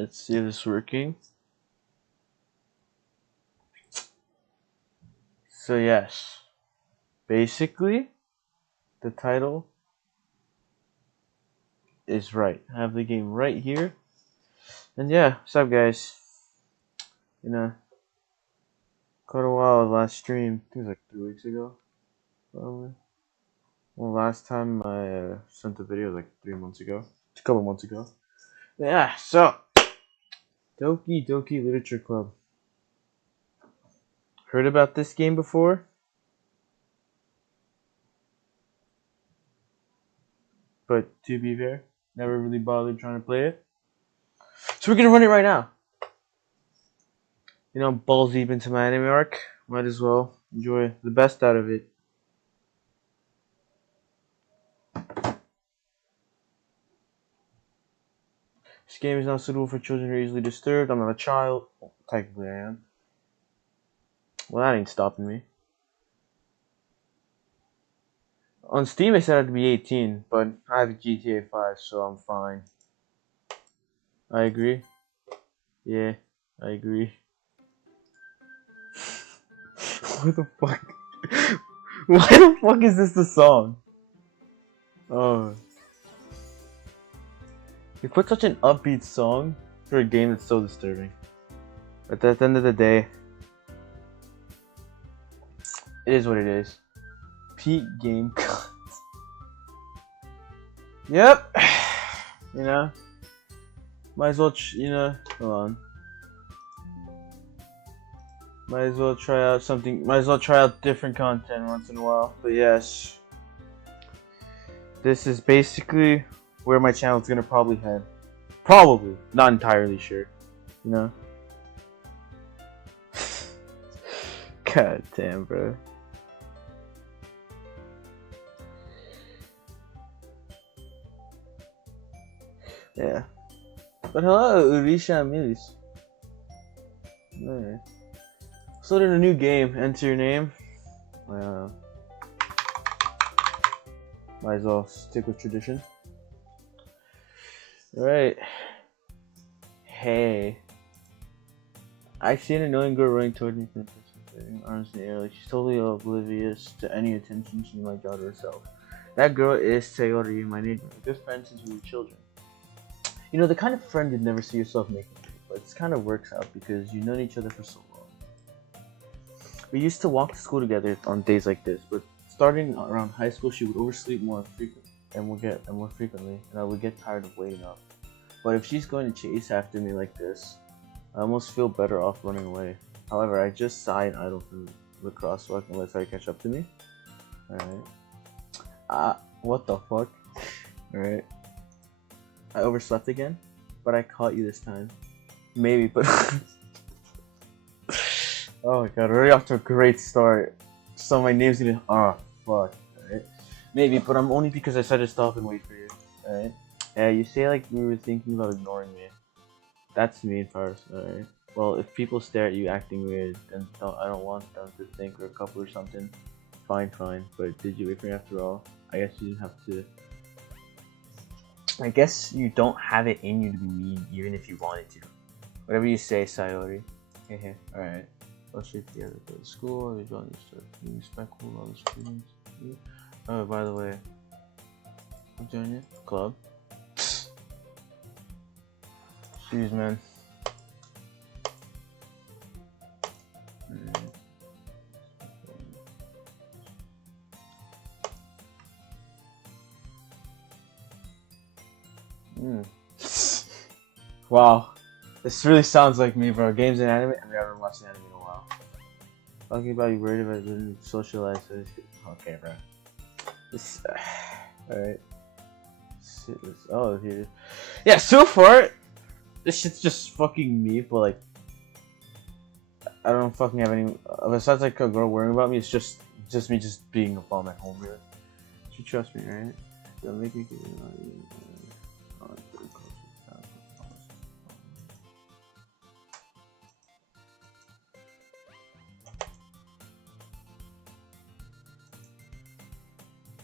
Let's see if it's working. So yes, basically, the title is right. I have the game right here. And yeah, what's up guys? Quite a while last stream. I think it was like 3 weeks ago, probably. Well, last time I sent the video was like 3 months ago. A couple months ago. Yeah, so Doki Doki Literature Club. Heard about this game before? But to be fair, never really bothered trying to play it. So we're gonna run it right now. Balls deep into my anime arc. Might as well enjoy the best out of it. This game is not suitable for children who are easily disturbed. I'm not a child. Well, technically I am. Well, that ain't stopping me. On Steam it said I had to be 18, but I have a GTA 5, so I'm fine. I agree. Yeah, I agree. What the fuck? Why the fuck is this the song? Oh. You put such an upbeat song for a game that's so disturbing. But at the end of the day, it is what it is. Peak game cut. Yep. Might as well, hold on. Might as well try out something. Might as well try out different content once in a while. But yes, this is basically where my channel is gonna probably head. Probably, not entirely sure. God damn, bro. Yeah. But hello, Urisha Milis. Alright. So in a new game, enter your name. Might as well stick with tradition. Alright. Hey. I see an annoying girl running toward me from arms in the air like she's totally oblivious to any attention she might draw to herself. That girl is Sayori, my neighbor. We're good friends since we were children. The kind of friend you'd never see yourself making, but it kind of works out because you've known each other for so long. We used to walk to school together on days like this, but starting around high school, she would oversleep more frequently, and I would get tired of waiting up. But if she's going to chase after me like this, I almost feel better off running away. However, I just sigh and idle through the crosswalk and let her catch up to me. Alright. What the fuck? Alright. I overslept again, but I caught you this time. Maybe, but oh my god, we're already off to a great start. So my name's gonna fuck, alright? Maybe, but I'm only because I said to stop and wait for you. Alright? Yeah, you say like you were thinking about ignoring me. That's me first, alright? Well, if people stare at you acting weird, then I don't want them to think we're a couple or something. Fine. But did you wait for me after all? I guess you didn't have to. I guess you don't have it in you to be mean, even if you wanted to. Whatever you say, Sayori. Hehe. Alright. Let's stay together. Go to school. We don't need to start being respectful of all the students. Oh, by the way, I'm joining you. Club. Jeez, man. Wow, this really sounds like me, bro. Games and anime. I haven't watched anime in a while. Talking about you worried about doing socialize. Okay, bro. This. Alright. Oh, here. Yeah. So far, this shit's just fucking me. But like, I don't fucking have any. Besides like a girl worrying about me, it's just me just being a bum at home, really. You trust me, right? Don't make me get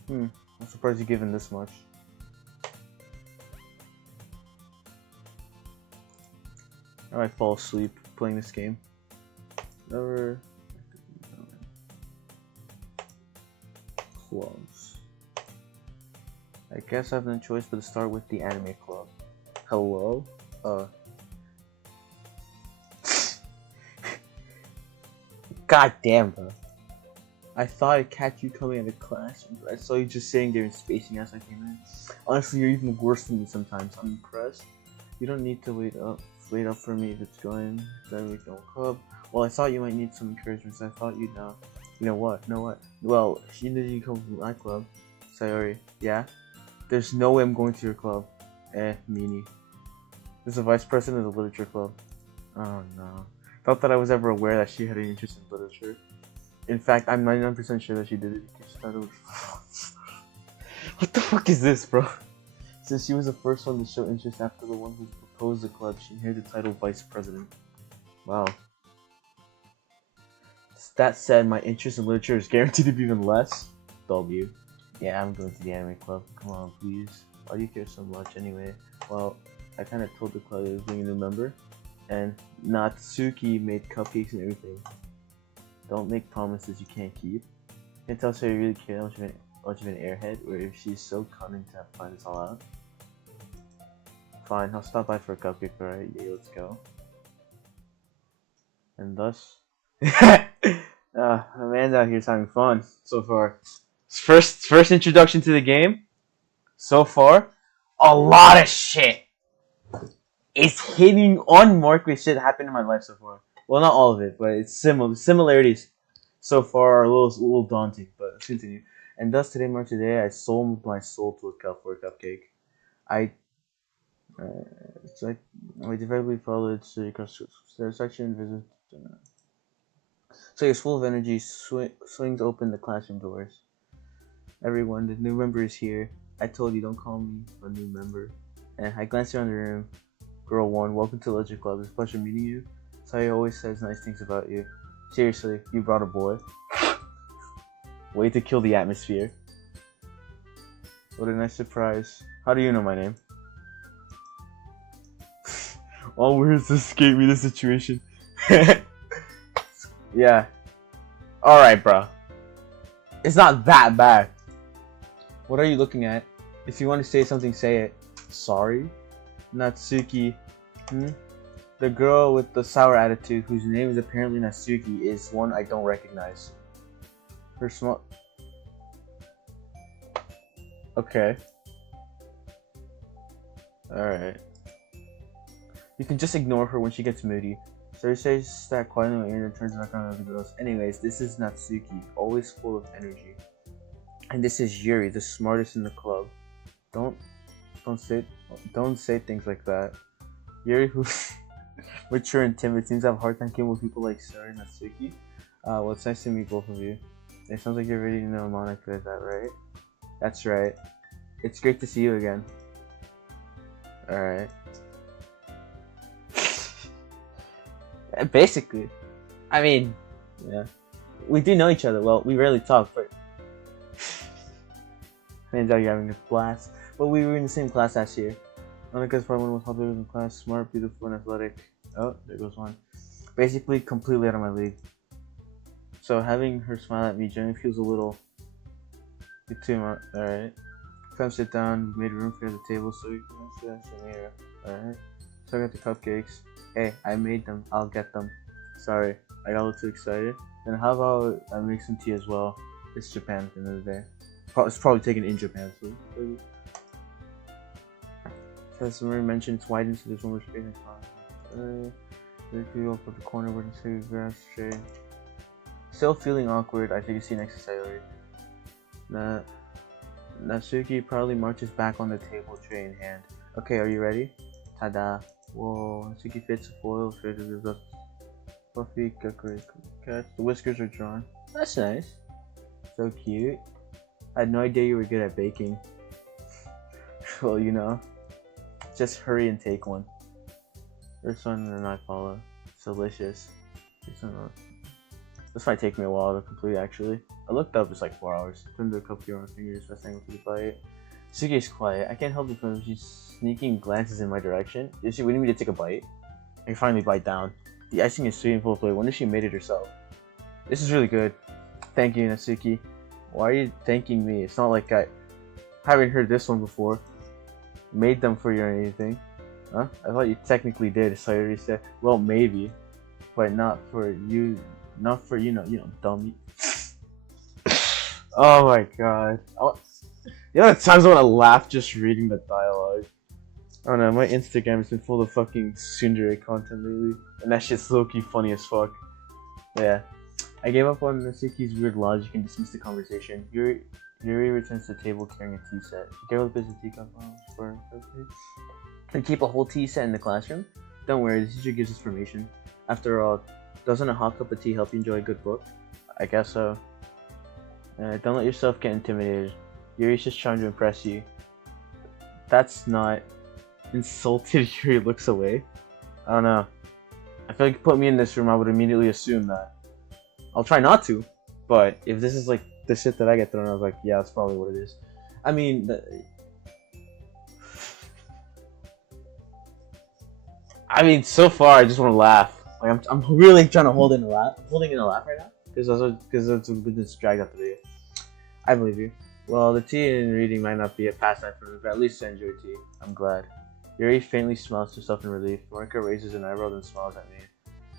I'm surprised you're given this much. I might fall asleep playing this game. Never. Clubs. I guess I have no choice but to start with the anime club. Hello? God damn, bro. I thought I'd catch you coming out of class, but I saw you just sitting there and spacing as I came in. Honestly, you're even worse than me sometimes. I'm impressed. You don't need to wait up for me to join the original club. Well, I thought you might need some encouragement, so I thought you'd know. You know what? Well, you know you come from my club. Sayori, yeah? There's no way I'm going to your club. Meanie. This is the vice president of the literature club. Oh no. Not that I was ever aware that she had any interest in literature. In fact, I'm 99% sure that she did it because she thought it was. What the fuck is this, bro? Since she was the first one to show interest after the one who proposed the club, she inherited the title vice president. Wow. That said, my interest in literature is guaranteed to be even less. W. Yeah, I'm going to the anime club. Come on, please. Why do you care so much anyway? Well, I kind of told the club I was being a new member, and Natsuki made cupcakes and everything. Don't make promises you can't keep. You can tell her you really care how much of an airhead, or if she's so cunning to find this all out. Fine, I'll stop by for a cupcake, alright? Yeah, let's go. And thus... man's out here's having fun so far. First introduction to the game. So far, a lot of shit is hitting on mark with shit happened in my life so far. Well, not all of it, but it's similarities so far are a little daunting. But let's continue. And thus today marks the day I sold my soul to a cup for a cupcake. It's like I directly followed the section visit. So he's full of energy, swings open the classroom doors. Everyone, the new member is here. I told you, don't call me a new member. And I glanced around the room. Girl 1, welcome to Ledger Club. It's a pleasure meeting you. Saya always says nice things about you. Seriously, you brought a boy. Way to kill the atmosphere. What a nice surprise. How do you know my name? All words escape me the situation. Yeah. Alright, bro. It's not that bad. What are you looking at? If you want to say something, say it. Sorry? Natsuki. The girl with the sour attitude, whose name is apparently Natsuki, is one I don't recognize. Her small... Okay. Alright. You can just ignore her when she gets moody. So he says that quietly in my ear and turns back on other girls. Anyways, this is Natsuki, always full of energy. And this is Yuri, the smartest in the club. Don't say things like that. Yuri, who's mature and timid, seems to have a hard time keeping with people like Sarah and Natsuki. Well, it's nice to meet both of you. It sounds like you're ready to know Monica, is that right? That's right. It's great to see you again. Alright. Basically. I mean, yeah. We do know each other. Well, we rarely talk, but... Turns out you're having a blast. But we were in the same class last year. Monica's probably one of the most popular in the class. Smart, beautiful, and athletic. Oh, there goes one. Basically, completely out of my league. So having her smile at me generally feels a little... too much. Alright. Come sit down. We made room for you at the table so you can sit down here. Alright. So I got the cupcakes. Hey, I made them. I'll get them. Sorry, I got a little too excited. Then how about I make some tea as well? It's Japan at the end of the day. It's probably taken in Japan, so... As Marie mentioned, it's widened so there's one more space next time. There's people up at the corner where the city grass tray. Still feeling awkward, I take a seat next to Sayori. Natsuki proudly marches back on the table, tray in hand. Okay, are you ready? Tada. Whoa, Natsuki fits the foil straight to the fluffy cat. The whiskers are drawn. That's nice. So cute. I had no idea you were good at baking. Well, you know. Just hurry and take one. This one and then I follow. It's delicious. This might take me a while to complete actually. I looked up, it's like 4 hours. Turned to a couple of my fingers, I sang with the bite. Suki's quiet. I can't help it from she's sneaking glances in my direction. Is she waiting me to take a bite? You finally bite down. The icing is sweet and full of flavor. I wonder if she made it herself. This is really good. Thank you, Natsuki. Why are you thanking me? It's not like I haven't heard this one before. Made them for you or anything. Huh? I thought you technically did, Sayori said. Well, maybe. But not for you. Not for, you know, dummy. Oh my god. You know, at times I want to laugh just reading the dialogue. I don't know, my Instagram has been full of fucking tsundere content lately. And that shit's low-key funny as fuck. Yeah. I gave up on Natsuki's weird logic and dismissed the conversation. Yuri returns to the table carrying a tea set. She carefully puts the teacup on for okay. And keep a whole tea set in the classroom? Don't worry, the teacher gives us permission. After all, doesn't a hot cup of tea help you enjoy a good book? I guess so. Don't let yourself get intimidated. Yuri's just trying to impress you. That's not... Insulted, Yuri looks away. I don't know. I feel like if you put me in this room, I would immediately assume that. I'll try not to, but if this is like the shit that I get thrown, I was like, yeah, that's probably what it is. I mean, so far I just want to laugh. Like I'm really trying to hold in a laugh. I'm holding in a laugh right now because it's been this dragged out the video. I believe you. Well, the tea and reading might not be a pastime for me, but at least I enjoy tea. I'm glad. Yuri faintly smiles to herself in relief. Marika raises an eyebrow and smiles at me.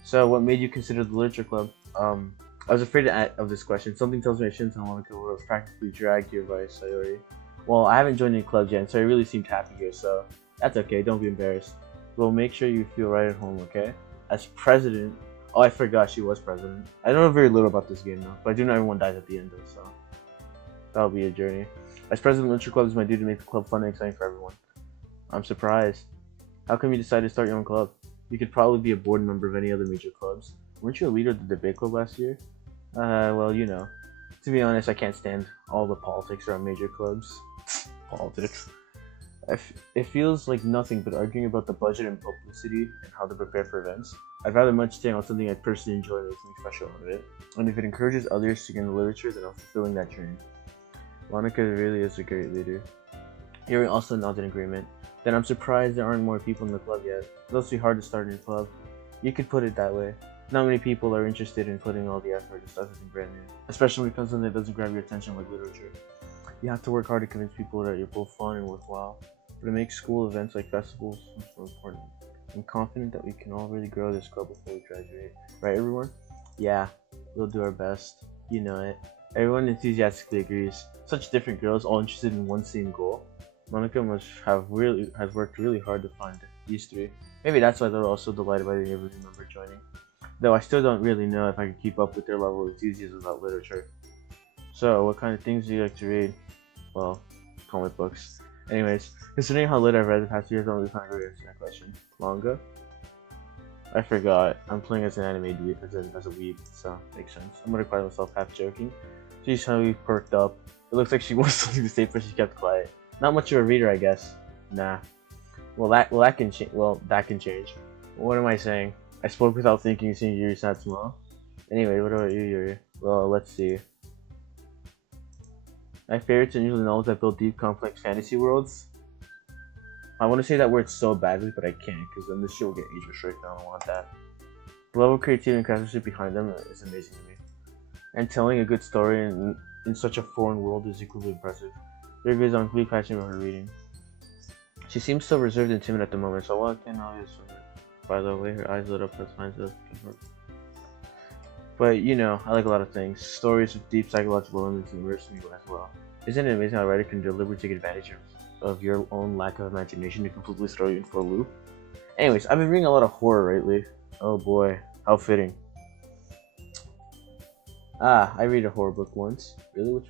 So, what made you consider the literature club? I was afraid of this question. Something tells me I shouldn't tell Monica, but I was practically dragged here by Sayori. Well, I haven't joined any clubs yet, and Sayori really seemed happy here, so that's okay. Don't be embarrassed. We'll make sure you feel right at home, okay? As president... Oh, I forgot she was president. I don't know very little about this game, though, but I do know everyone dies at the end, though, so... That'll be a journey. As president of the literature club, it's my duty to make the club fun and exciting for everyone. I'm surprised. How come you decided to start your own club? You could probably be a board member of any other major clubs. Weren't you a leader of the debate club last year? Well, you know. To be honest, I can't stand all the politics around major clubs. Politics. It feels like nothing but arguing about the budget and publicity and how to prepare for events. I'd rather much stay on something I personally enjoy and make something special out of it. And if it encourages others to get into literature, then I'm fulfilling that dream. Monica really is a great leader. Yuri also nodded in agreement. Then I'm surprised there aren't more people in the club yet. It must be hard to start a new club. You could put it that way. Not many people are interested in putting all the effort to start something brand new. Especially when it comes to something that doesn't grab your attention like literature. You have to work hard to convince people that you're both fun and worthwhile. But it makes school events like festivals so important. I'm confident that we can all really grow this club before we graduate. Right, everyone? Yeah, we'll do our best. You know it. Everyone enthusiastically agrees. Such different girls, all interested in one same goal. Monica has worked really hard to find these three. Maybe that's why they're all so delighted by the every member joining. Though I still don't really know if I can keep up with their level of enthusiasm about literature. So, what kind of things do you like to read? Well, comic books. Anyways, considering how little I've read the past years, I don't really find a great answer to that question. Manga? I forgot. I'm playing as an anime dweeb, as a weeb, so makes sense. I'm gonna quiet myself, half joking. She's suddenly perked up. It looks like she wants something to say, but she kept quiet. Not much of a reader, I guess. Nah. That can change. What am I saying? I spoke without thinking, seeing Yuri sad smile. Anyway, what about you, Yuri? Well, let's see. My favorites are usually novels that build deep, complex fantasy worlds. I want to say that word so badly, but I can't, because then this shit will get age restricted. I don't want that. The level of creativity and craftsmanship behind them is amazing to me. And telling a good story in such a foreign world is equally impressive. Yuri goes on completely passionate about her reading. She seems so reserved and timid at the moment, so what can I assume? By the way, her eyes lit up with signs of comfort. But, you know, I like a lot of things. Stories with deep psychological elements immerse me as well. Isn't it amazing how a writer can deliberately take advantage of your own lack of imagination to completely throw you in for a loop? Anyways, I've been reading a lot of horror lately. Oh boy, how fitting. I read a horror book once. Really? Which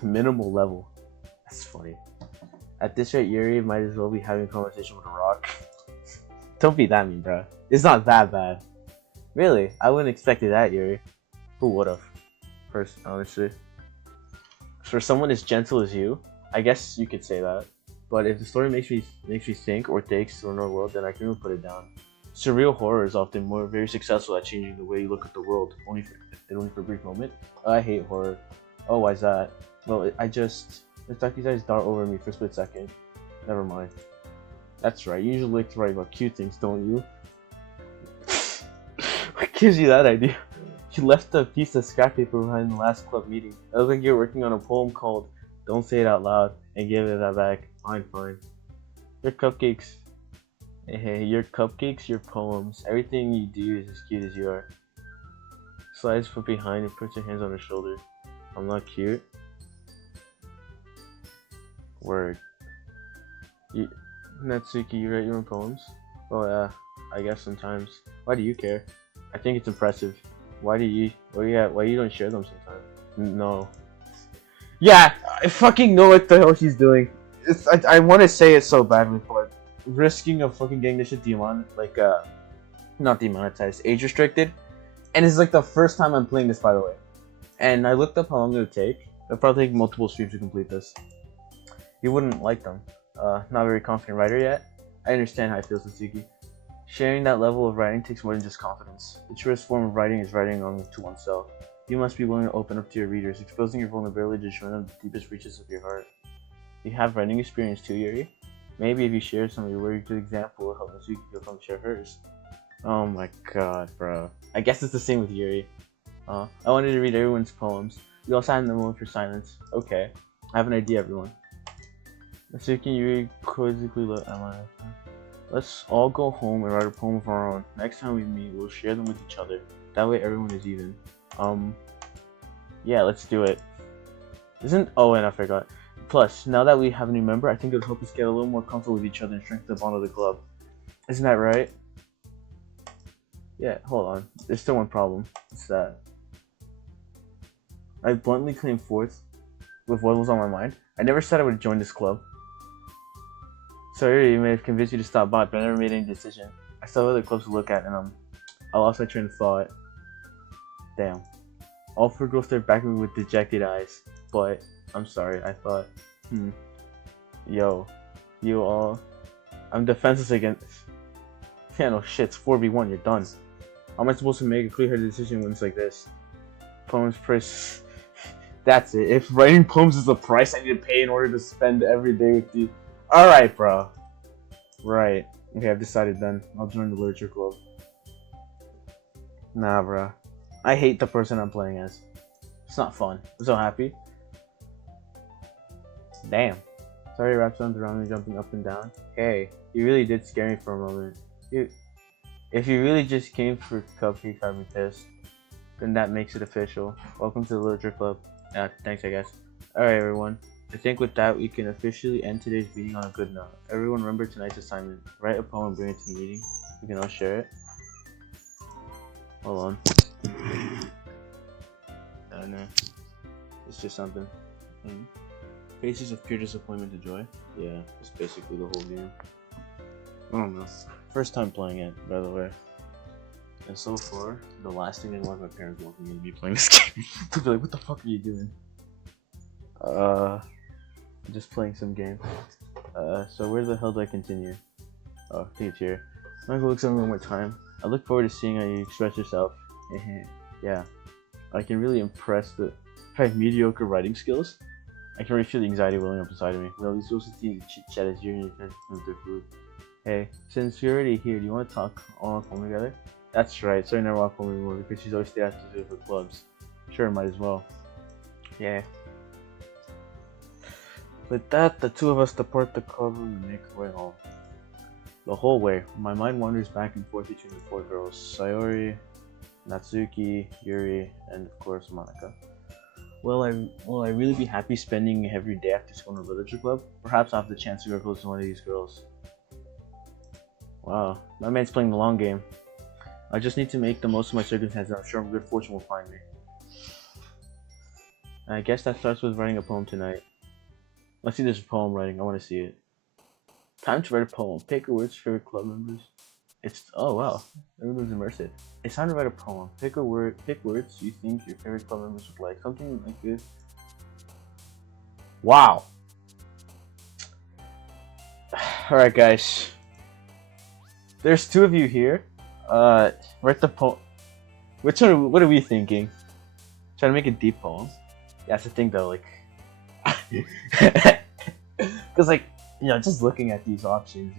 one? Minimal Level. That's funny. At this rate, Yuri might as well be having a conversation with a rock. Don't be that mean, bro. It's not that bad. Really? I wouldn't expect that, Yuri. Who would've? First, honestly. For someone as gentle as you, I guess you could say that. But if the story makes me think or takes to another world, then I can really put it down. Surreal horror is often very successful at changing the way you look at the world, only for a brief moment. I hate horror. Oh, why's that? Well, Mistaki's eyes dart over me for a split second. Never mind. That's right, you usually like to write about cute things, don't you? What gives you that idea? You left a piece of scrap paper behind the last club meeting. It looked like you were working on a poem called Don't Say It Out Loud, and give it that back. Fine, fine. Your cupcakes. Hey, your cupcakes, your poems. Everything you do is as cute as you are. Slides from behind and puts your hands on her shoulder. I'm not cute. Word. Natsuki, you write your own poems? Oh yeah, I guess sometimes. Why do you care? I think it's impressive. Why you don't share them sometimes? No. Yeah, I fucking know what the hell she's doing. I want to say it so badly, but risking of fucking getting this shit not demonetized, age restricted, and it's like the first time I'm playing this, by the way. And I looked up how long it would take. It'll probably take multiple streams to complete this. You wouldn't like them. Not a very confident writer yet. I understand how it feels, Natsuki. Sharing that level of writing takes more than just confidence. The truest form of writing is writing on to oneself. You must be willing to open up to your readers, exposing your vulnerability to showing them the deepest reaches of your heart. You have writing experience too, Yuri? Maybe if you share some of your work, good example will help Natsuki feel come share hers. Oh my god, bro. I guess it's the same with Yuri. I wanted to read everyone's poems. We also had in the moment for silence. Okay. I have an idea, everyone. Natsuki and Yuri quizzically look at my... Let's all go home and write a poem of our own. Next time we meet, we'll share them with each other. That way everyone is even. Yeah, let's do it. Oh, and I forgot. Plus, now that we have a new member, I think it'll help us get a little more comfortable with each other and strengthen the bond of the club. Isn't that right? Yeah, hold on. There's still one problem. It's that I bluntly came forth with what was on my mind. I never said I would join this club. Sorry, you may have convinced you to stop by, but I never made any decision. I still have other clubs to look at, and I lost my train of thought. Damn. All four girls stared back at me with dejected eyes. But, I'm sorry, I thought, yo, you all, I'm defenseless against, yeah, no shit, it's 4v1, you're done. How am I supposed to make a clear-headed decision when it's like this? Poems price, that's it. If writing poems is the price I need to pay in order to spend every day with you. Alright, bro. Right. Okay, I've decided then. I'll join the literature club. Nah, bro. I hate the person I'm playing as. It's not fun. I'm so happy. Damn. Sorry, wrapped arms around me, jumping up and down. Hey, you really did scare me for a moment. If you really just came for cupcake, I'd be pissed. Then that makes it official. Welcome to the literature club. Thanks, I guess. Alright, everyone. I think with that, we can officially end today's meeting on a good note. Everyone remember tonight's assignment. Write a poem and bring it to the meeting. We can all share it. Hold on. I don't know. It's just something. Faces of pure disappointment to joy. Yeah, it's basically the whole game. I don't know. First time playing it, by the way. And so far, the last thing I want my parents walking in me playing this game. They'll be like, what the fuck are you doing? Just playing some game. So where the hell do I continue? Oh, I think it's here. I'm gonna go look something one more time. I look forward to seeing how you express yourself. Yeah. I can really impress the... If I have mediocre writing skills, I can really feel the anxiety welling up inside of me. Well, these girls continue to chit-chat as you and your friends move their food. Hey, since you're already here, do you want to talk all home together? That's right, so I never walk home anymore because she's always stayed after for clubs. Sure, might as well. Yeah. With that, the two of us depart the club room and make our way home. The whole way, my mind wanders back and forth between the four girls, Sayori, Natsuki, Yuri, and of course Monica. Will I really be happy spending every day after school in a literature club? Perhaps I'll have the chance to grow close to one of these girls. Wow, my man's playing the long game. I just need to make the most of my circumstances, and I'm sure good fortune will find me. I guess that starts with writing a poem tonight. Let's see this poem writing, I want to see it. Time to write a poem. Pick your words for your club members. Oh wow, everyone's immersive. It's time to write a poem. Pick words you think your favorite club members would like. Something like this. Wow. Alright guys. There's two of you here. Write the poem. What are we thinking? Trying to make a deep poem. Yeah, that's the thing though, like... Cause like, just looking at these options,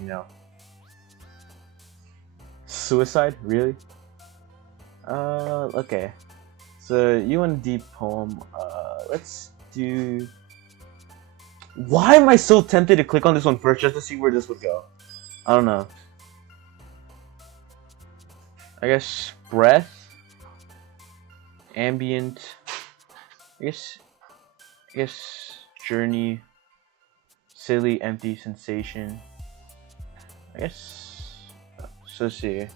Suicide, really? Okay. So you want a deep poem? Let's do. Why am I so tempted to click on this one first just to see where this would go? I don't know. I guess breath, ambient. I guess journey, silly, empty sensation. I guess. So let's see.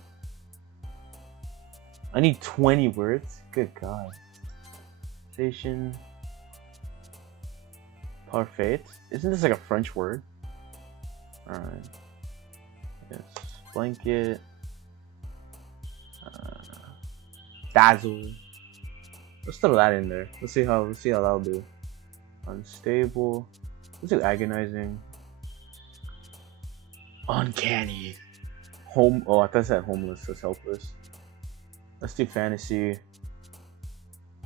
I need 20 words. Good God. Sensation. Parfait. Isn't this like a French word? Alright. Yes. Blanket. Dazzle. Let's throw that in there. Let's see how that'll do. Unstable. Let's do agonizing. Uncanny. Oh, I thought I said homeless. That's helpless. Let's do fantasy.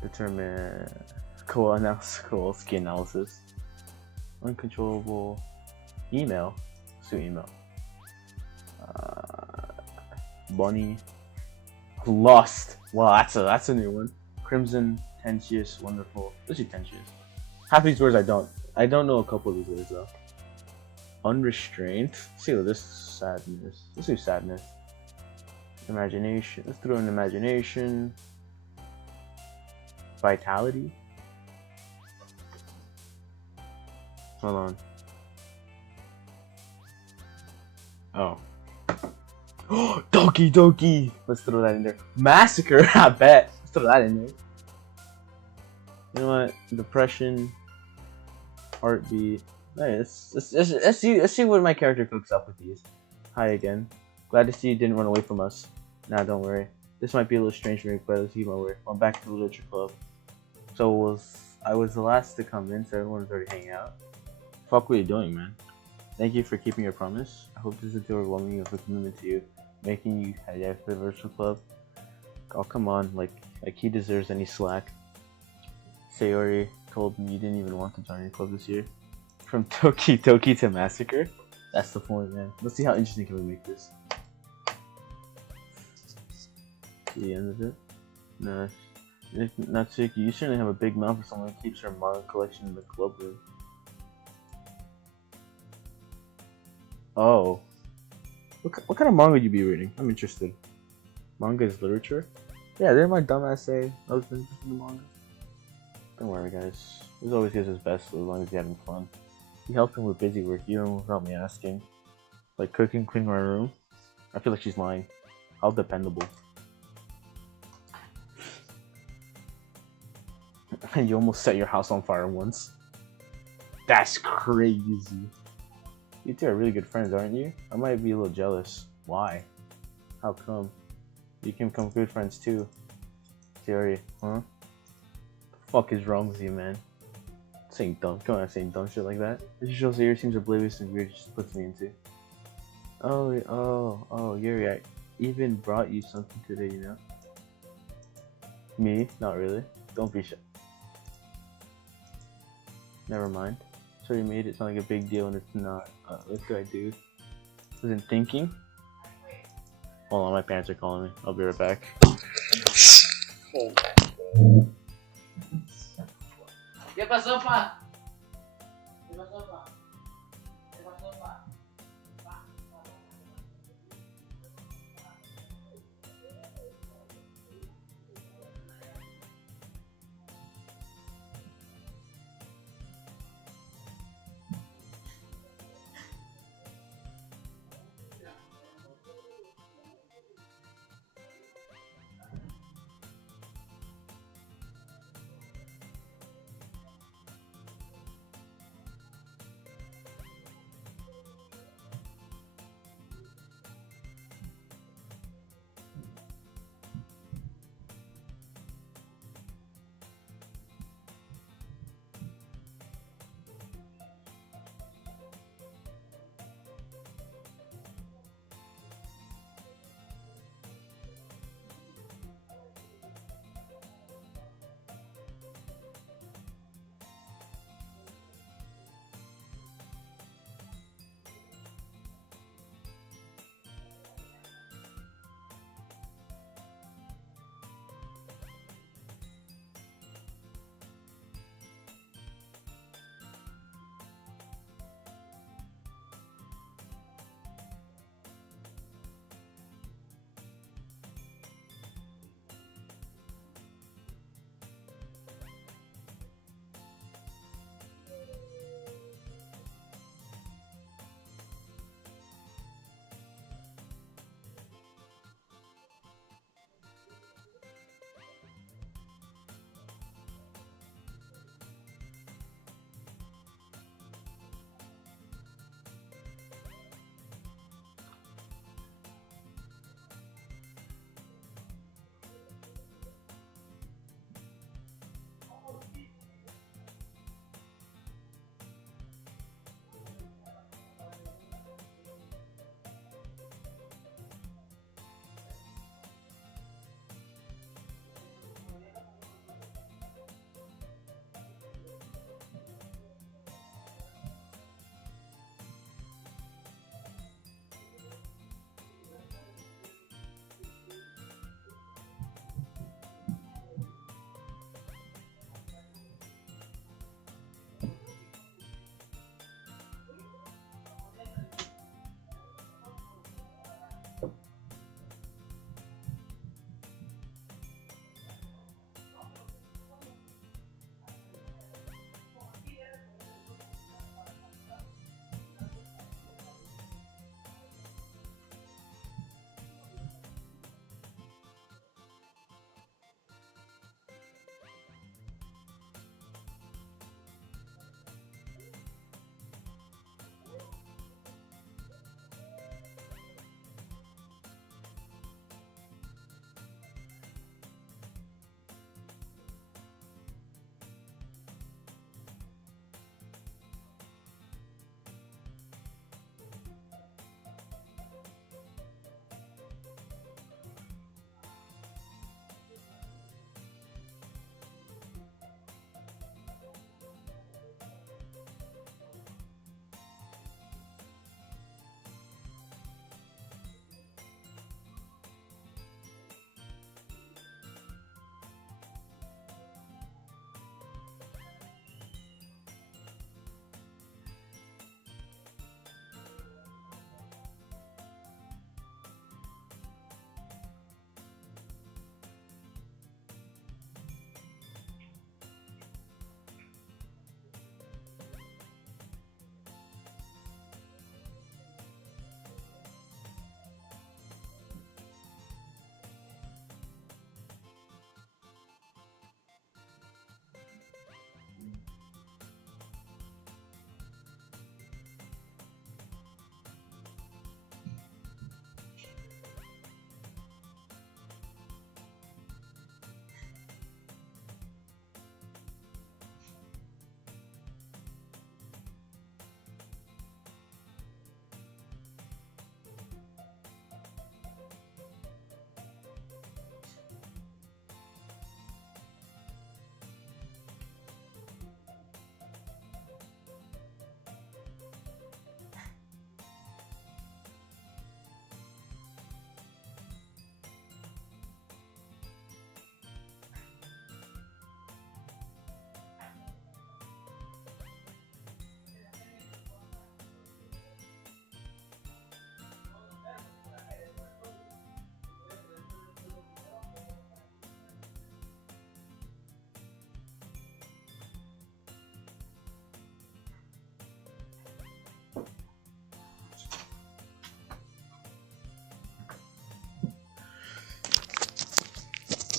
Determine. Kowalski analysis. Uncontrollable. Email. Let's do email. Bunny. Lust. Wow, that's a new one. Crimson. Tensious. Wonderful. Let's do tensious. Half these words I don't know a couple of these words though. Unrestrained. Let's see what this sadness. Let's do sadness. Imagination. Let's throw in imagination. Vitality. Hold on. Oh. Doki Doki! Let's throw that in there. Massacre! I bet. Let's throw that in there. You know what? Depression. Heartbeat. Hey, let's see what my character cooks up with these. Hi again. Glad to see you didn't run away from us. Nah, don't worry. This might be a little strange for me, but let's keep my word. I'm back to the literature club. So I was the last to come in, so everyone was already hanging out. Fuck, what are you doing, man? Thank you for keeping your promise. I hope this isn't too overwhelming of a commitment to you, making you head for the virtual club. Oh, come on, like he deserves any slack. Sayori told me you didn't even want to join your club this year. From Doki Doki to Massacre? That's the point, man. Let's see how interesting can we make this. The end of it? Nah. Not sick. You certainly have a big mouth for someone who keeps her manga collection in the club room. Oh. What kind of manga would you be reading? I'm interested. Manga is literature? Yeah, didn't my dumbass say I was interested in the manga? Don't worry, guys. This always gives his best as long as you're having fun. He helped him with busy work, even without me asking. Like cooking, cleaning my room. I feel like she's lying. How dependable. And you almost set your house on fire once. That's crazy. You two are really good friends, aren't you? I might be a little jealous. Why? How come? You can become good friends too. Sayori, huh? The fuck is wrong with you, man? Saying dumb, come on, saying dumb shit like that. This shows Sayori seems oblivious and weird. Just puts me into. Oh, Yuri, I even brought you something today, you know? Me? Not really. Don't be shy. Never mind. So you made it sound like a big deal and it's not. What do I do? Wasn't thinking. Hold on, my parents are calling me. I'll be right back. ¿Qué pasó, pa? ¿Qué pasó, pa? ¿Qué pasó, pa?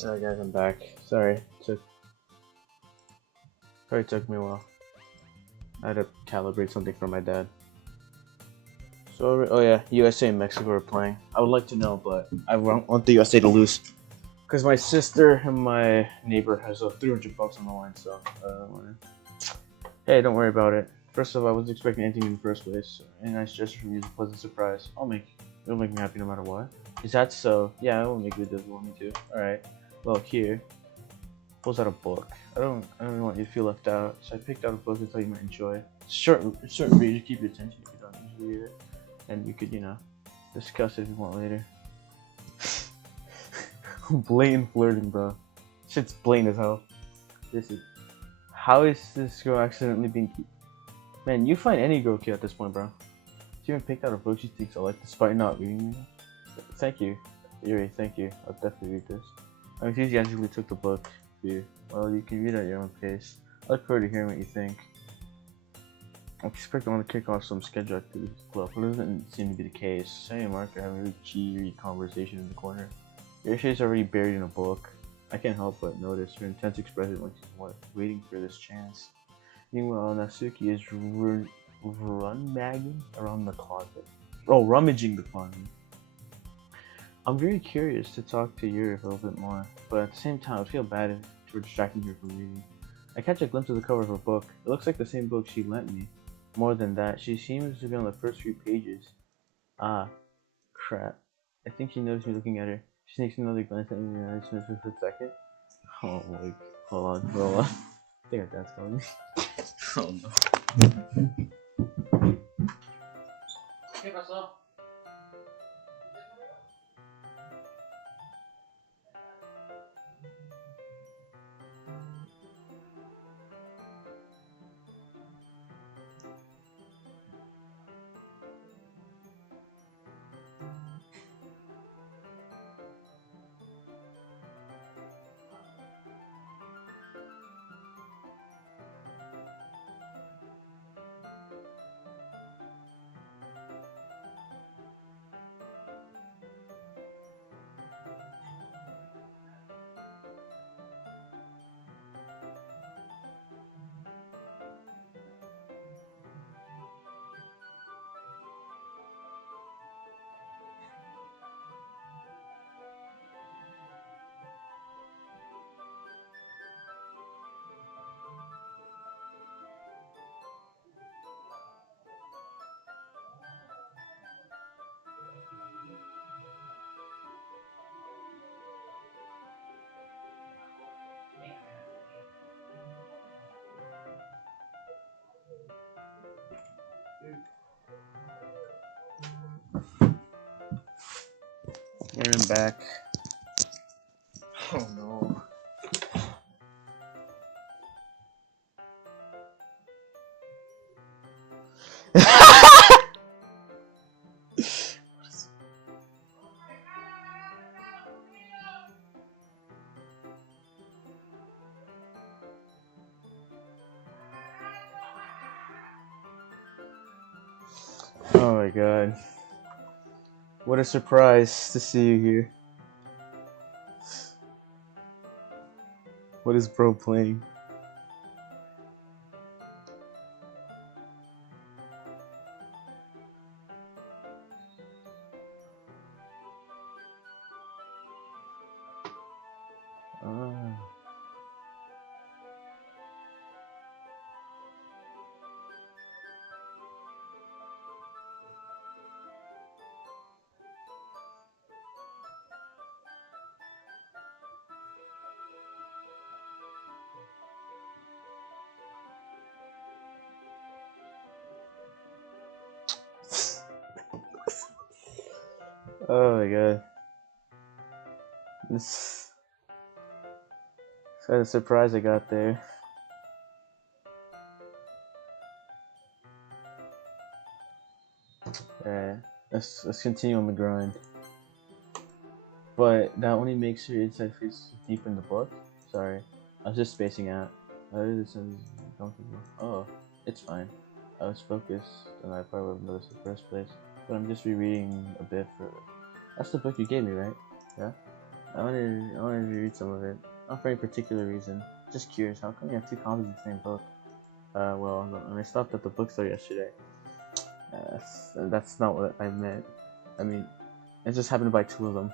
Sorry guys, I'm back. Sorry, took me a while. I had to calibrate something for my dad. So, oh yeah, USA and Mexico are playing. I would like to know, but I want the USA to lose. Because my sister and my neighbor has $300 on the line, so hey, don't worry about it. First of all, I wasn't expecting anything in the first place. So any nice gesture from you is a pleasant surprise. It'll make me happy no matter what. Is that so? Yeah, it will make you a devil me too. Alright. Well, here. Pulls out a book. I don't want you to feel left out, so I picked out a book I thought you might enjoy. Short read, just keep your attention if you don't usually read it. And you could, discuss it if you want later. Blatant flirting, bro. Shit's blatant as hell. How is this girl accidentally being cute? Man, you find any girl cute at this point, bro. She even picked out a book she thinks I like despite not reading it. Thank you. Yuri, thank you. I'll definitely read this. I enthusiastically took the book for you. Well, you can read at your own pace. I look forward to hearing what you think. I expect I want to kick off some scheduled activities club, but it doesn't seem to be the case. Sammy and Mark are having a really cheery conversation in the corner. Your face is already buried in a book. I can't help but notice her intense expression like she's waiting for this chance. Meanwhile, Natsuki is rummaging around the closet. Oh, rummaging the closet. I'm very curious to talk to Yuri a little bit more, but at the same time, I feel bad for distracting her from reading. I catch a glimpse of the cover of her book. It looks like the same book she lent me. More than that, she seems to be on the first few pages. Ah, crap. I think she noticed me looking at her. She sneaks another glance at me and I for a second. Oh, like, hold on. I think her dad's calling me. Oh no. ¿Qué pasó? And I'm back. Oh no. Oh my god. What a surprise to see you here. What is bro playing? Oh my god. This kind of surprise I got there. Alright, let's continue on the grind. But that only makes your inside face deep in the book? Sorry, I was just spacing out. This is uncomfortable. Oh, it's fine. I was focused and I probably would have noticed in the first place. But I'm just rereading a bit for... That's the book you gave me, right? Yeah? I wanted to read some of it. Not for any particular reason. Just curious, how come you have two copies of the same book? Well, when I stopped at the bookstore yesterday, that's not what I meant. I mean, I just happened to buy two of them.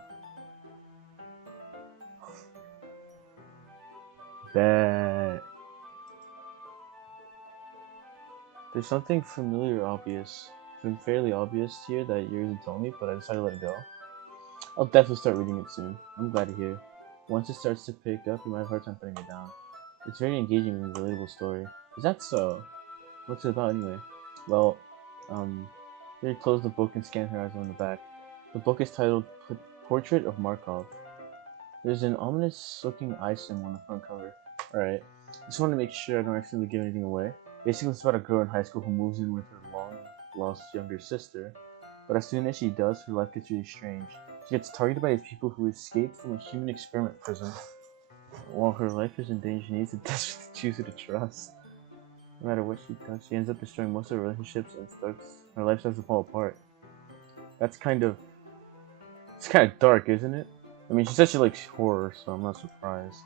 Bet. There's something fairly obvious here that yours is only, but I decided to let it go. I'll definitely start reading it soon. I'm glad to hear. Once it starts to pick up, you might have a hard time putting it down. It's a very engaging and relatable story. Is that so? What's it about anyway? Well, Mary closed the book and scanned her eyes on the back. The book is titled Portrait of Markov. There's an ominous-looking eye symbol on the front cover. Alright, just wanted to make sure I don't accidentally give anything away. Basically, it's about a girl in high school who moves in with her long-lost younger sister, but as soon as she does, her life gets really strange. She gets targeted by these people who escaped from a human experiment prison. While her life is in danger, she needs to desperately choose who to trust. No matter what she does, she ends up destroying most of her relationships and her life starts to fall apart. It's kind of dark, isn't it? I mean, she said she likes horror, so I'm not surprised.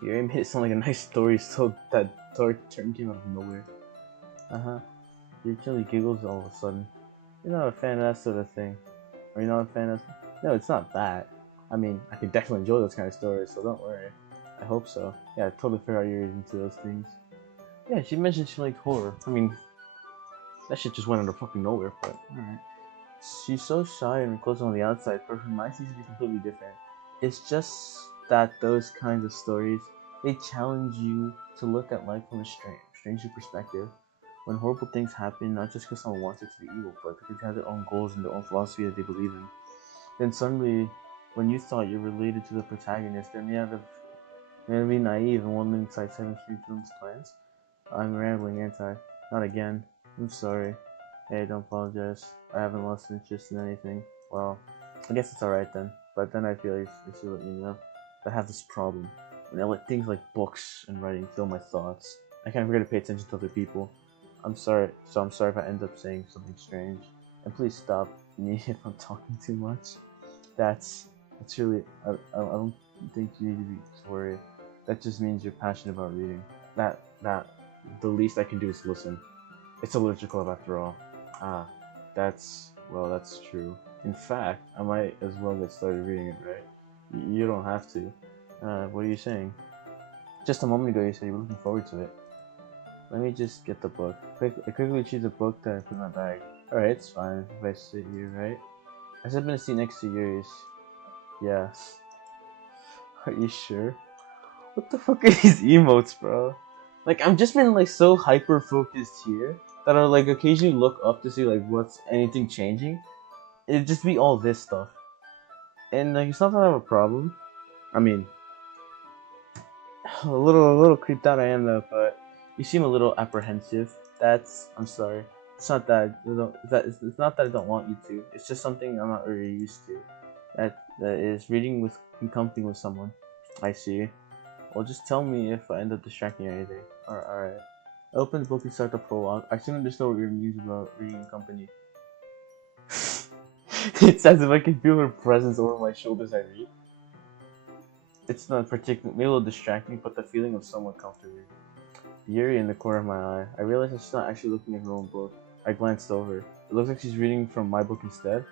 Your aim hit sound like a nice story, so that dark turn came out of nowhere. Your chilly giggles all of a sudden. You're not a fan of that sort of thing. Are you not a fan of... No, it's not that. I mean, I could definitely enjoy those kind of stories, so don't worry. I hope so. Yeah, I totally figure out you're into those things. Yeah, she mentioned she liked horror. I mean, that shit just went out of fucking nowhere, but alright. She's so shy and close on the outside, but her mind seems to be completely different. It's just that those kinds of stories, they challenge you to look at life from a stranger perspective. When horrible things happen, not just because someone wants it to be evil, but because they have their own goals and their own philosophy that they believe in. Then suddenly, when you thought you're related to the protagonist, they're made out of be naive and wondering inside 7th Street Films' plans. I'm rambling, ain't I? Not again. I'm sorry. Hey, don't apologize. I haven't lost interest in anything. Well, I guess it's alright then. But then I feel like I should let you know that I have this problem. When I let things like books and writing fill my thoughts, I kind of forget to pay attention to other people. I'm sorry if I end up saying something strange. And please stop me if I'm talking too much. That's really, I don't think you need to be worried. That just means you're passionate about reading. That, the least I can do is listen. It's a literature club after all. That's true. In fact, I might as well get started reading it, right? You don't have to. What are you saying? Just a moment ago you said you were looking forward to it. Let me just get the book. I quickly choose a book that I put in my bag. Alright, it's fine if I sit here, right? I just happen to seat next to yours. Yeah. Are you sure? What the fuck are these emotes, bro? Like, I've just been like so hyper focused here that I like occasionally look up to see like what's anything changing. It'd just be all this stuff. And like, it's not that I have a problem. I mean, a little creeped out I am though, but you seem a little apprehensive. I'm sorry. It's not that it's not that I don't want you to. It's just something I'm not really used to. That is reading in company with someone. I see. Well, just tell me if I end up distracting or anything. Alright. I open the book and start the prologue. I assume there's no weird news about reading in company. It's as if I can feel her presence over my shoulders as I read. It's not particularly, maybe a little distracting, but the feeling of someone comforting. Yuri in the corner of my eye. I realize that she's not actually looking at her own book. I glanced over. It looks like she's reading from my book instead.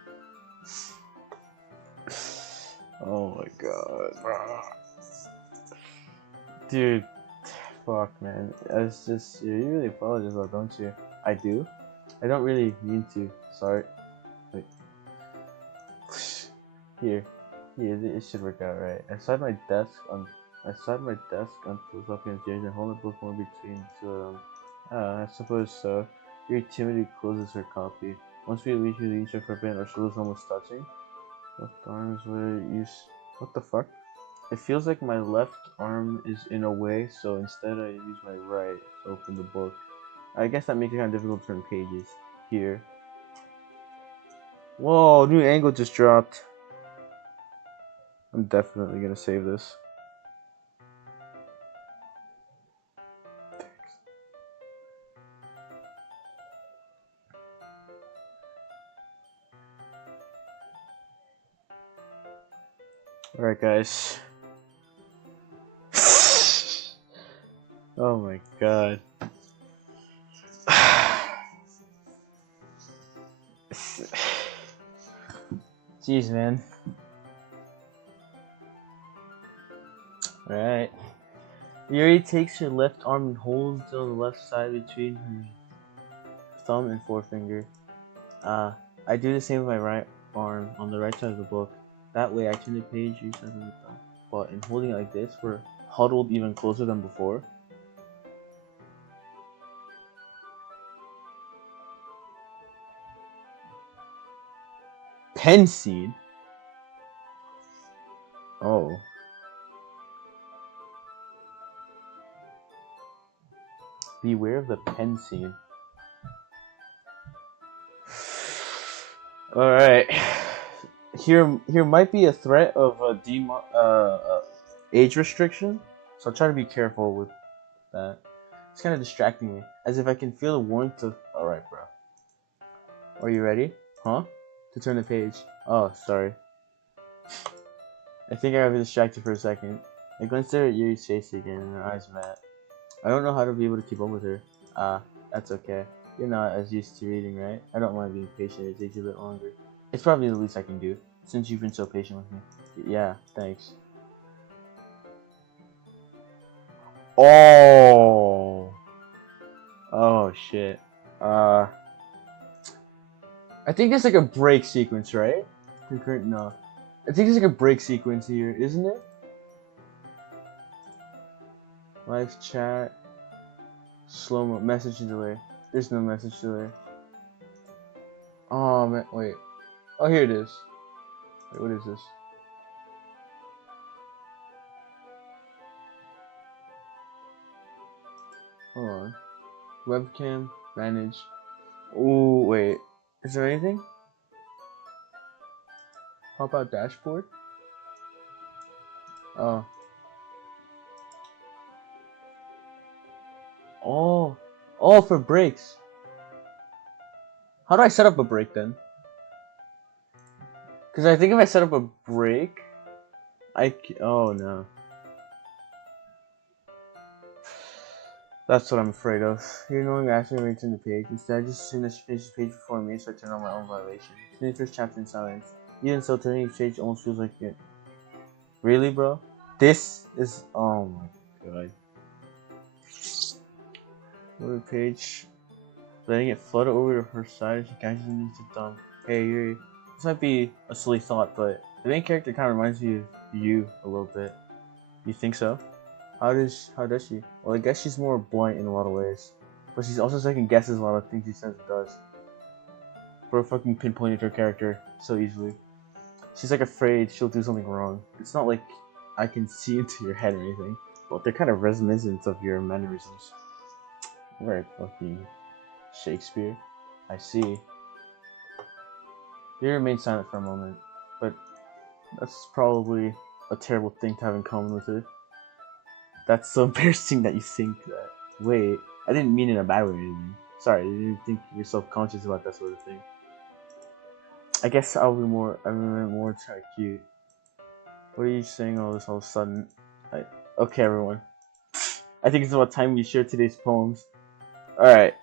Oh my god. Dude. Fuck, man. It's just, you really apologize, though, don't you? I do? I don't really mean to. Sorry. Wait. Here, it should work out right. I sat my desk on philosophy and chairs and hold the book more between the two of them. I suppose so. Very timidly closes her copy. Once we reach the each for a bit, our shoulders almost touching. Left arms were used. What the fuck? It feels like my left arm is in a way, so instead I use my right to open the book. I guess that makes it kind of difficult to turn pages. Here. Whoa, new angle just dropped. I'm definitely gonna save this. Thanks. Alright, guys. Oh my god. Jeez, man. Alright. Yuri takes her left arm and holds it on the left side between her thumb and forefinger. I do the same with my right arm on the right side of the book. That way I turn the page, use that as a thumb. But in holding it like this, we're huddled even closer than before. Pen seed? Oh. Beware of the pen seed. Alright. Here might be a threat of a age restriction, so I'll try to be careful with that. It's kind of distracting me, as if I can feel the warmth of... Alright, bro. Are you ready? Huh? To turn the page. Oh, sorry. I think I got distracted for a second. I glanced at Yuri's face again, and her eyes met. I don't know how to be able to keep up with her. That's okay. You're not as used to reading, right? I don't mind being patient, it takes a bit longer. It's probably the least I can do, since you've been so patient with me. Yeah, thanks. Oh! Oh, shit. I think there's like a break sequence, right? Concurrent? No. I think there's like a break sequence here, isn't it? Live chat. Slow-mo. Message delay. There's no message delay. Oh, man. Wait. Oh, here it is. Wait, what is this? Hold on. Webcam. Manage. Oh, wait. Is there anything? How about dashboard? Oh. Oh. Oh, for breaks. How do I set up a break then? Because I think if I set up a break, oh no. That's what I'm afraid of. You're no longer asking me to turn the page. Instead, I just assume that she finishes the page before me, so I turn on my own violation. Finish first chapter in silence. Even so, turning each page almost feels like it. Really, bro? This is... Oh my god. Go to page. Letting it flutter over to her side as she catches it into the thumb. Hey, Yuri. This might be a silly thought, but the main character kind of reminds me of you a little bit. You think so? How does she? Well, I guess she's more blunt in a lot of ways, but she's also second guesses a lot of things she says and does. Bro fucking pinpointed her character so easily. She's like afraid she'll do something wrong. It's not like I can see into your head or anything, but they're kind of reminiscent of your mannerisms. Very fucking Shakespeare. I see. You remain silent for a moment, but that's probably a terrible thing to have in common with her. That's so embarrassing that you think that. Wait, I didn't mean it in a bad way or anything. Sorry, you didn't think you're self-conscious about that sort of thing. I guess I'm more cute. What are you saying all of a sudden? Okay, everyone. I think it's about time we share today's poems. Alright.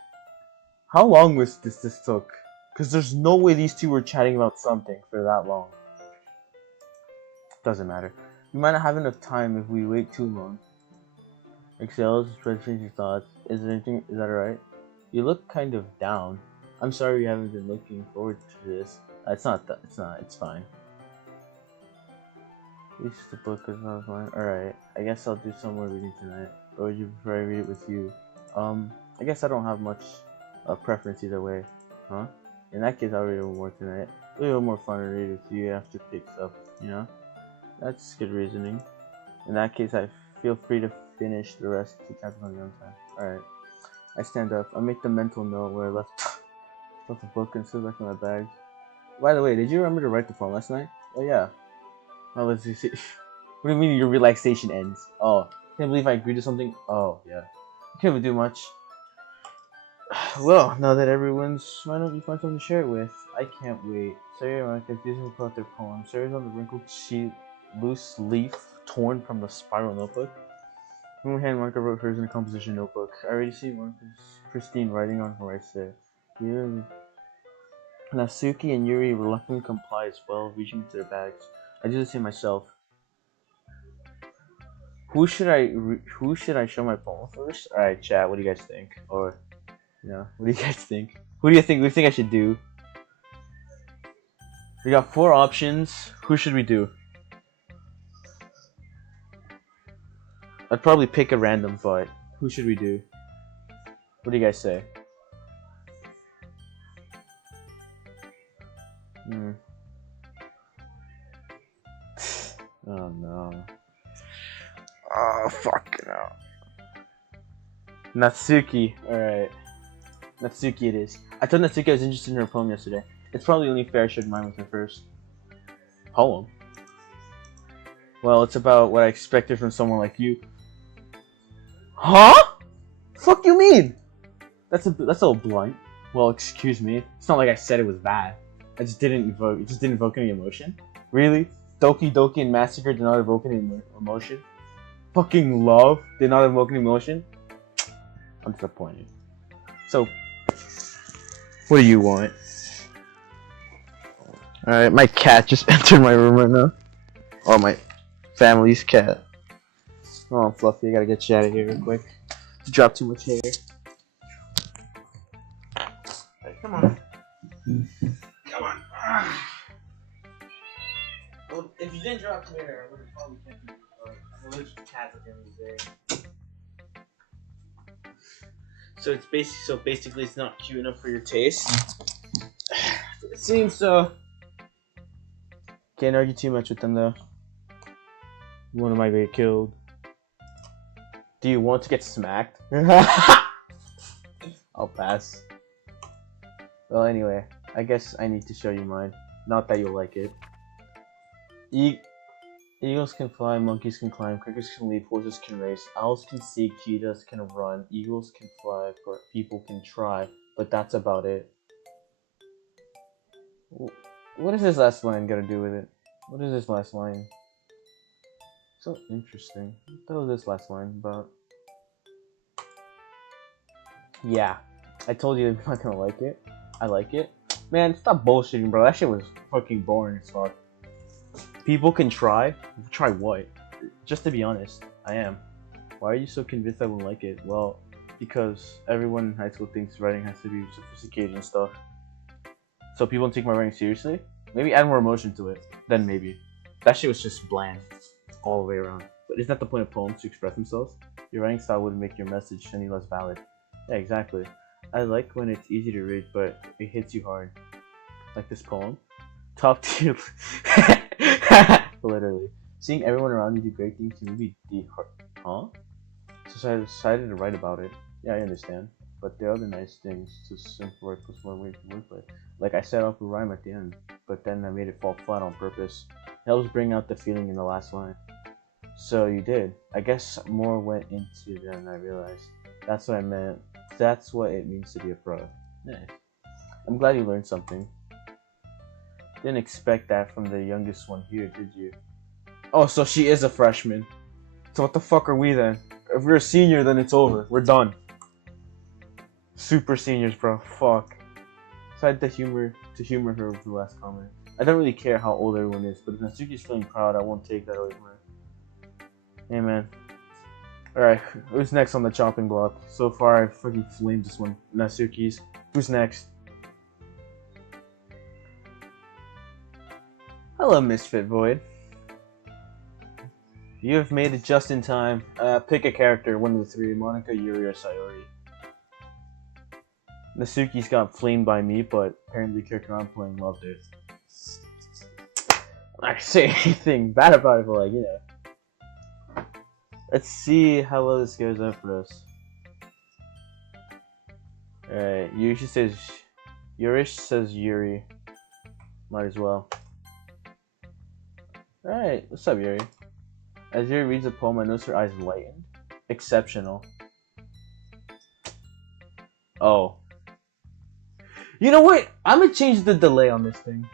How long was this took? Because there's no way these two were chatting about something for that long. Doesn't matter. We might not have enough time if we wait too long. Exhales, expressing your thoughts. Is that alright? You look kind of down. I'm sorry you haven't been looking forward to this. It's fine. At least the book is not fine. Alright, I guess I'll do some more reading tonight. Or would you prefer I read it with you? I guess I don't have much preference either way. Huh? In that case, I'll read a little more tonight. It'll be a little more fun to read with you after it picks up, you know? That's good reasoning. In that case, I feel free to finish the rest of the chapters on your own time. Alright. I stand up. I make the mental note where I left the book and sit back in my bag. By the way, did you remember to write the poem last night? Oh yeah. Oh, let's see. What do you mean your relaxation ends? Oh, can't believe I agreed to something. Oh yeah. I can't really do much. Well, now that everyone's, why don't you find something to share it with? I can't wait. Sorry, I'm confusing about their poem. Sarah's on the wrinkled sheet loose leaf torn from the spiral notebook. Hand marker wrote hers in a composition notebook. I already see Marcus pristine writing on her right there. Yeah. Natsuki and Yuri reluctantly comply as well, reaching into their bags. I do the same myself. Who should I show my poem first? Alright, chat, what do you guys think? Or, what do you guys think? Who do you think I should do? We got 4 options. Who should we do? I'd probably pick a random, but who should we do? What do you guys say? Oh no. Oh, fucking hell. Natsuki. Alright. Natsuki it is. I told Natsuki I was interested in her poem yesterday. It's probably only fair I shared mine with her first. Poem? Well, it's about what I expected from someone like you. Huh? Fuck you mean? That's a little blunt. Well, excuse me. It's not like I said it was bad. It just didn't evoke any emotion. Really? Doki Doki and Massacre did not evoke any emotion? Fucking love did not evoke any emotion? I'm disappointed. So, what do you want? Alright, my cat just entered my room right now. Oh, my family's cat. Oh, Fluffy, I gotta get you out of here real quick. You dropped too much hair. Hey, come on. Come on. Well, if you didn't drop hair, I would have probably kept you. I'm allergic to cats at the end of the day. So it's basically it's not cute enough for your taste. It seems so. Can't argue too much with them though. One of my get killed. Do you want to get smacked? I'll pass. Well, anyway, I guess I need to show you mine. Not that you'll like it. Eagles can fly, monkeys can climb, crickets can leap, horses can race, owls can seek, cheetahs can run, eagles can fly, people can try, but that's about it. What is this last line got to do with it? What is this last line? So interesting. What the hell is this last line about? Yeah, I told you I'm not gonna like it. I like it. Man, stop bullshitting, bro. That shit was fucking boring as fuck. People can try. Try what? Just to be honest, I am. Why are you so convinced I won't like it? Well, because everyone in high school thinks writing has to be sophisticated and stuff. So people don't take my writing seriously? Maybe add more emotion to it. Then maybe. That shit was just bland. All the way around. But isn't that the point of poems, to express themselves? Your writing style wouldn't make your message any less valid. Yeah, exactly. I like when it's easy to read, but it hits you hard. Like this poem. Top tier. Literally. Seeing everyone around you do great things can really be hard. Huh? So I decided to write about it. Yeah, I understand. But there are other nice things to simple write plus more way to work with. Like I set up a rhyme at the end, but then I made it fall flat on purpose. It helps bring out the feeling in the last line. So you did. I guess more went into it than I realized. That's what I meant. That's what it means to be a pro. Nice. I'm glad you learned something. Didn't expect that from the youngest one here, did you? Oh, so she is a freshman. So what the fuck are we then? If we're a senior, then it's over. We're done. Super seniors, bro. Fuck. So I had to humor her with the last comment. I don't really care how old everyone is, but if Natsuki's feeling proud, I won't take that away from her. Hey, man. Alright, who's next on the chopping block? So far, I fucking flamed this one. Natsuki's. Who's next? Hello, Misfit Void. You have made it just in time. Pick a character, one of the three. Monica, Yuri, or Sayori. Natsuki's got flamed by me, but apparently the character I'm playing loved it. I can say anything bad about it, but like, you know. Let's see how well this goes up for us. Alright, Yurish says Yuri. Might as well. Alright, what's up, Yuri? As Yuri reads the poem, I notice her eyes lightened. Exceptional. Oh. You know what? I'm gonna change the delay on this thing.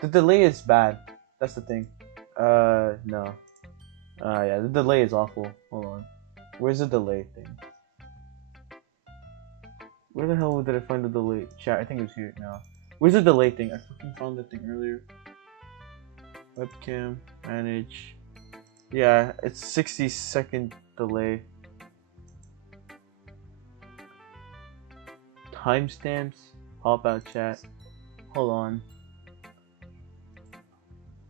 The delay is bad. That's the thing. No. Yeah, the delay is awful. Hold on. Where's the delay thing? Where the hell did I find the delay? Chat, I think it was here now. Where's the delay thing? I fucking found that thing earlier. Webcam, manage. Yeah, it's 60-second delay. Timestamps, hop out chat. Hold on.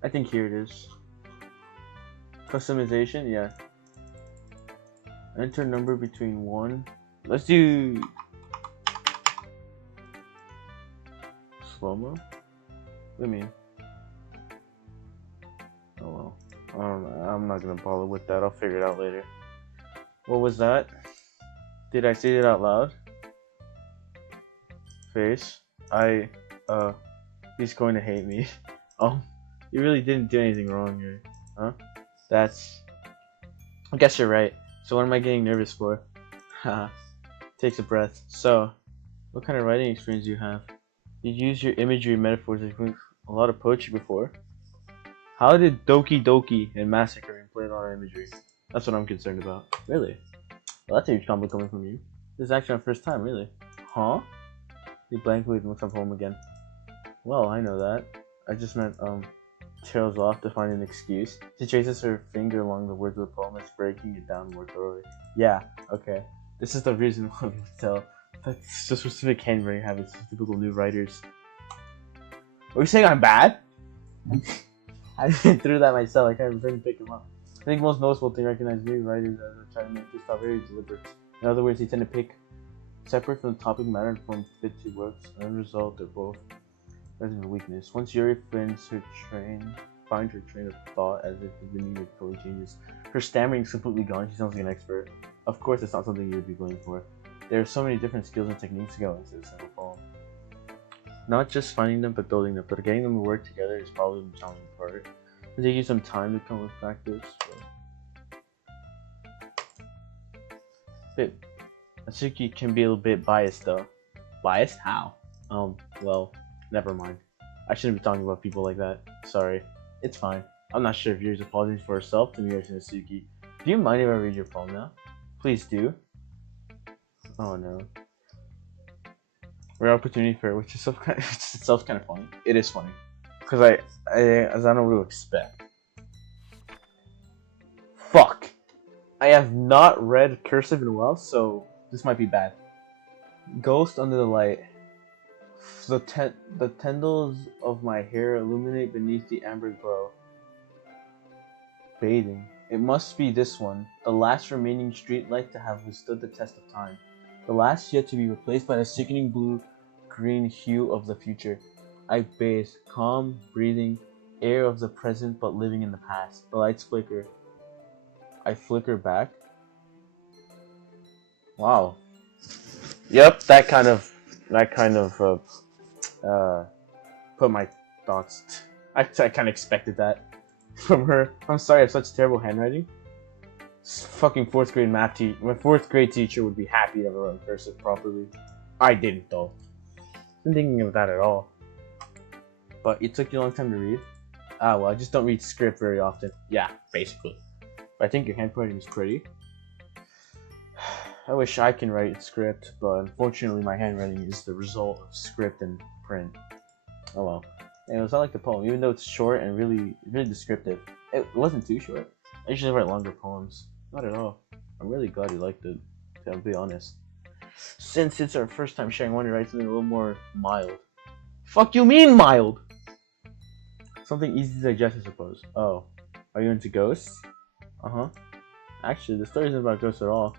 I think here it is. Customization, yeah. Enter number between 1. Let's do slow-mo? What do you mean? Oh well. I don't know. I'm not gonna bother with that. I'll figure it out later. What was that? Did I say it out loud? Face. He's going to hate me. You really didn't do anything wrong here. Huh? I guess you're right. So what am I getting nervous for? Haha. Takes a breath. So, what kind of writing experience do you have? You use your imagery metaphors like a lot of poetry before. How did Doki Doki and Massacre play a lot of imagery? That's what I'm concerned about. Really? Well, that's a huge compliment coming from you. This is actually my first time, really. Huh? He blankly looks up home again. Well, I know that. I just meant, trails off to find an excuse. She traces her finger along the words of the poem as breaking it down more thoroughly. Yeah, okay. This is the reason why we tell. That's just specific handwriting habits of typical new writers. Are you saying I'm bad? I went through that myself. I can't even pick him up. I think most noticeable thing recognized new writers as are trying to make this style very deliberate. In other words, they tend to pick separate from the topic matter and form fit to works. As a result, they're both present in weakness. Once Yuri finds her train of thought as if the meaning totally changes. Her stammering is completely gone. She sounds like an expert. Of course, it's not something you would be going for. There are so many different skills and techniques to go into this simple poem. Not just finding them, but building them. But getting them to work together is probably the challenging part. It'll take you some time to come with practice. Atsuki can be a little bit biased though. Biased? How? Well, never mind. I shouldn't be talking about people like that. Sorry. It's fine. I'm not sure if Yuri's apologizing for herself to me or to Atsuki. Do you mind if I read your poem now? Please do. Oh no. Rare opportunity for it, which is itself kind of funny. It is funny. Because I don't know what to expect. Fuck. I have not read cursive in a while, so this might be bad. Ghost under the light. The tendrils of my hair illuminate beneath the amber glow. Bathing. It must be this one, the last remaining street light to have withstood the test of time. The last yet to be replaced by the sickening blue-green hue of the future. I bathe, calm, breathing, air of the present but living in the past. The lights flicker. I flicker back. Wow. Yep, that kind of put my thoughts. I kind of expected that from her. I'm sorry, I have such terrible handwriting. Fucking fourth grade math teacher. My fourth grade teacher would be happy to have run cursive properly. I didn't though. Wasn't thinking of that at all. But it took you a long time to read. Ah well, I just don't read script very often. Yeah, basically. But I think your handwriting is pretty. I wish I can write script, but unfortunately my handwriting is the result of script and print. Oh well. Anyways, I like the poem, even though it's short and really descriptive. It wasn't too short. I usually write longer poems. Not at all. I'm really glad you liked it, to be honest. Since it's our first time sharing, I want to write something a little more mild. Fuck you mean mild? Something easy to digest, I suppose. Oh. Are you into ghosts? Uh-huh. Actually, the story isn't about ghosts at all.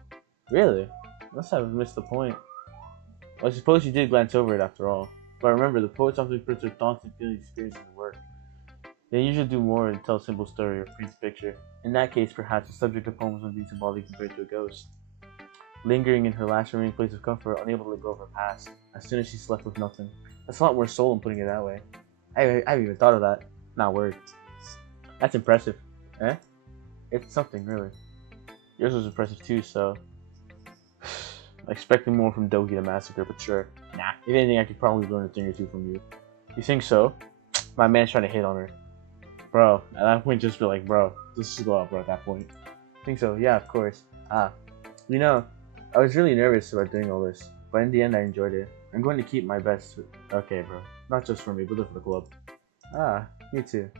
Really? Must have missed the point. Well, I suppose you did glance over it after all. But remember, the poets often put their thoughts and feelings experiences in work. They usually do more than tell a simple story or paint a picture. In that case, perhaps the subject of poems would be symbolic compared to a ghost. Lingering in her last remaining place of comfort, unable to let go of her past, as soon as she's left with nothing. That's a lot more soul in putting it that way. I haven't even thought of that. Not word. That's impressive. Eh? It's something, really. Yours was impressive too, so... Expecting more from Doki the Massacre, but sure. Nah, if anything, I could probably learn a thing or two from you. You think so? My man's trying to hit on her. Bro, at that point, just be like, bro, let's just go out, bro, at that point. I think so, yeah, of course. You know, I was really nervous about doing all this, but in the end, I enjoyed it. I'm going to keep my best. Okay, bro. Not just for me, but for the club. Me too.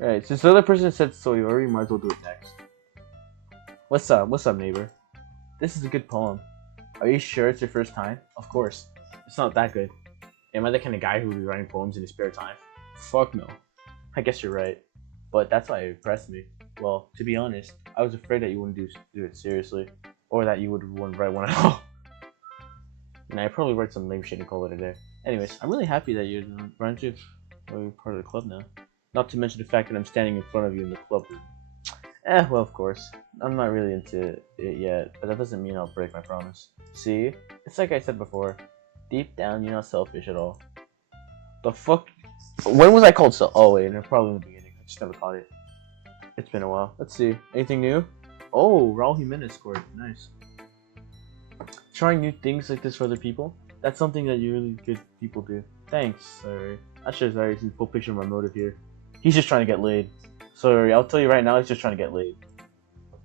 Alright, since the other person said so, you already might as well do it next. What's up? What's up, neighbor? This is a good poem. Are you sure it's your first time? Of course. It's not that good. Am I the kind of guy who would be writing poems in his spare time? Fuck no. I guess you're right. But that's why it impressed me. Well, to be honest, I was afraid that you wouldn't do it seriously. Or that you wouldn't write one at all. And I probably write some lame shit and call it a day. Anyways, I'm really happy that you're part of the club now. Not to mention the fact that I'm standing in front of you in the club room. Well, of course. I'm not really into it yet, but that doesn't mean I'll break my promise. See? It's like I said before. Deep down, you're not selfish at all. The fuck? When was I called so? Oh, wait, probably in the beginning. I just never caught it. It's been a while. Let's see. Anything new? Oh, Raul Jimenez scored. Nice. Trying new things like this for other people? That's something that you really good people do. Thanks. Sorry. I should have seen full picture of my motive here. He's just trying to get laid. Sorry, I'll tell you right now, he's just trying to get laid.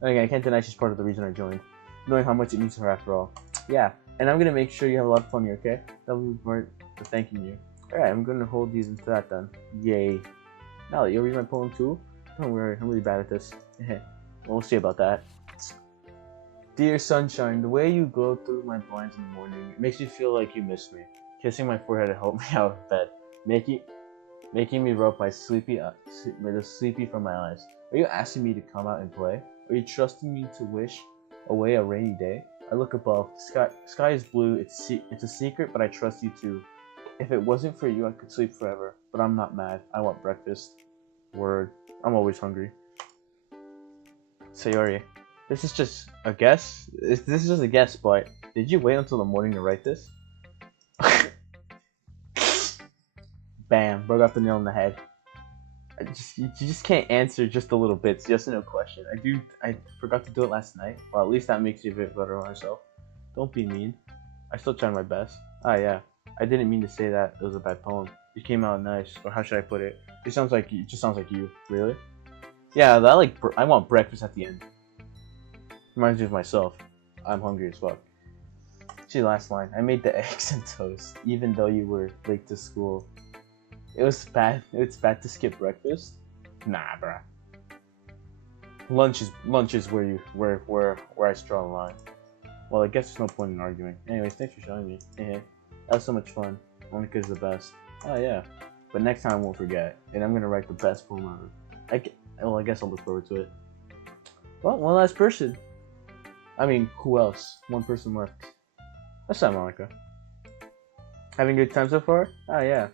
I can't deny she's part of the reason I joined. Knowing how much it means to her after all. Yeah, and I'm gonna make sure you have a lot of fun here, okay? That'll be part of thanking you. Alright, I'm gonna hold these into that then. Yay. Now, you'll read my poem too? Don't worry, I'm really bad at this. We'll see about that. Dear sunshine, the way you glow through my blinds in the morning, it makes me feel like you missed me. Kissing my forehead to help me out of bed. Making me rub my sleepy from my eyes. Are you asking me to come out and play? Are you trusting me to wish away a rainy day? I look above. The sky is blue. It's a secret, but I trust you too. If it wasn't for you, I could sleep forever. But I'm not mad. I want breakfast. Word. I'm always hungry. Sayori, this is just a guess. This is just a guess, but did you wait until the morning to write this? Bam, bro got the nail on the head. You just can't answer just a little bit. It's just a no question. I forgot to do it last night. Well, at least that makes you a bit better on yourself. Don't be mean. I still tried my best. Yeah. I didn't mean to say that it was a bad poem. It came out nice. Or how should I put it? It just sounds like you. Really? Yeah, I want breakfast at the end. Reminds me of myself. I'm hungry as fuck. See, last line. I made the eggs and toast, even though you were late to school. It was bad. It's bad to skip breakfast. Nah, bruh. Lunch is where I draw the line. Well, I guess there's no point in arguing. Anyways, thanks for showing me. That was so much fun. Monica's the best. Oh yeah. But next time I won't forget, and I'm gonna write the best poem ever. I guess I'll look forward to it. Well, one last person. I mean, who else? One person left. What's up, Monica? Having a good time so far? Oh yeah.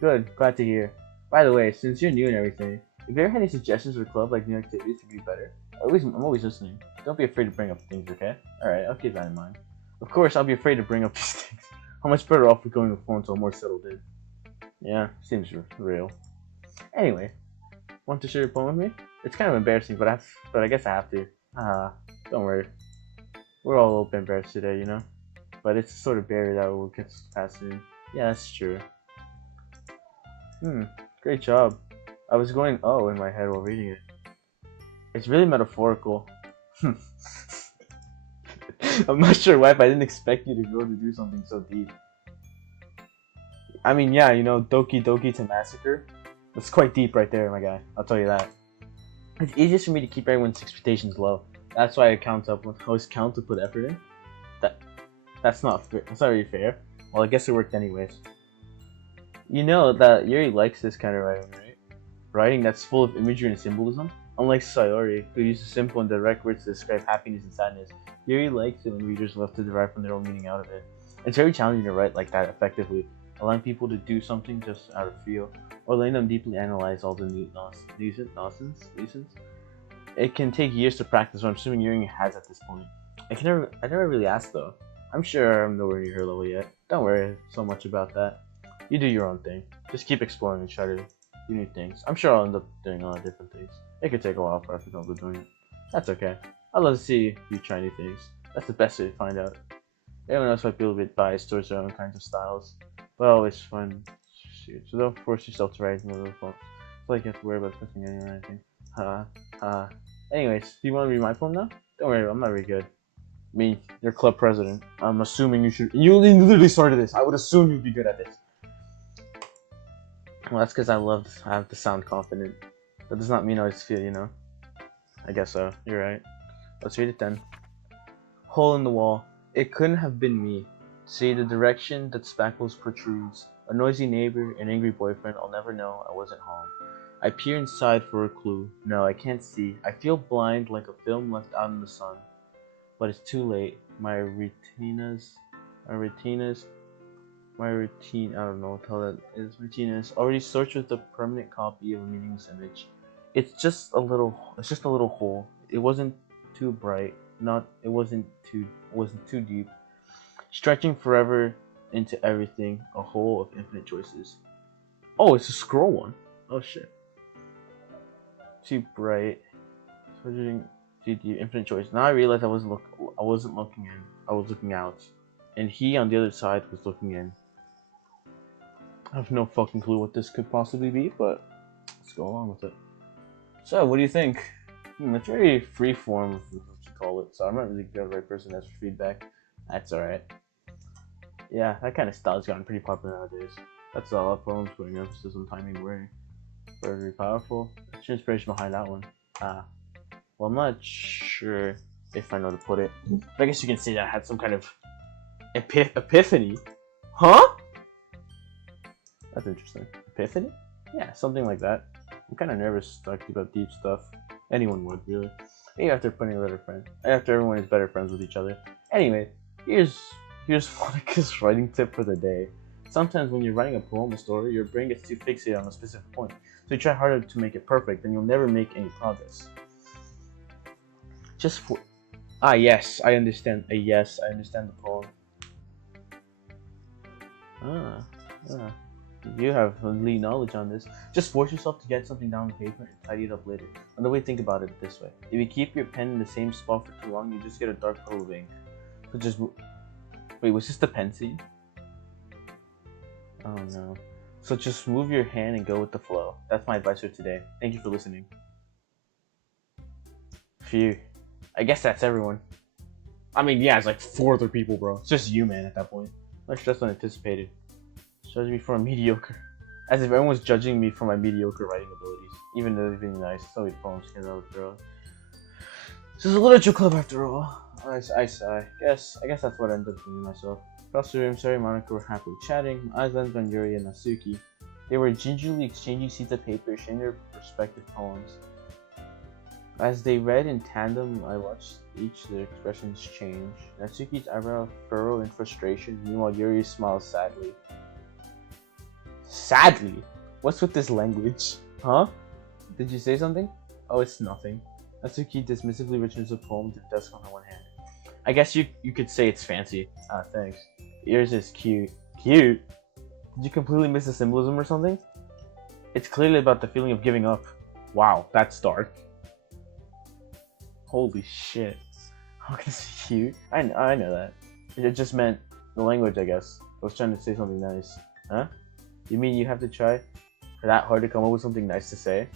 Good, glad to hear. By the way, since you're new and everything, if you ever had any suggestions for the club, like new activities to be better, I'm always listening. Don't be afraid to bring up things, okay? Alright, I'll keep that in mind. Of course, I'll be afraid to bring up these things. How much better off we're going with phone until more settled in. Yeah, seems real. Anyway, want to share your poem with me? It's kind of embarrassing, but I guess I have to. Don't worry. We're all a little bit embarrassed today, you know? But it's the sort of barrier that will get past soon. Yeah, that's true. Great job. I was going in my head while reading it. It's really metaphorical. I'm not sure why, but I didn't expect you to go to do something so deep. I mean, yeah, you know, Doki Doki to Massacre. That's quite deep right there, my guy. I'll tell you that. It's easiest for me to keep everyone's expectations low. That's why I always count to put effort in. That's not fair. That's not really fair. Well, I guess it worked anyways. You know that Yuri likes this kind of writing, right? Writing that's full of imagery and symbolism. Unlike Sayori, who uses simple and direct words to describe happiness and sadness, Yuri likes it when readers love to derive from their own meaning out of it. It's very challenging to write like that effectively, allowing people to do something just out of feel, or letting them deeply analyze all the nuisance. It can take years to practice, so I'm assuming Yuri has at this point. I never really asked though. I'm sure I'm nowhere near her level yet. Don't worry so much about that. You do your own thing. Just keep exploring and try to do new things. I'm sure I'll end up doing a lot of different things. It could take a while for I to know doing it. That's okay. I'd love to see you try new things. That's the best way to find out. Everyone else might be a little bit biased towards their own kinds of styles, but always fun. So don't force yourself to write in little feel like you have to worry about cussing anyone or anything. Anyways, do you want to read my poem now? Don't worry, I'm not very good. Me, your club president. I'm assuming you should. You literally started this. I would assume you'd be good at this. Well, that's because I have to sound confident. That does not mean I always feel, you know. I guess so. You're right. Let's read it then. Hole in the wall. It couldn't have been me. See the direction that spackles protrudes. A noisy neighbor, an angry boyfriend. I'll never know I wasn't home. I peer inside for a clue. No, I can't see. I feel blind like a film left out in the sun. But it's too late. My retina, I don't know what the hell that is. Retinas already searched with a permanent copy of a meaningless image. It's just a little hole. It wasn't too bright. It wasn't too deep. Stretching forever into everything. A hole of infinite choices. Oh, it's a scroll one. Oh shit. Too bright. Searching too deep. Infinite choice. Now I realize I wasn't looking in. I was looking out. And he on the other side was looking in. I have no fucking clue what this could possibly be, but let's go along with it. So, what do you think? It's very free form, what you call it, so I'm not really the right person to ask for feedback. That's alright. Yeah, that kind of style has gotten pretty popular nowadays. That's a lot of poems putting emphasis on timing wording. Very powerful. What's your inspiration behind that one? Well, I'm not sure if I know to put it, but I guess you can say that I had some kind of epiphany. Huh? That's interesting. Epiphany? Yeah, something like that. I'm kind of nervous talking about deep stuff. Anyone would, really. Maybe after putting a better friend. After everyone is better friends with each other. Anyway, here's Monica's writing tip for the day. Sometimes when you're writing a poem or story, your brain gets too fixated on a specific point. So you try harder to make it perfect, and you'll never make any progress. Yes, I understand. Yes, I understand the poem. You have elite knowledge on this. Just force yourself to get something down on paper and tidy it up later. On the way, think about it this way. If you keep your pen in the same spot for too long, you just get a dark puddle of ink. So just... Wait, was this the pen scene? Oh no. So just move your hand and go with the flow. That's my advice for today. Thank you for listening. Phew. I guess that's everyone. I mean, yeah, it's like 4 other people, bro. It's just you, man, at that point. Much less than anticipated. Judge me for a mediocre. As if everyone was judging me for my mediocre writing abilities. Even though they're being nice. So many poems came out of girl. This is a literature club after all. I guess that's what I ended up doing myself. Across the room, Sarah and Monica were happily chatting. My eyes landed on Yuri and Natsuki. They were gingerly exchanging sheets of paper, sharing their respective poems. As they read in tandem, I watched each of their expressions change. Natsuki's eyebrow furrowed in frustration, meanwhile Yuri smiled sadly. Sadly? What's with this language? Huh? Did you say something? Oh, it's nothing. Natsuki dismissively returns the poem to the desk on her one hand. I guess you could say it's fancy. Thanks. Yours is cute. Cute? Did you completely miss the symbolism or something? It's clearly about the feeling of giving up. Wow, that's dark. Holy shit. How can this be cute? I know that. It just meant the language, I guess. I was trying to say something nice. Huh? You mean you have to try that hard to come up with something nice to say?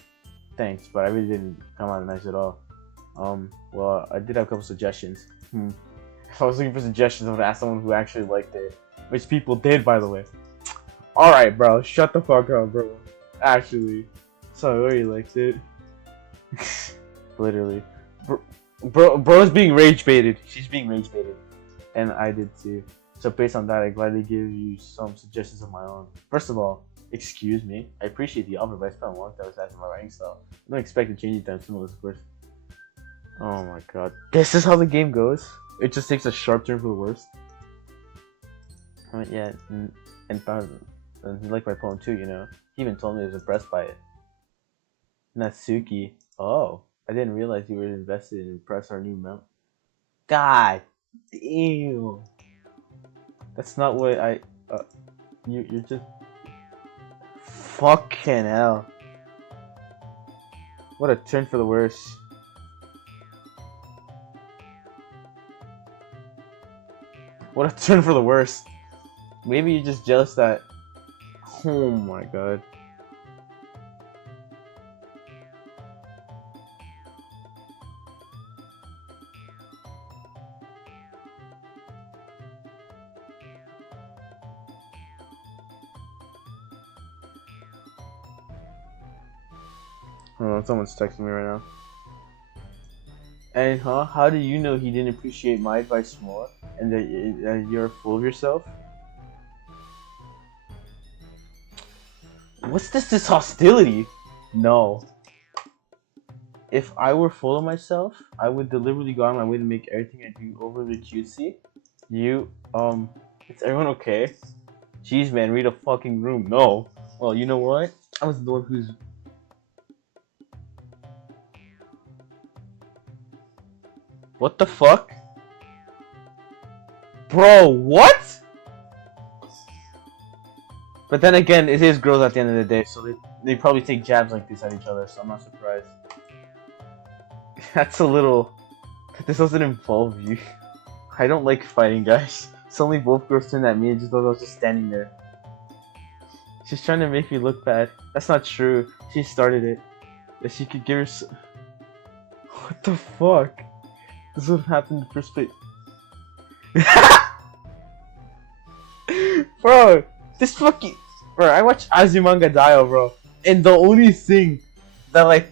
Thanks, but I really didn't come out nice at all. Well, I did have a couple suggestions. If I was looking for suggestions, I would ask someone who actually liked it. Which people did, by the way. Alright, bro. Shut the fuck up, bro. Actually. Sorry, liked it. Literally. Bro's being rage baited. She's being rage baited. And I did too. So based on that, I gladly give you some suggestions of my own. First of all, excuse me. I appreciate the offer, but I spent a long time asking my writing style. I don't expect to change it time soon, of course. Oh my god. This is how the game goes? It just takes a sharp turn for the worst? Yeah, and he liked my poem too, you know. He even told me he was impressed by it. Natsuki. Oh, I didn't realize you were invested in impress our new mount. God damn. That's not what you're just... Fucking hell. What a turn for the worse. What a turn for the worst. Maybe you're just jealous that... Oh my god. Oh, someone's texting me right now. And how do you know he didn't appreciate my advice more, and that you're full of yourself? What's this hostility? No. If I were full of myself, I would deliberately go out of my way to make everything I do overly cutesy. Is everyone okay? Jeez, man, read a fucking room. No. Well, you know what? I was the one who's... What the fuck? Bro, what? But then again, it is girls at the end of the day, so they probably take jabs like this at each other, so I'm not surprised. That's a little... This doesn't involve you. I don't like fighting, guys. Suddenly both girls turned at me and just thought I was just standing there. She's trying to make me look bad. That's not true. She started it. If she could give her... What the fuck? This would have happened in the first place. Bro, this fucking... Bro, I watch Azumanga Daioh, bro. And the only thing that, like,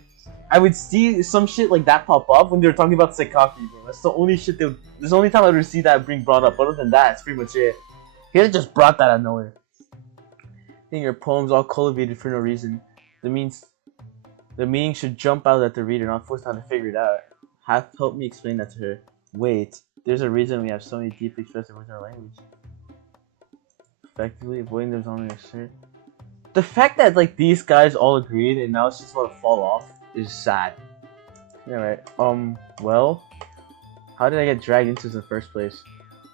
I would see some shit like that pop up when they were talking about Sekaki, bro. That's the only shit that's the only time I would see that being brought up. Other than that, it's pretty much it. He just brought that out of nowhere. I think your poem's all cultivated for no reason. The meaning should jump out at the reader, not force them to figure it out. Help me explain that to her. Wait, there's a reason we have so many deeply expressive words in our language. Effectively avoiding those on your shirt. The fact that like these guys all agreed and now it's just about to fall off is sad. Alright, well, how did I get dragged into this in the first place?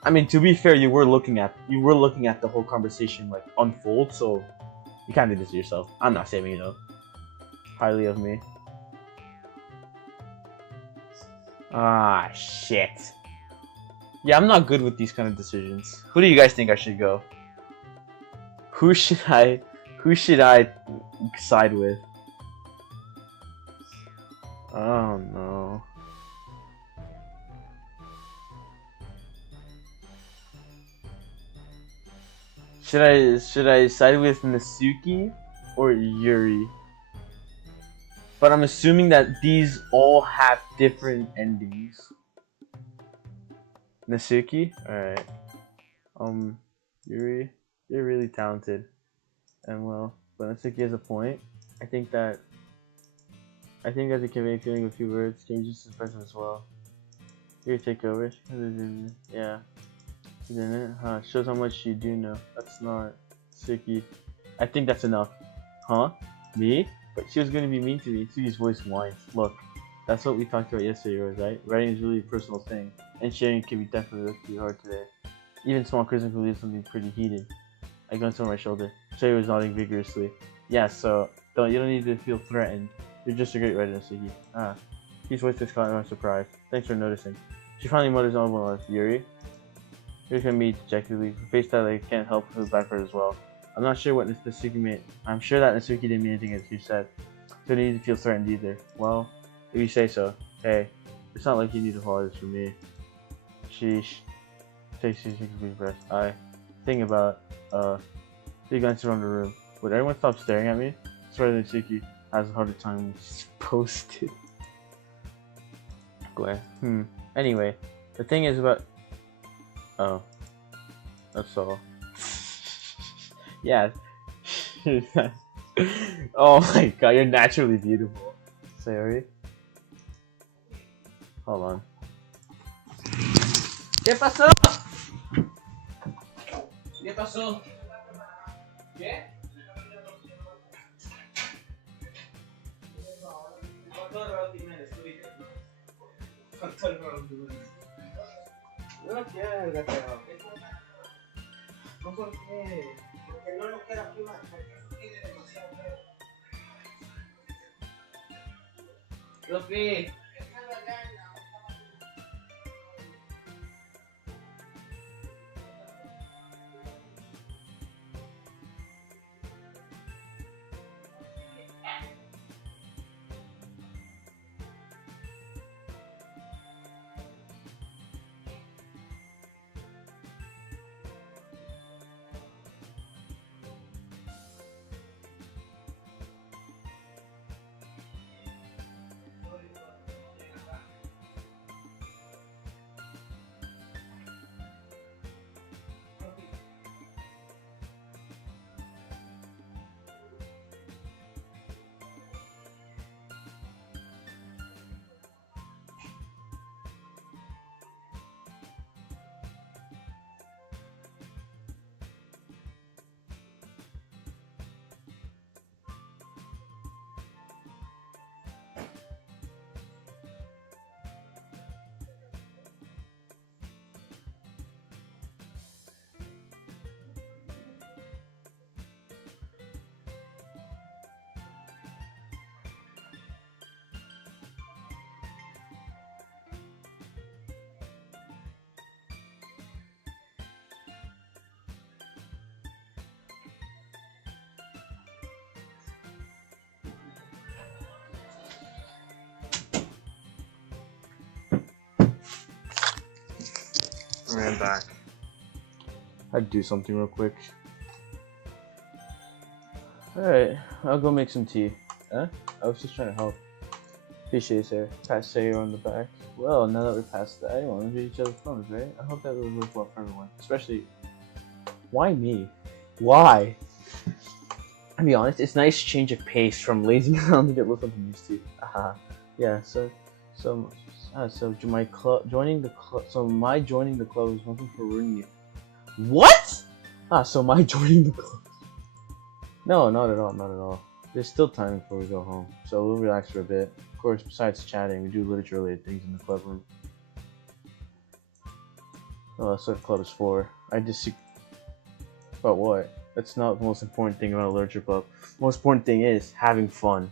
I mean, to be fair, you were looking at the whole conversation like unfold, so you kind of did this to yourself. I'm not saving you though. Highly of me. Ah, shit. Yeah, I'm not good with these kind of decisions. Who do you guys think I should go? Who should I side with? Oh no. Should I side with Natsuki or Yuri? But I'm assuming that these all have different endings. Natsuki? Alright. Yuri, you're really talented. And well, but Natsuki has a point. I think that the convey feeling with a few words can be just as impressive as well. Here, take over. Yeah. Didn't it? Huh? Shows how much you do know. That's not Suki. I think that's enough. Huh? Me? But she was gonna be mean to me. Suki's voice whines. Look, that's what we talked about yesterday, right? Writing is really a personal thing, and sharing can be definitely pretty hard today. Even small criticism can leave something pretty heated. I glanced over my shoulder. Sherry was nodding vigorously. Yeah, so you don't need to feel threatened. You're just a great writer, Suki. Ah. His voice just caught my surprise. Thanks for noticing. She finally mutters on one Yuri. Yuri can be dejectedly. Face that I can't help feels bad for it as well. I'm not sure what Natsuki meant. I'm sure that Natsuki didn't mean anything as you said. So you need to feel threatened either. Well, if you say so. Hey, it's not like you need to apologize for me. Sheesh. Takes a deep breath. I think about she glances around the room. Would everyone stop staring at me? Sorry, Natsuki has a harder time posted. Glare. Anyway, the thing is about. Oh, that's all. Yeah. Oh my god, you're naturally beautiful. Sorry. Hold on. ¿Qué pasó? ¿Qué pasó? ¿Qué? No quiero, no por qué, porque no lo quiero quemar, porque tiene demasiado feo. Doki. Alright, I'm back. I'd do something real quick. Alright, I'll go make some tea. Huh? I was just trying to help. Appreciate it, sir. Pass Sayer on the back. Well, now that we're past that, I want to read each other's phones, right? I hope that will work well for everyone. Especially, why me? Why? I'll be honest, it's nice change of pace from lazing around to get a little something used to. Yeah, so my joining the club. So my joining the club is nothing for ruining you. What? So my joining the club. No, not at all, not at all. There's still time before we go home, so we'll relax for a bit. Of course, besides chatting, we do literature-related things in the club room. Oh, that's what the club is for. About what? That's not the most important thing about a literature club. The most important thing is having fun.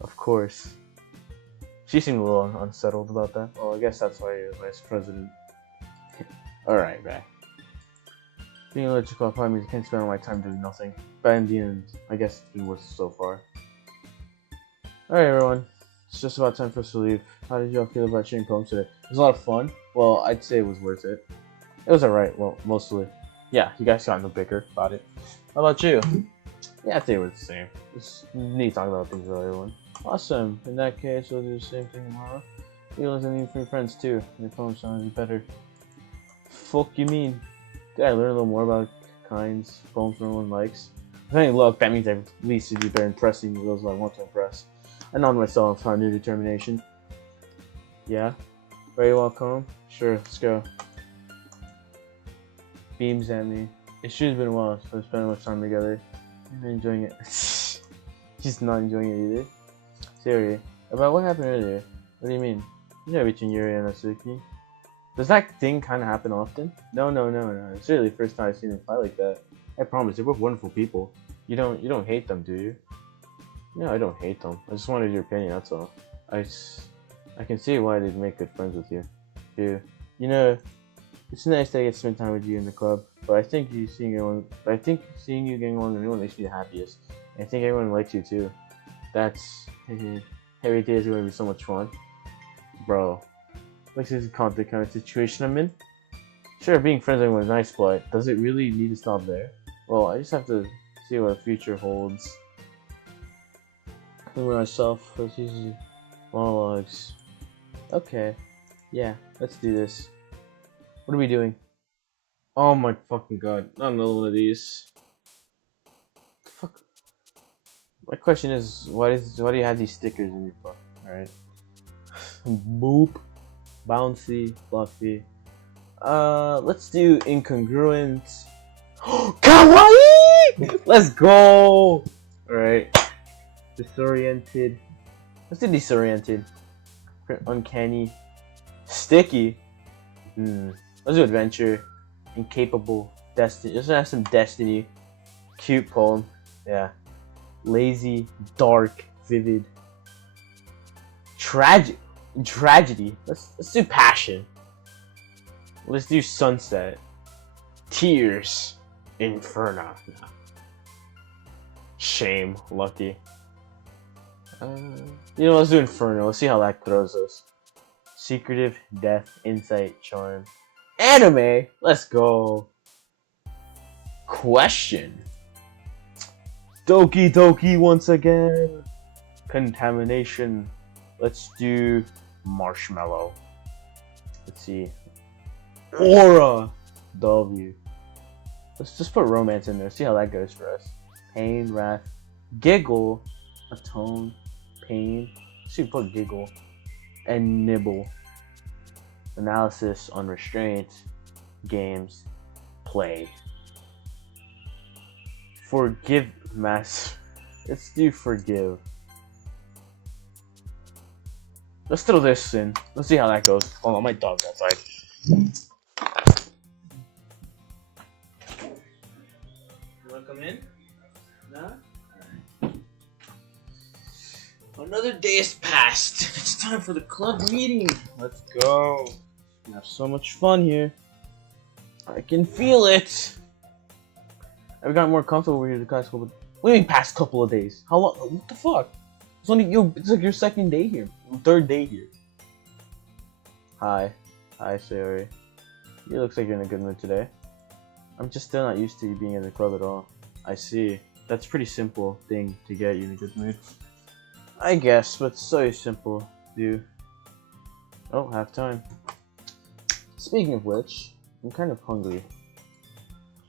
Of course. She seemed a little unsettled about that. Well, I guess that's why you're vice president. Alright, back. Being a literature club probably means I can't spend all my time doing nothing. But in the end, I guess it's been worth it so far. Alright, everyone. It's just about time for us to leave. How did y'all feel about sharing poems today? It was a lot of fun. Well, I'd say it was worth it. It was alright, well, mostly. Yeah, you guys got no bicker about it. How about you? Yeah, I think it was the same. It's neat talking about things with everyone. Awesome. In that case, we'll do the same thing tomorrow. You'll listen to your friends too. Your poems sound better. Fuck you mean? Did I learn a little more about kinds of poems no one likes? If any luck, that means at least to be better impressing those who I want to impress. I know myself, found new determination. Yeah? Very welcome? Sure, let's go. Beams at me. It should have been a while since we spent much time together. I'm enjoying it. She's not enjoying it either. Siri, about what happened earlier? What do you mean? You're not between Yuri and Asuki. Does that thing kind of happen often? No. It's really the first time I've seen them fight like that. I promise, they're both wonderful people. You don't hate them, do you? No, I don't hate them. I just wanted your opinion, that's all. I can see why they'd make good friends with you. You know, it's nice that I get to spend time with you in the club, but I think seeing you getting along with everyone makes me the happiest. And I think everyone likes you too. That's every day is going to be so much fun, bro. Like this is the kind of situation I'm in. Sure, being friends with everyone is nice, but does it really need to stop there? Well, I just have to see what the future holds. For myself, it's usually monologues. Okay, yeah, let's do this. What are we doing? Oh my fucking god, not another one of these. Fuck. My question is, why do you have these stickers in your phone? Alright. Boop. Bouncy, fluffy. Let's do incongruent. Kawaii! Let's go! Alright. Disoriented. Let's do disoriented. Uncanny. Sticky. Let's do adventure. Incapable. Destiny. Let's have some destiny. Cute poem. Yeah. Lazy. Dark. Vivid. Tragedy. Let's do passion. Let's do sunset. Tears. Inferno. No. Shame. Lucky. Let's do inferno. Let's see how that throws us. Secretive. Death. Insight. Charm. Anime. Let's go. Question. Doki Doki once again. Contamination. Let's do marshmallow. Let's see. Aura. W. Let's just put romance in there. See how that goes for us. Pain, wrath, giggle, atone, pain. Should put giggle and nibble. Analysis, unrestrained, games, play. Forgive, mass. Let's do forgive. Let's throw this in. Let's see how that goes. Hold on, my dog's outside. You wanna come in? No? Alright. Another day has passed. It's time for the club meeting. Let's go. We have so much fun here. I can feel it. I've gotten more comfortable over here the past couple. What do you mean past couple of days? How long? What the fuck? It's only it's like your second day here, third day here. Hi, Sayori. You looks like you're in a good mood today. I'm just still not used to you being in the club at all. I see. That's a pretty simple thing to get you in a good mood. I guess, but so simple, dude. Oh, half time. Speaking of which, I'm kind of hungry.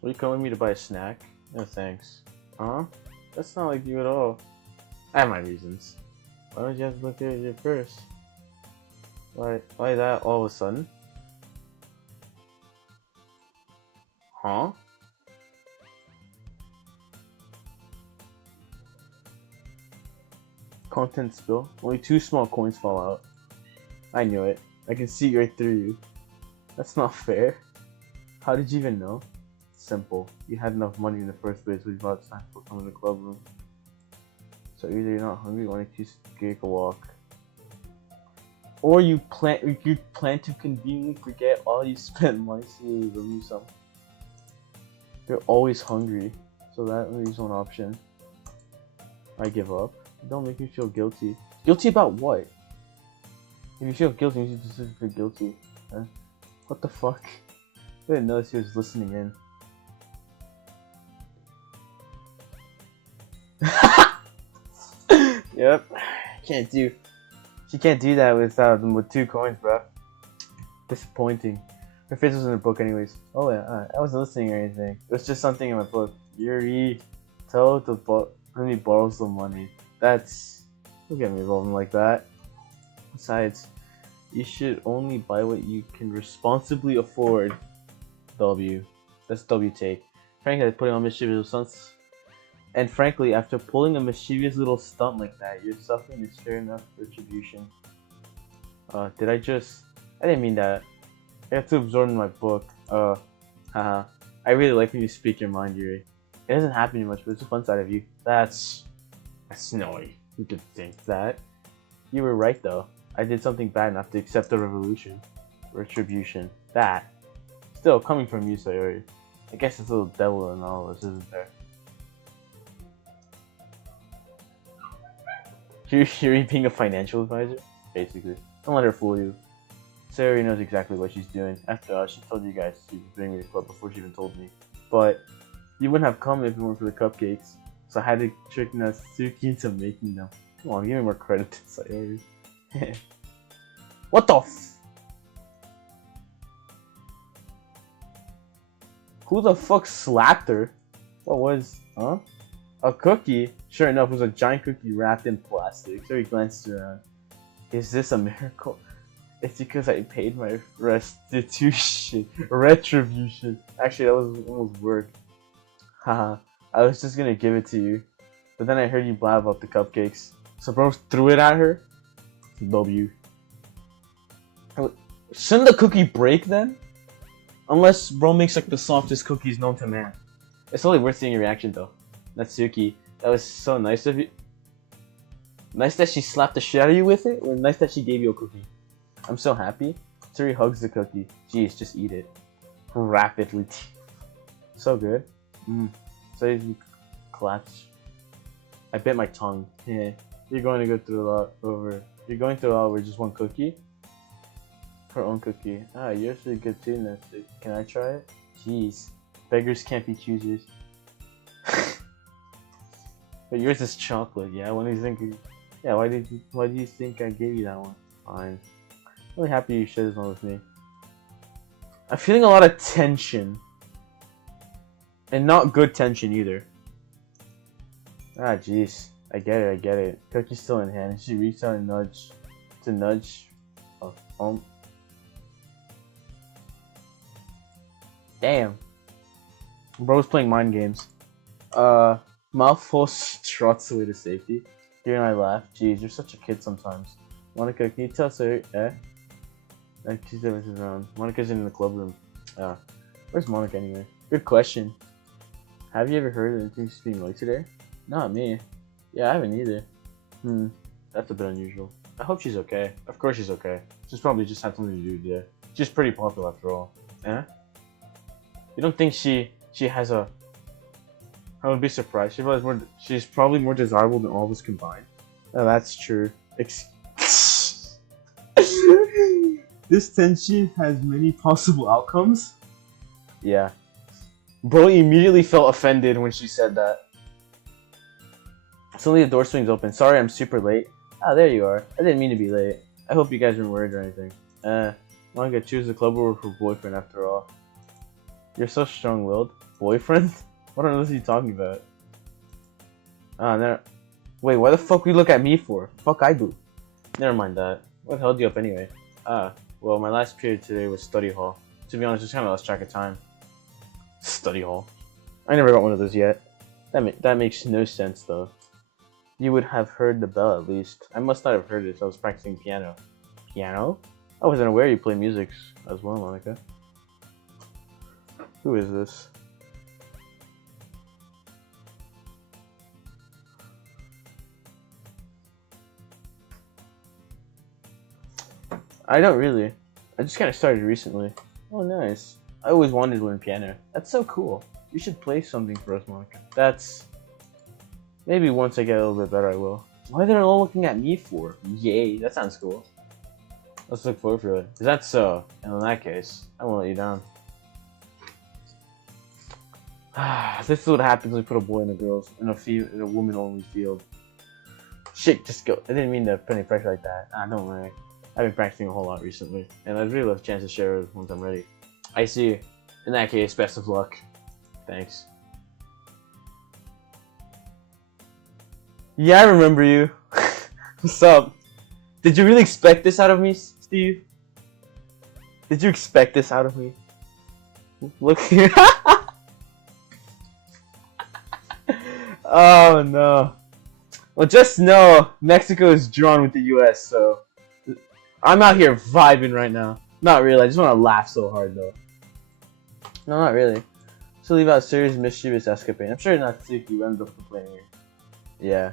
Will you come with me to buy a snack? No thanks. Huh? That's not like you at all. I have my reasons. Why don't you have to look at your purse? Why that all of a sudden? Huh? Content spill. Only 2 small coins fall out. I knew it. I can see right through you. That's not fair. How did you even know? Simple. You had enough money in the first place when you bought snacks for coming to the club room. So either you're not hungry or want to take a walk. Or you plan to conveniently forget all you spent money to remove some. You're always hungry, so that leaves one option. I give up. Don't make me feel guilty. Guilty about what? If you feel guilty, you should just feel guilty. Huh? What the fuck? I didn't notice he was listening in. Yep. She can't do that with 2 coins, bro. Disappointing. Her face was in her book anyways. Oh yeah, I wasn't listening or anything. It was just something in my book. Yuri, tell her to let me borrow some money. Don't get me involved in like that. Besides, you should only buy what you can responsibly afford. W. That's W take. Frankly, putting on mischievous stunts. And frankly, after pulling a mischievous little stunt like that, you're suffering is fair enough retribution. I didn't mean that. I have to absorb in my book. Haha. I really like when you speak your mind, Yuri. It doesn't happen too much, but it's a fun side of you. That's snowy. You could think that. You were right though. I did something bad enough to accept the retribution. That. Still, coming from you, Sayori. I guess there's a little devil in all of us, isn't there? Yuri being a financial advisor? Basically. Don't let her fool you. Sayori knows exactly what she's doing. After all, she told you guys she was bringing me to the club before she even told me. But you wouldn't have come if it weren't for the cupcakes. So I had to trick Natsuki into making them. Come on, give me more credit to Sayori. What the Who the fuck slapped her? What was, huh? A cookie? Sure enough, it was a giant cookie wrapped in plastic. So he glanced around. Is this a miracle? It's because I paid my retribution. Actually, that was almost work. Haha, I was just gonna give it to you. But then I heard you blab about the cupcakes. So bro threw it at her. W. Shouldn't the cookie break then? Unless bro makes like the softest cookies known to man. It's only worth seeing your reaction though. Natsuki, that was so nice of you. Nice that she slapped the shit out of you with it, or nice that she gave you a cookie? I'm so happy. Suri hugs the cookie. Jeez, just eat it. Rapidly. So good. So you collapse. I bit my tongue. Yeah. You're going to go through a lot over just one cookie? Her own cookie. Ah, yours is good too, Natsuki. Can I try it? Jeez. Beggars can't be choosers. But yours is chocolate, yeah? Why do you think why do you think I gave you that one? Fine. I'm really happy you shared this one with me. I'm feeling a lot of tension. And not good tension either. Ah, jeez. I get it. Cookie's still in hand. She reached out and nudge. Damn. Bro's playing mind games. Mouthful struts away to safety. Here and I laugh. Jeez, you're such a kid sometimes. Monica, can you tell Sir? She's around. Monica's in the club room. Where's Monica anyway? Good question. Have you ever heard anything she's being late today? Not me. Yeah, I haven't either. That's a bit unusual. I hope she's okay. Of course she's okay. She's probably just had something to do today. She's pretty popular after all. Eh? You don't think she has a... I would be surprised. She's probably more desirable than all of us combined. Oh, that's true. This tension has many possible outcomes. Yeah. Bro immediately felt offended when she said that. Suddenly the door swings open. Sorry, I'm super late. Ah, there you are. I didn't mean to be late. I hope you guys weren't worried or anything. Manga, choose the club over her boyfriend after all. You're so strong-willed. Boyfriend? What on earth are you talking about? Ah, never. Wait, why the fuck we look at me for? Fuck I do. Never mind that. What held you up anyway? Ah, well, my last period today was study hall. To be honest, just kind of lost track of time. Study hall. I never got one of those yet. That makes no sense though. You would have heard the bell at least. I must not have heard it, so I was practicing piano. Piano? I wasn't aware you play music as well, Monica. Who is this? I don't really. I just kind of started recently. Oh, nice. I always wanted to learn piano. That's so cool. You should play something for us, Monica. That's... Maybe once I get a little bit better, I will. Why are they all looking at me for? Yay, that sounds cool. Let's look forward to it. Is that so? And in that case, I won't let you down. This is what happens when we put a boy and a girl in a woman-only field. Shit, just go. I didn't mean to put any pressure like that. Ah, don't worry. I've been practicing a whole lot recently, and I'd really love a chance to share it once I'm ready. I see. In that case, best of luck. Thanks. Yeah, I remember you. What's up? Did you really expect this out of me, Steve? Did you expect this out of me? Look here. Oh no. Well, just know Mexico is drawn with the US, so I'm out here vibing right now. Not really. I just want to laugh so hard though. No, not really. So leave out serious mischievous escapade. I'm sure not Natsuki who ends up complaining here. Yeah.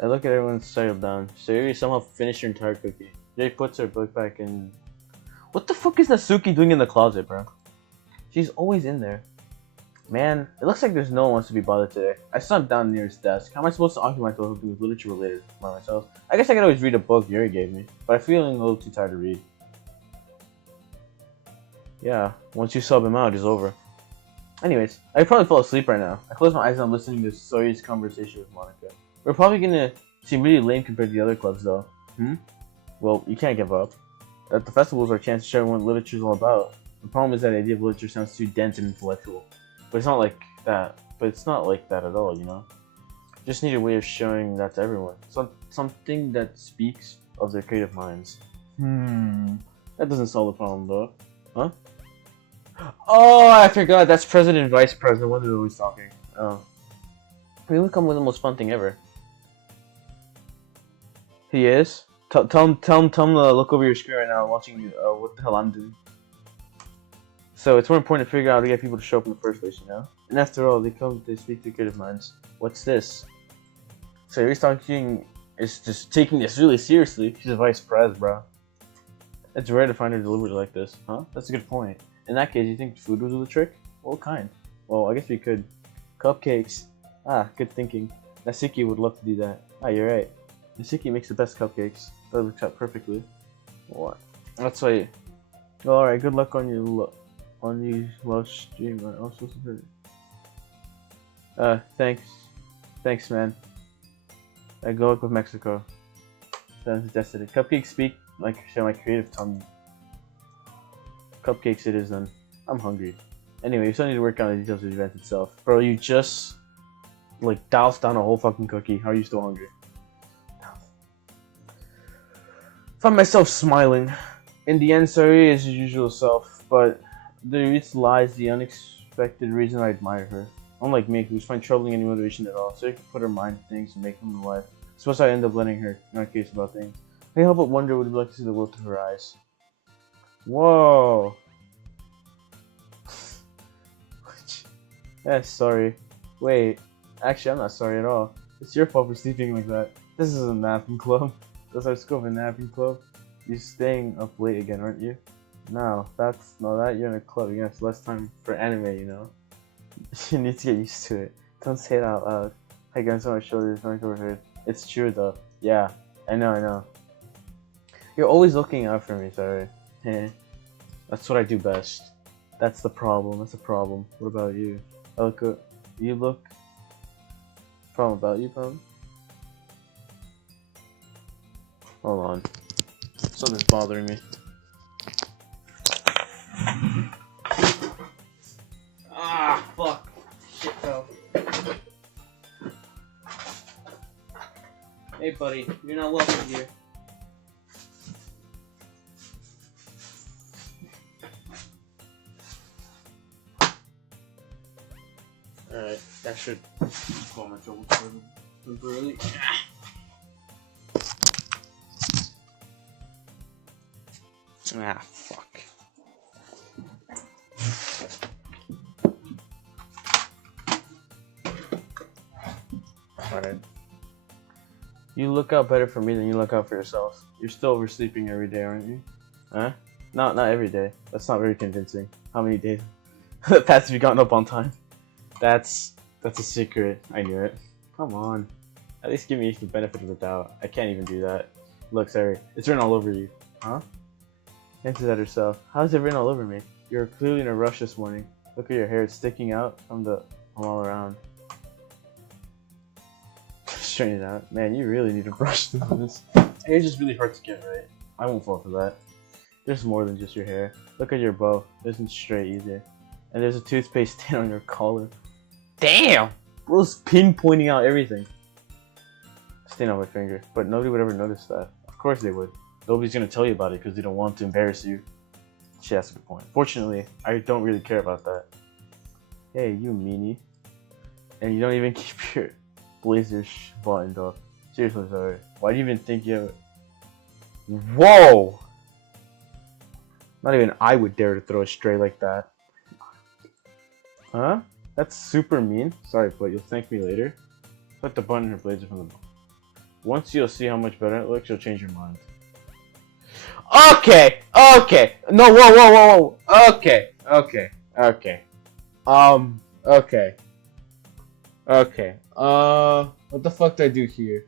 I look at everyone settled down. Sayuri somehow finished her entire cookie. Jay puts her book back in. What the fuck is Natsuki doing in the closet, bro? She's always in there. Man, it looks like there's no one wants to be bothered today. I sat down near his desk. How am I supposed to occupy myself with something literature related by myself? I guess I could always read a book Yuri gave me, but I'm feeling a little too tired to read. Yeah, once you sub him out, it's over. Anyways, I probably fall asleep right now. I close my eyes and I'm listening to Sawyer's conversation with Monica. We're probably gonna seem really lame compared to the other clubs though. Well, you can't give up. At the festival is our chance to share what literature is all about. The problem is that the idea of literature sounds too dense and intellectual. But it's not like that. But it's not like that at all, you know? Just need a way of showing that to everyone. Something that speaks of their creative minds. That doesn't solve the problem though. Huh? Oh, I forgot. That's President and Vice President. What are they always talking? Oh. We would come with the most fun thing ever. He is? Tell him to look over your screen right now watching what the hell I'm doing. So it's more important to figure out how to get people to show up in the first place, you know? And after all, they speak their creative minds. What's this? So he's talking is just taking this really seriously. She's a vice pres, bro. It's rare to find her deliberately like this, huh? That's a good point. In that case, you think food was the trick? What kind? Well, I guess we could. Cupcakes. Ah, good thinking. Natsuki would love to do that. Ah, you're right. Natsuki makes the best cupcakes. That works out perfectly. What? That's why. Well, alright, good luck on your love stream. I was supposed to thanks. Thanks, man. Good luck with Mexico. That's destiny. Cupcakes speak like show my creative tummy. Cupcakes it is then. I'm hungry. Anyway, you still need to work on the details of the event itself. Bro, you just like doused down a whole fucking cookie. How are you still hungry? Find myself smiling. In the end, Sari is his usual self, but there lies the unexpected reason I admire her. Unlike me, who's find troubling any motivation at all, Sari can put her mind to things and make them in life. Suppose I end up letting her, not curious about things. I can't help but wonder what it would be like to see the world through her eyes. Whoa. Sorry. Wait. Actually, I'm not sorry at all. It's your fault for sleeping like that. This is a napping club. Does our school have a napping club? You're staying up late again, aren't you? No, that you're in a club. You're gonna have less time for anime, you know? You need to get used to it. Don't say it out loud. Hey guys on my shoulders, not overheard. It's true though. Yeah, I know. You're always looking out for me, sorry. Heh. That's what I do best. That's the problem. That's the problem. What about you? You look. Problem about you, problem? Hold on. Something's bothering me. Ah, fuck. Shit fell. Hey, buddy. You're not welcome here. Alright, that should call my trouble temporarily. Ah, fuck. Alright. You look out better for me than you look out for yourself. You're still oversleeping every day, aren't you? Huh? Not every day. That's not very convincing. How many days? The past have you gotten up on time? That's a secret. I knew it. Come on. At least give me the benefit of the doubt. I can't even do that. Look, sorry. It's written all over you. Huh? Answer that herself. How's it written all over me? You're clearly in a rush this morning. Look at your hair. It's sticking out from all around. Straighten it out. Man, you really need to brush this. Hair's just really hard to get right. I won't fall for that. There's more than just your hair. Look at your bow. It isn't straight either. And there's a toothpaste stain on your collar. Damn! Bro's pinpointing out everything. Stain on my finger. But nobody would ever notice that. Of course they would. Nobody's gonna tell you about it because they don't want to embarrass you. Shit, that's a good point. Fortunately, I don't really care about that. Hey, you meanie. And you don't even keep your blazer buttoned up. Seriously, sorry. Why do you even think you have... Whoa! Not even I would dare to throw a stray like that. Huh? That's super mean. Sorry, but you'll thank me later. Put the button in her blazer from the bottom. Once you'll see how much better it looks, you'll change your mind. Okay! Okay! No, whoa! Okay! Okay. Okay. What the fuck did I do here?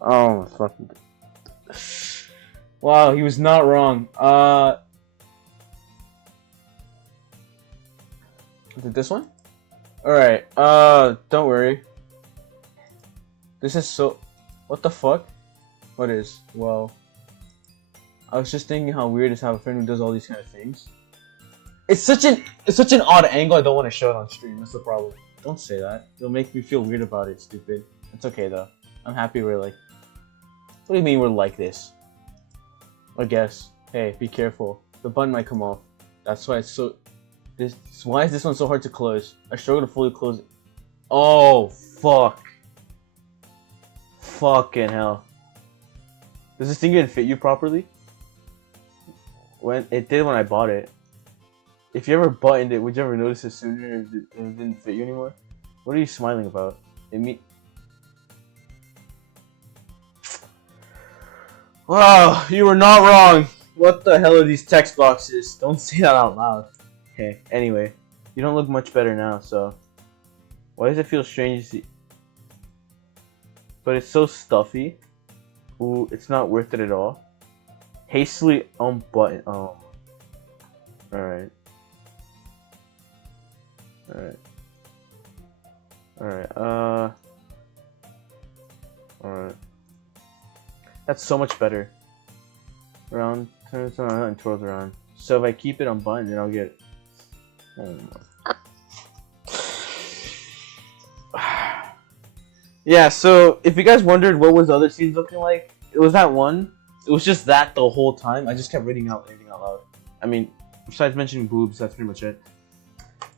Oh, fucking... Wow, he was not wrong. Is it this one? Alright, don't worry. This is so... What the fuck? What is? Well... I was just thinking how weird it is to have a friend who does all these kind of things. It's such an odd angle, I don't want to show it on stream, that's the problem. Don't say that. It'll make me feel weird about it, stupid. It's okay though. I'm happy we're like... What do you mean we're like this? I guess. Hey, be careful. The button might come off. That's why it's so... Why is this one so hard to close? I struggle to fully close it. Oh, fuck. Fucking hell. Does this thing even fit you properly? It did when I bought it. If you ever buttoned it, would you ever notice it sooner if it didn't fit you anymore? What are you smiling about? Wow, you were not wrong. What the hell are these text boxes? Don't say that out loud. Okay, anyway, you don't look much better now, so... Why does it feel strange to see... But it's so stuffy. Ooh, it's not worth it at all. Hastily unbutton... Oh. Alright. Alright. That's so much better. Around, turns around, and twirls around. So if I keep it unbuttoned, then I'll get... Oh my. Yeah, so if you guys wondered what was the other scenes looking like, it was that one. It was just that the whole time. I just kept reading out everything out loud. I mean, besides mentioning boobs, that's pretty much it.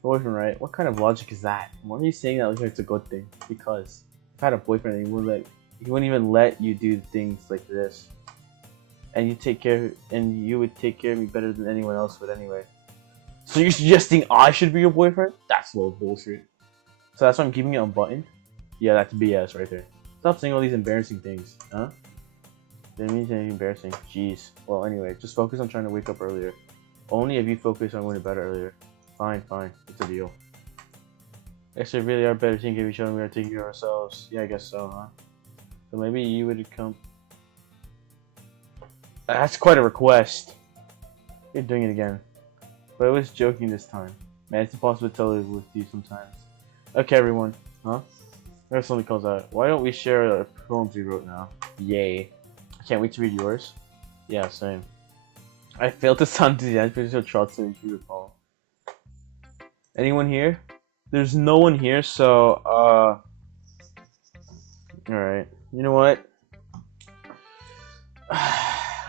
Boyfriend, right? What kind of logic is that? Why are you saying that like it's a good thing? Because if I had a boyfriend, he wouldn't even let you do things like this. And you would take care of me better than anyone else would anyway. So you're suggesting I should be your boyfriend? That's a little bullshit. So that's why I'm keeping it unbuttoned? Yeah, that's BS right there. Stop saying all these embarrassing things, huh? Didn't mean anything embarrassing. Jeez. Well, anyway, just focus on trying to wake up earlier. Only if you focus on going to bed earlier. Fine. It's a deal. Guess we really are better thinking of each other than we are thinking of ourselves. Yeah, I guess so, huh? So maybe you would come... That's quite a request. You're doing it again. But I was joking this time. Man, it's impossible to tell it with you sometimes. Okay, everyone. Huh? There's something calls out. Why don't we share the poems we wrote now? Yay. I can't wait to read yours. Yeah, same. I failed to sound enthusiastic, so trust if you recall. Anyone here? There's no one here, so, alright. You know what?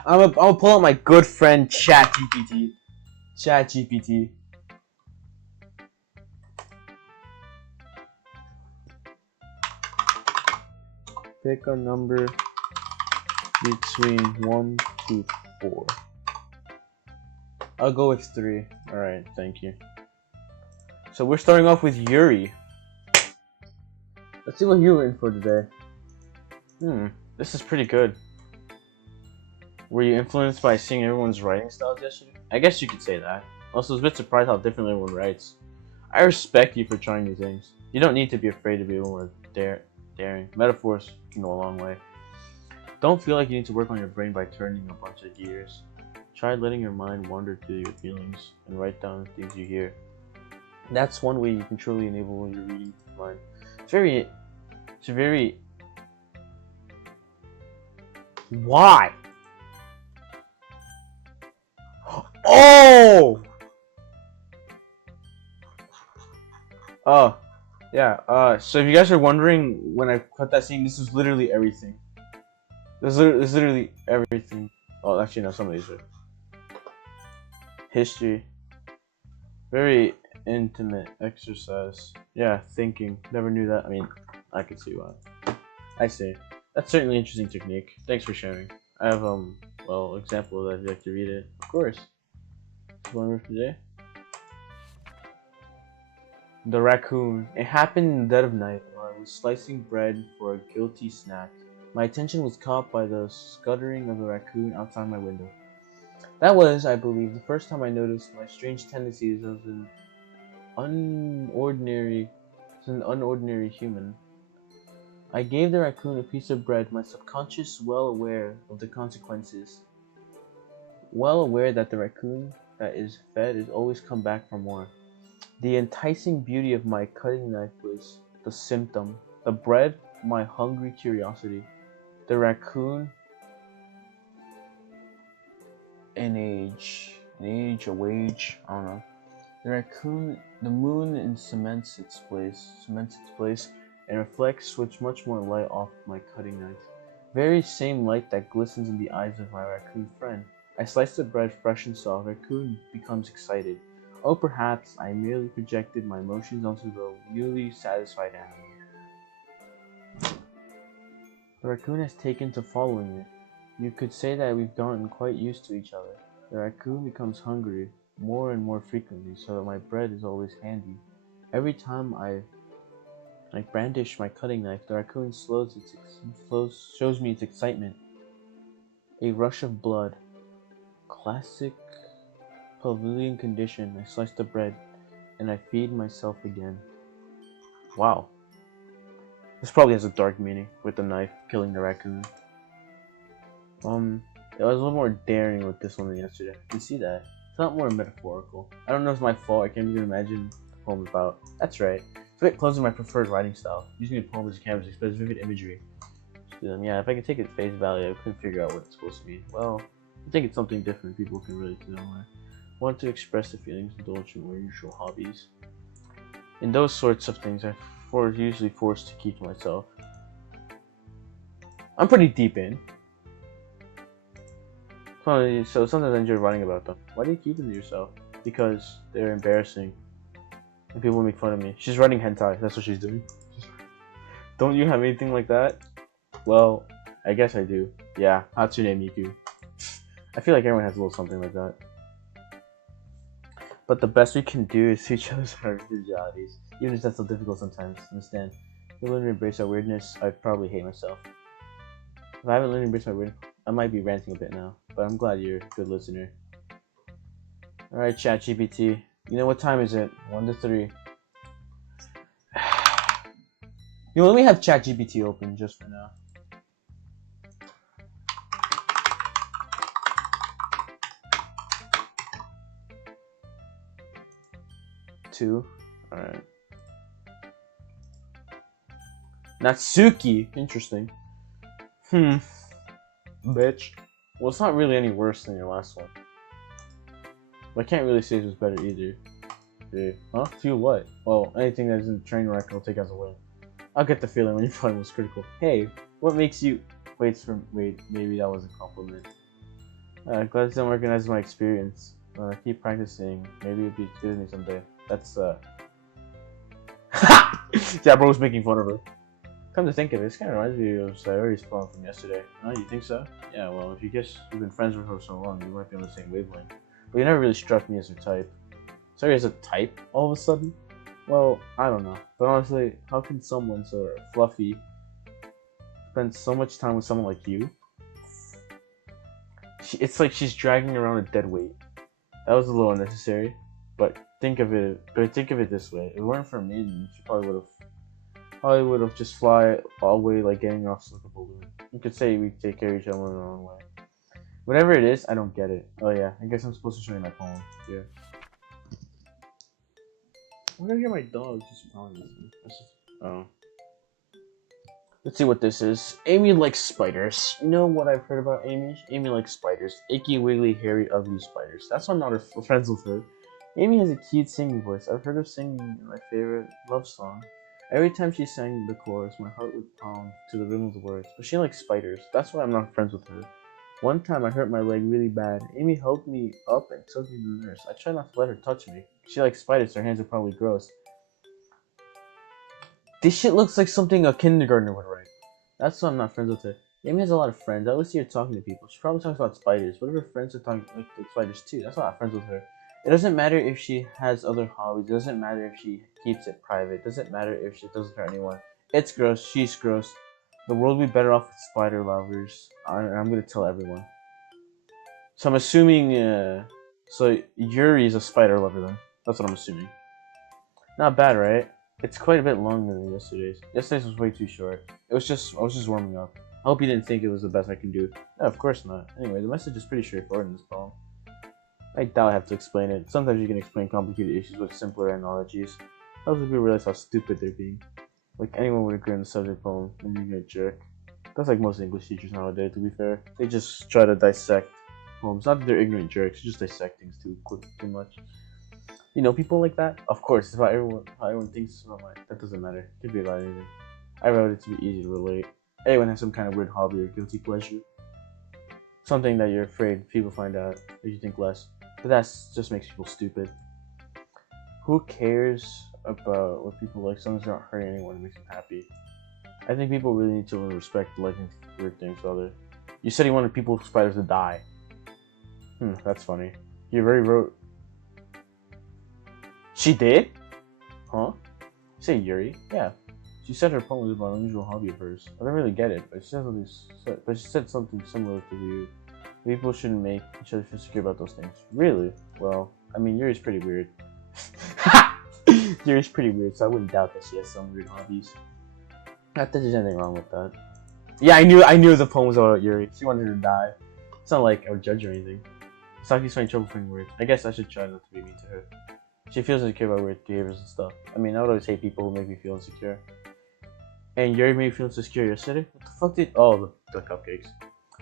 I'll pull out my good friend ChatGPT. ChatGPT. Pick a number between 1 to 4. I'll go with 3. Alright, thank you. So we're starting off with Yuri. Let's see what you were in for today. This is pretty good. Were you influenced by seeing everyone's writing styles yesterday? I guess you could say that. Also, I was a bit surprised how differently everyone writes. I respect you for trying new things. You don't need to be afraid to be a little more daring. Metaphors can go a long way. Don't feel like you need to work on your brain by turning a bunch of gears. Try letting your mind wander through your feelings and write down things you hear. That's one way you can truly enable your reading mind. It's very... Why? Oh! Oh, yeah, so if you guys are wondering, when I cut that scene, this is literally everything. This is literally everything. Oh, actually, no, some of these are. History. Very intimate exercise. Yeah, thinking. Never knew that. I mean, I could see why. I see. That's certainly an interesting technique. Thanks for sharing. I have, well, example that if you'd like to read it. Of course. One word for today. The raccoon. It happened in the dead of night while I was slicing bread for a guilty snack. My attention was caught by the scuttering of the raccoon outside my window. That was, I believe, the first time I noticed my strange tendencies as an unordinary human. I gave the raccoon a piece of bread, my subconscious well aware of the consequences. Well aware that the raccoon that is fed is always come back for more. The enticing beauty of my cutting knife was the symptom. The bread, my hungry curiosity. The raccoon, an age, a wage, I don't know. The raccoon, the moon cements its place, and reflects with much more light off my cutting knife. Very same light that glistens in the eyes of my raccoon friend. I slice the bread fresh and soft. Raccoon becomes excited. Oh, perhaps I merely projected my emotions onto the newly satisfied animal. The raccoon has taken to following me. You could say that we've gotten quite used to each other. The raccoon becomes hungry more and more frequently, so that my bread is always handy. Every time I brandish my cutting knife, the raccoon shows me its excitement. A rush of blood. Classic pavilion condition. I slice the bread, and I feed myself again. Wow. This probably has a dark meaning with the knife killing the raccoon. It was a little more daring with this one than yesterday. You see that? It's not more metaphorical. I don't know if it's my fault. I can't even imagine the poem about. That's right. It's a bit closer to my preferred writing style. Using a poem as a canvas expresses vivid imagery. Yeah, if I could take it at face value, I couldn't figure out what it's supposed to mean. Well, I think it's something different people can relate to. I want to express the feelings, indulge in more usual hobbies. In those sorts of things, I'm usually forced to keep to myself. I'm pretty deep in. So sometimes I enjoy writing about them. Why do you keep them to yourself? Because they're embarrassing. And people make fun of me. She's writing hentai, that's what she's doing. Don't you have anything like that? Well, I guess I do. Yeah, Hatsune Miku. I feel like everyone has a little something like that. But the best we can do is see each other's individualities. Even if that's so difficult sometimes, understand. If I learn to embrace our weirdness, I'd probably hate myself. If I haven't learned to embrace my weirdness, I might be ranting a bit now. But I'm glad you're a good listener. Alright, ChatGPT. You know what time is it? 1 to 3. You know, let me have ChatGPT open just for now. 2. Alright. Natsuki. Interesting. Bitch. Well, it's not really any worse than your last one. But I can't really say it was better either. Yeah. Huh? Feel what? Well, anything that's in the train wreck I'll take as a win. I'll get the feeling when your point was critical. Hey, what makes you... Wait, maybe that was a compliment. Glad someone recognizes my experience. Keep practicing. Maybe it'll be good with me someday. That's, Yeah, bro was making fun of her. Come to think of it, this kind of reminds me of Sayori's poem from yesterday. Oh, you think so? Yeah, well, if you guess you've been friends with her for so long, you might be on the same wavelength. But you never really struck me as her type. Sayori is a type, all of a sudden? Well, I don't know. But honestly, how can someone so fluffy spend so much time with someone like you? It's like she's dragging around a dead weight. That was a little unnecessary. But think of it this way. If it weren't for me, then she probably would have just fly all the way like getting off like a balloon. You could say we take care of each other in our own way. Whatever it is, I don't get it. Oh yeah, I guess I'm supposed to show you my poem. Yeah. I'm gonna get my dog just following me. Oh. Let's see what this is. Amy likes spiders. You know what I've heard about Amy? Amy likes spiders. Icky, wiggly, hairy, ugly spiders. That's why I'm not friends with her. Amy has a cute singing voice. I've heard her singing my favorite love song. Every time she sang the chorus, my heart would pound to the rhythm of the words. But she likes spiders. That's why I'm not friends with her. One time I hurt my leg really bad. Amy helped me up and took me to the nurse. I tried not to let her touch me. She likes spiders, so her hands are probably gross. This shit looks like something a kindergartner would write. That's why I'm not friends with her. Amy has a lot of friends. I always see her talking to people. She probably talks about spiders. What if her friends are talking like spiders too? That's why I'm not friends with her. It doesn't matter if she has other hobbies. It doesn't matter if she keeps it private. It doesn't matter if she doesn't hurt anyone. It's gross. She's gross. The world would be better off with spider lovers. I'm gonna tell everyone. So I'm assuming, so Yuri's a spider lover then. That's what I'm assuming. Not bad, right? It's quite a bit longer than yesterday's. Yesterday's was way too short. I was just warming up. I hope you didn't think it was the best I can do. No, of course not. Anyway, the message is pretty straightforward in this poem. I doubt I have to explain it. Sometimes you can explain complicated issues with simpler analogies. Helps people realize how stupid they're being. Like anyone would agree on the subject poem, and you're a jerk. That's like most English teachers nowadays, to be fair. They just try to dissect poems. Not that they're ignorant jerks, they just dissect things too much. You know people like that? Of course, it's how everyone thinks about mine. That doesn't matter. It could be about anything. I wrote it to be easy to relate. Everyone has some kind of weird hobby or guilty pleasure. Something that you're afraid people find out, or you think less. But that just makes people stupid. Who cares about what people like? Someone's not hurting anyone, it makes them happy. I think people really need to respect liking weird things to others. You said you wanted people with spiders to die. That's funny. You already wrote... She did? Huh? You say Yuri? Yeah. She said her poem was about an unusual hobby of hers. I don't really get it, but she said something similar to you. People shouldn't make each other feel secure about those things. Really? Well, I mean, Yuri's pretty weird. Yuri's pretty weird, so I wouldn't doubt that she has some weird hobbies. Not that there's anything wrong with that. Yeah, I knew the poem was about Yuri. She wanted her to die. It's not like I would judge or anything. Saki's finding trouble finding words. I guess I should try not to be mean to her. She feels insecure about weird behaviors and stuff. I mean, I would always hate people who make me feel insecure. And Yuri made me feel insecure yesterday? What the fuck did... Oh, the cupcakes.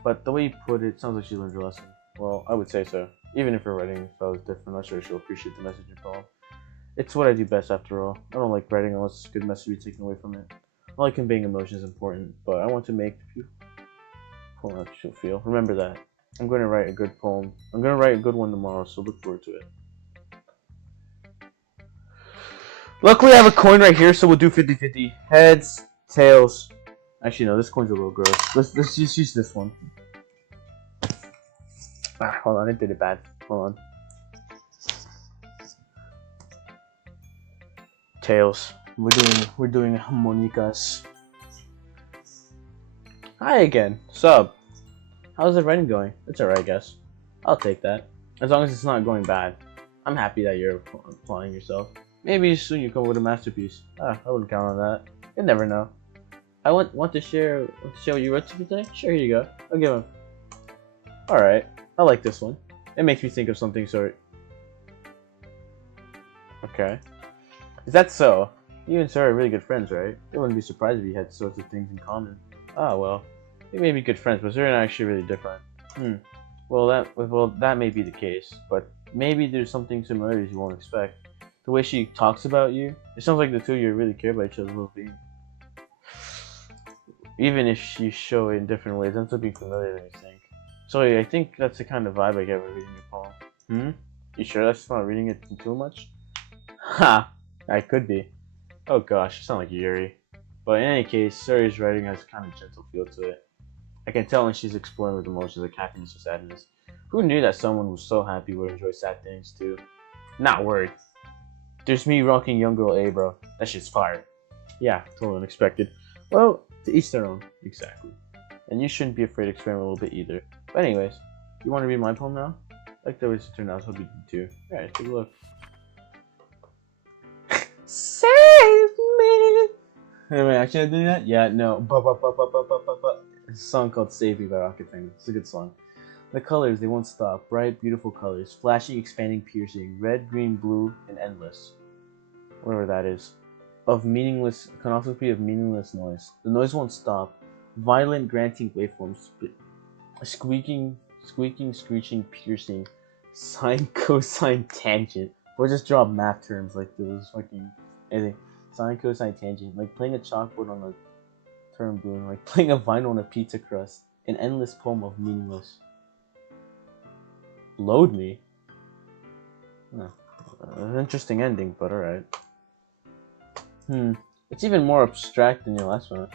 But the way you put it sounds like she learned her lesson. Well, I would say so. Even if her writing style is different, I'm not sure she'll appreciate the message in the poem. It's what I do best after all. I don't like writing unless a good message be taken away from it. I like conveying emotion is important, but I want to make you feel. Remember that. I'm going to write a good poem. I'm going to write a good one tomorrow, so look forward to it. Luckily, I have a coin right here, so we'll do 50-50. Heads, tails. Actually, no, this coin's a little gross. Let's just use this one. Hold on, I did it bad. Hold on. Tails. We're doing harmonicas. Hi again. Sub. How's the writing going? It's alright, I guess. I'll take that. As long as it's not going bad. I'm happy that you're applying yourself. Maybe soon you come up with a masterpiece. I wouldn't count on that. You never know. I want to share what you wrote to me today? Sure, here you go. I'll give him. Alright. I like this one. It makes me think of something, sorry. Okay. Is that so? You and Sarah are really good friends, right? I wouldn't be surprised if you had sorts of things in common. Ah, well, we may be good friends, but Sarah and I are actually really different. Hmm. Well, that may be the case, but maybe there's something similarities you won't expect. The way she talks about you, it sounds like the two of you really care about each other's well-being. Even if you show it in different ways, it ends up being familiar than you think. So I think that's the kind of vibe I get when reading your poem. Hmm? You sure that's not reading it too much? Ha! I could be. Oh gosh, you sound like Yuri. But in any case, Suri's writing has a kind of gentle feel to it. I can tell when she's exploring with emotions like happiness or sadness. Who knew that someone who's so happy would enjoy sad things too? Not word. There's me rocking young girl A, bro. That shit's fire. Yeah, totally unexpected. Well, to each their own. Exactly. And you shouldn't be afraid to experiment a little bit either. But anyways, you want to read my poem now? I like the way it turned out, so I hope you did too. Alright, take a look. Save me! Wait, actually I do that? Yeah, no. It's a song called Save Me by Rocket Thing. It's a good song. The colors, they won't stop. Bright, beautiful colors. Flashing, expanding, piercing. Red, green, blue, and endless. Whatever that is. Of meaningless, can also be of meaningless noise. The noise won't stop. Violent, granting waveforms. Squeaking, screeching, piercing. Sine, cosine, tangent. Or just draw math terms like those fucking anything. Sine, cosine, tangent. Like playing a chalkboard on a term balloon. Like playing a vinyl on a pizza crust. An endless poem of meaningless. Load me? An interesting ending, but alright. It's even more abstract than your last one.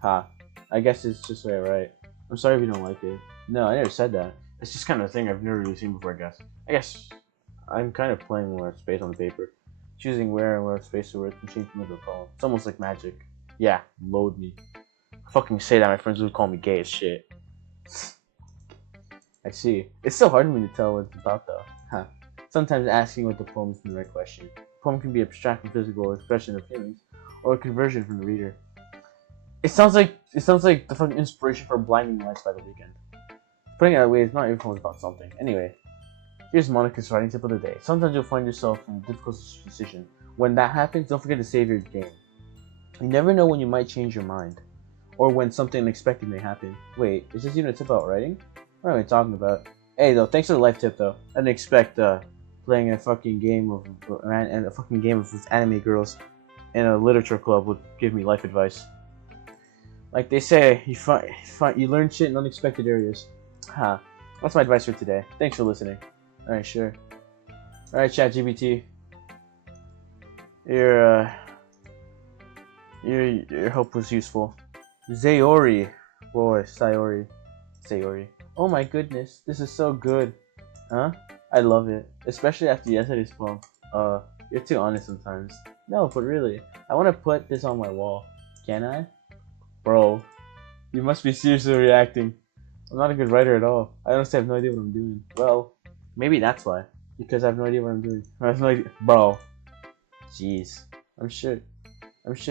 Ha. I guess it's just the way I write. I'm sorry if you don't like it. No, I never said that. It's just kind of a thing I've never really seen before, I guess I'm kind of playing more space on the paper. Choosing where and where space to work and changing into a poem. It's almost like magic. Yeah, load me. I fucking say that, my friends would call me gay as shit. I see. It's so hard for me to tell what it's about though. Huh. Sometimes asking what the poem is the right question. The poem can be abstract and physical expression of feelings, or a conversion from the reader. It sounds like the fucking inspiration for Blinding Lights by The Weeknd. Putting it that way is not even about something. Anyway, here's Monica's writing tip of the day. Sometimes you'll find yourself in a difficult decision. When that happens, don't forget to save your game. You never know when you might change your mind, or when something unexpected may happen. Wait, is this even a tip about writing? What am I talking about? Hey, though, thanks for the life tip, though. I didn't expect playing a fucking game of with anime girls in a literature club would give me life advice. Like they say, you learn shit in unexpected areas. Ha. That's my advice for today. Thanks for listening. Alright, sure. Alright, ChatGPT. Your help was useful. Sayori. Boy, Sayori. Oh my goodness, this is so good. Huh? I love it. Especially after yesterday's poem. You're too honest sometimes. No, but really, I want to put this on my wall. Can I? Bro, you must be seriously reacting. I'm not a good writer at all. I honestly have no idea what I'm doing. Well, maybe that's why. Because I have no idea what I'm doing. I have no idea. Bro. Jeez. I'm sure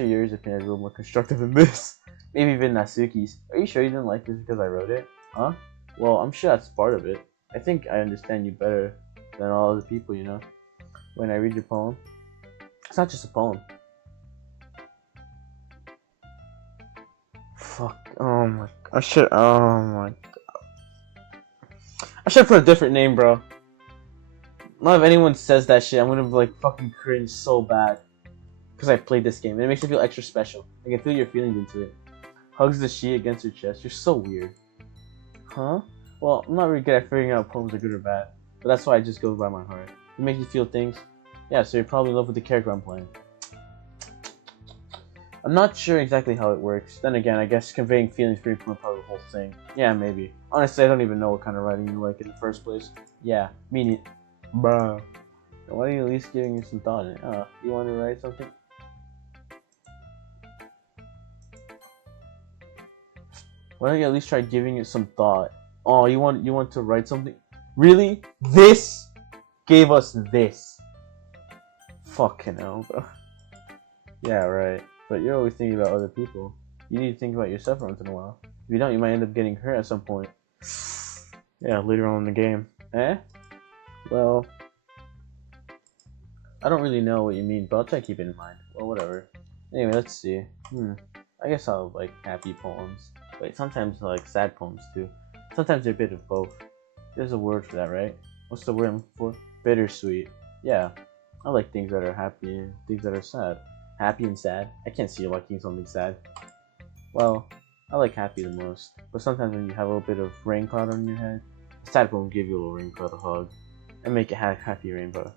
yours opinion is a little more constructive than this. Maybe even Natsuki's. Are you sure you didn't like this because I wrote it? Huh? Well, I'm sure that's part of it. I think I understand you better than all other people, you know? When I read your poem. It's not just a poem. Fuck. Oh my. I should put a different name, bro. Not if anyone says that shit, I'm gonna like fucking cringe so bad. Because I played this game, and it makes me feel extra special. I can feel your feelings into it. Hugs the sheet against your chest. You're so weird. Huh? Well, I'm not really good at figuring out if poems are good or bad, but that's why I just go by my heart. It makes you feel things. Yeah, so you're probably in love with the character I'm playing. I'm not sure exactly how it works. Then again, I guess conveying feelings for part of the whole thing. Yeah, maybe. Honestly, I don't even know what kind of writing you like in the first place. Yeah, meaning, bruh. Why are you at least giving it some thought in it? You want to write something? Why don't you at least try giving it some thought? Oh, you want to write something? Really? This gave us this. Fucking hell, bro. Yeah, right. But you're always thinking about other people. You need to think about yourself once in a while. If you don't, you might end up getting hurt at some point. Yeah, later on in the game. Eh? Well, I don't really know what you mean, but I'll try to keep it in mind. Well, whatever. Anyway, let's see. I guess I'll like happy poems. Wait, sometimes I like sad poems too. Sometimes they're a bit of both. There's a word for that, right? What's the word I'm looking for? Bittersweet. Yeah. I like things that are happy and things that are sad. Happy and sad? I can't see you liking something sad. Well, I like happy the most. But sometimes when you have a little bit of rain cloud on your head, a sad poem will give you a little rain cloud a hug and make it happy rainbow.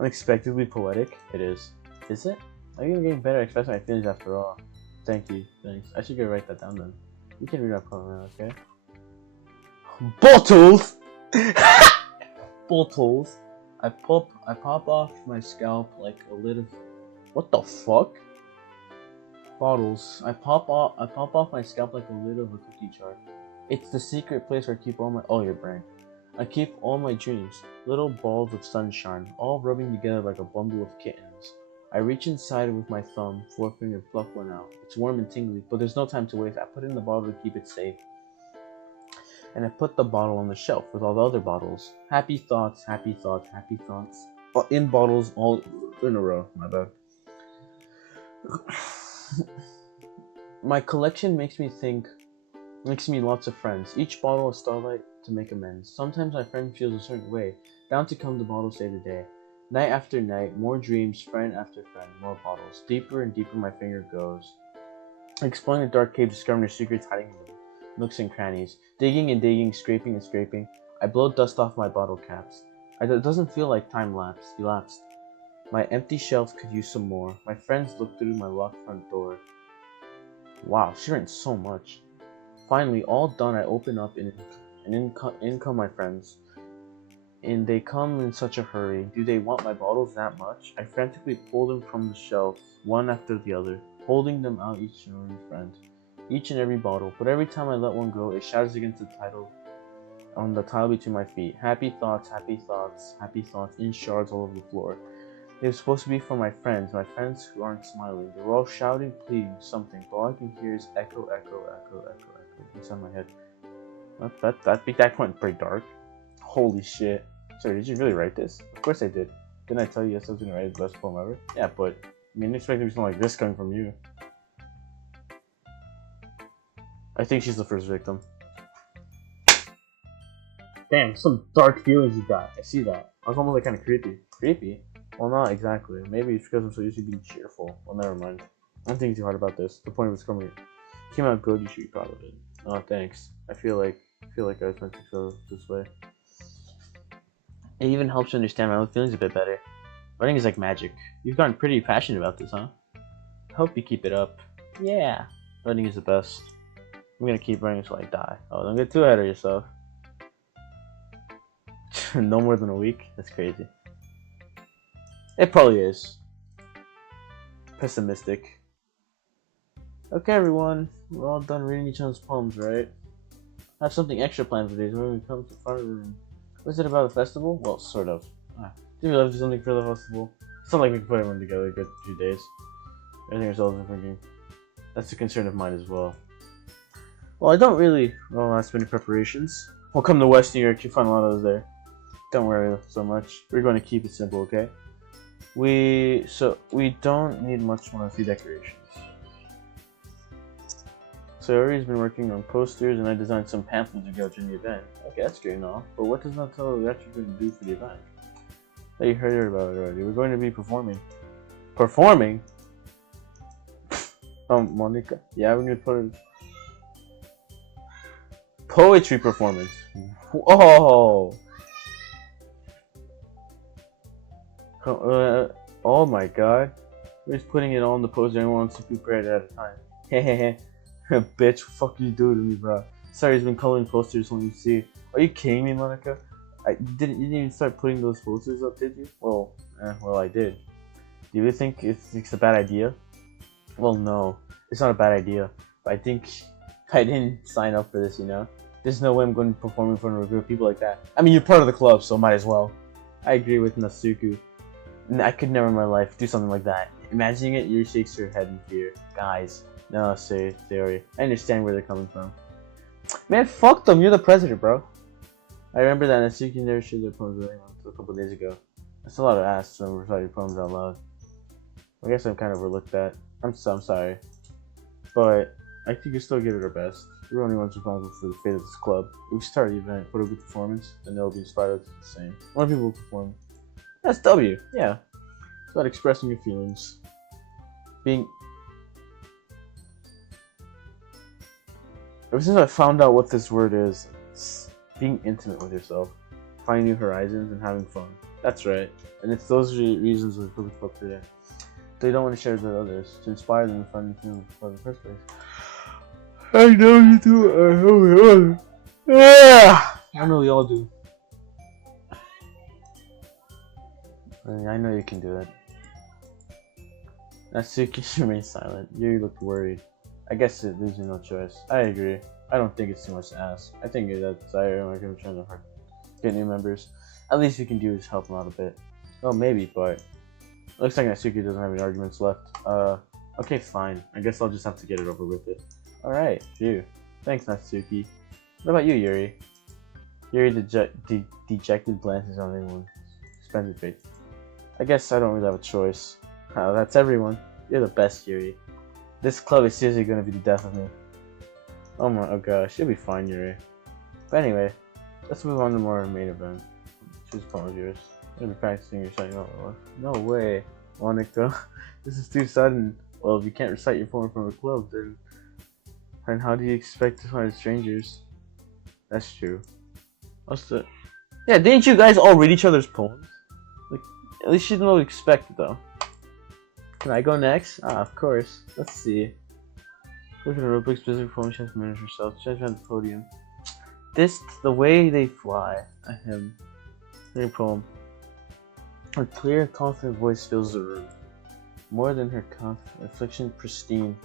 Unexpectedly poetic? It is. Is it? I'm even getting better at expressing my feelings after all. Thank you. Thanks. I should go write that down then. You can read our poem now, okay? Bottles! Bottles. I pop off my scalp like a lid of... What the fuck? Bottles. I pop off my scalp like a lid of a cookie jar. It's the secret place where I keep all my... Oh, your brain. I keep all my dreams. Little balls of sunshine, all rubbing together like a bundle of kittens. I reach inside with my thumb, forefinger, pluck one out. It's warm and tingly, but there's no time to waste. I put it in the bottle to keep it safe. And I put the bottle on the shelf with all the other bottles. Happy thoughts, happy thoughts, happy thoughts. In bottles all in a row. My bad. My collection makes me lots of friends. Each bottle a starlight to make amends. Sometimes my friend feels a certain way. Bound to come the bottles save the day. Night after night, more dreams, friend after friend, more bottles. Deeper and deeper my finger goes. Exploring the dark cave, discovering their secrets hiding in the nooks and crannies. Digging and digging, scraping and scraping. I blow dust off my bottle caps. It doesn't feel like time elapsed. My empty shelf could use some more. My friends look through my locked front door. Wow, she written so much. Finally, all done, I open up and in come my friends. And they come in such a hurry. Do they want my bottles that much? I frantically pull them from the shelf, one after the other, holding them out each and every friend, each and every bottle. But every time I let one go, it shatters against the title on the tile between my feet. Happy thoughts, happy thoughts, happy thoughts in shards all over the floor. They were supposed to be for my friends who aren't smiling. They were all shouting, pleading, something, but all I can hear is echo, echo, echo, echo, echo inside my head. That went pretty dark. Holy shit. Sorry, did you really write this? Of course I did. Didn't I tell you yes, I was gonna write the best poem ever? Yeah, but I mean, expecting something like this coming from you. I think she's the first victim. Damn, some dark feelings you got. I see that. I was almost like kind of creepy. Creepy? Well, not exactly. Maybe it's because I'm so used to being cheerful. Well, never mind. I'm thinking too hard about this. The point was came out good. You should be proud of it. Oh, thanks. I feel like I was meant to feel this way. It even helps to understand my own feelings a bit better. Writing is like magic. You've gotten pretty passionate about this, huh? I hope you keep it up. Yeah. Writing is the best. I'm gonna keep writing until I die. Oh, don't get too ahead of yourself. No more than a week? That's crazy. It probably is. Pessimistic. Okay, everyone. We're all done reading each other's poems, right? I have something extra planned for these when we come to the front room. Was it about a festival? Well, sort of. Do we love to do something for the festival? It's not like we can put everyone together a good few days. Everything ourselves and thinking. That's a concern of mine as well. Well, I don't really last minute preparations. We'll come to West New York, you'll find a lot of those there. Don't worry so much. We're going to keep it simple, okay? We don't need much more than a few decorations. So Ari's been working on posters and I designed some pamphlets to go during the event. Okay, that's great and all, but what does not tell us what we're actually going to do for the event? Oh, you heard about it already. We're going to be performing. Performing? Monica? Yeah, we're going to put a poetry performance. Whoa! Oh my god. We're just putting it on the poster and wants to prepare it at a time. Hehehe. Bitch, fuck you do to me, bro. Sorry, he's been coloring posters when you see. Are you kidding me, Monica? You didn't even start putting those posters up, did you? Well, I did. Do you think it's a bad idea? Well, no. It's not a bad idea. But I think I didn't sign up for this, you know? There's no way I'm going to perform in front of a group of people like that. I mean, you're part of the club, so might as well. I agree with Nasuku. I could never in my life do something like that. Imagining it, Yuri shakes her head in fear. Guys, no, sorry. I understand where they're coming from. Man, fuck them. You're the president, bro. I remember that Nasuki never shared their poems with anyone until a couple days ago. It's a lot of ass to recite your poems out loud. I guess I'm kind of overlooked that. I'm sorry. But I think you still give it our best. We're the only ones responsible for the fate of this club. If we start the event, put a good performance, then they'll be inspired to do the same. More people will perform. That's W, yeah. It's about expressing your feelings. Ever since I found out what this word is, it's being intimate with yourself, finding new horizons, and having fun. That's right. And it's those reasons we put the club today. They don't want to share it with others, to inspire them to find the in the first place. I know you do. I know we all do. Yeah! I know we all do. I know you can do it. Natsuki remained silent. Yuri looked worried. I guess it leaves me no choice. I agree. I don't think it's too much to ask. I think that's I'm trying to get new members. At least we can do is help them out a bit. Well, maybe, but looks like Natsuki doesn't have any arguments left. Okay, fine. I guess I'll just have to get it over with it. Alright, phew. Thanks, Natsuki. What about you, Yuri? Yuri dejected glances on everyone. Suspended faith. I guess I don't really have a choice. That's everyone. You're the best, Yuri. This club is seriously gonna be the death of me. Oh gosh, you'll be fine, Yuri. But anyway, let's move on to more main event. Choose a poem of yours. You're gonna be practicing your reciting. No way, Monica. This is too sudden. Well, if you can't recite your poem from a club, then how do you expect to find strangers? That's true. Yeah, didn't you guys all read each other's poems? Like, at least you know what to expect, though. Can I go next? Of course. Let's see. Look at a real big specific poem she has to manage herself. She has to the podium. The way they fly. Her poem. Her clear, confident voice fills the room. More than her affliction, pristine.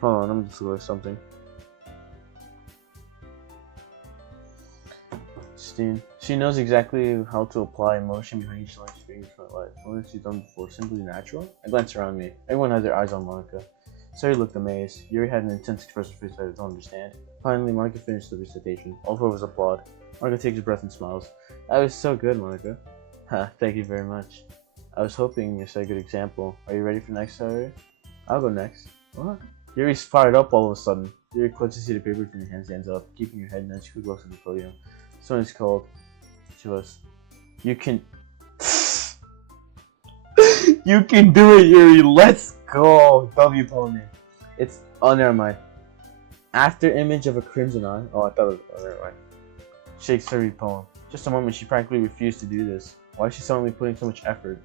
Hold on, I'm just looking at something. She knows exactly how to apply emotion behind each line she's speaking for life. What has she done before? Simply natural? I glance around me. Everyone has their eyes on Monica. Sari looked amazed. Yuri had an intense expression face I don't understand. Finally, Monica finished the recitation. All four of us applaud. Monica takes a breath and smiles. That was so good, Monica. Thank you very much. I was hoping you set a good example. Are you ready for next, Sari? I'll go next. What? Yuri's fired up all of a sudden. Yuri clutches a sheet of paper between her hands, stands up, keeping her head, and then she quickly looks at the podium. Someone's called. She was. You can. You can do it, Yuri. Let's go. W pony. It's. Oh, never mind. After image of a crimson eye. Oh, I thought it was. Oh, never mind. Shakes her poem. Just a moment, she practically refused to do this. Why is she suddenly putting so much effort?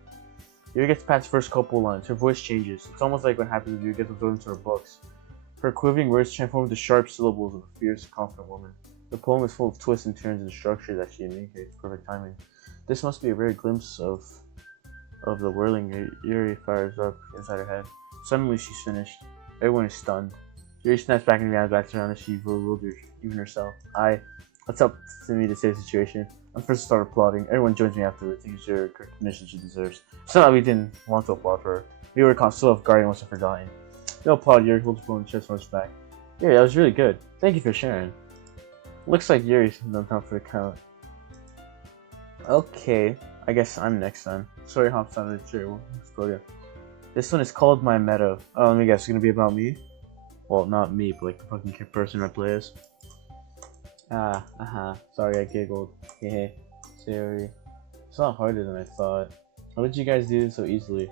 Yuri gets past the first couple lines. Her voice changes. It's almost like what happens when Yuri gets absorbed into her books. Her quivering words transform into sharp syllables of a fierce, confident woman. The poem is full of twists and turns and structure that she indicates perfect timing. This must be a rare glimpse of the whirling Yuri fires up inside her head. Suddenly she's finished. Everyone is stunned. Yuri snaps back and backs around as she bewilders even herself. It's up to me to save the situation. I'm first to start applauding. Everyone joins me afterwards. Thinks her recognition she deserves. It's not that we didn't want to applaud for her. We were caught still off guard and almost forgotten. No applaud, Yuri holds the phone and chest on his back. Yuri, that was really good. Thank you for sharing. Looks like Yuri's done time for the count. Okay, I guess I'm next then. Sorry, hops out of the chair. This one is called My Meadow. Oh, let me guess, it's gonna be about me? Well, not me, but like the fucking person I play as. Sorry, I giggled. Hehe. Sorry. It's not harder than I thought. How did you guys do this so easily?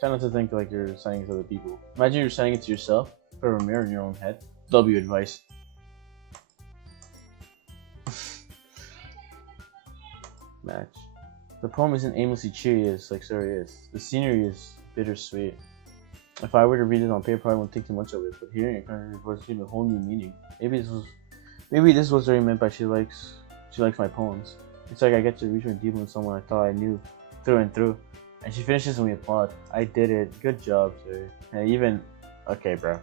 Try not to think like you're sending it to other people. Imagine you're sending it to yourself. Put a mirror in your own head. W advice. Match. The poem isn't aimlessly cheery as like Sari is. The scenery is bittersweet. If I were to read it on paper, I wouldn't think too much of it, but hearing it kind of gives it a whole new meaning. Maybe this was what I meant by she likes my poems. It's like I get to reach more deep with someone I thought I knew through and through. And she finishes and we applaud. I did it. Good job, Sari. And okay, bro.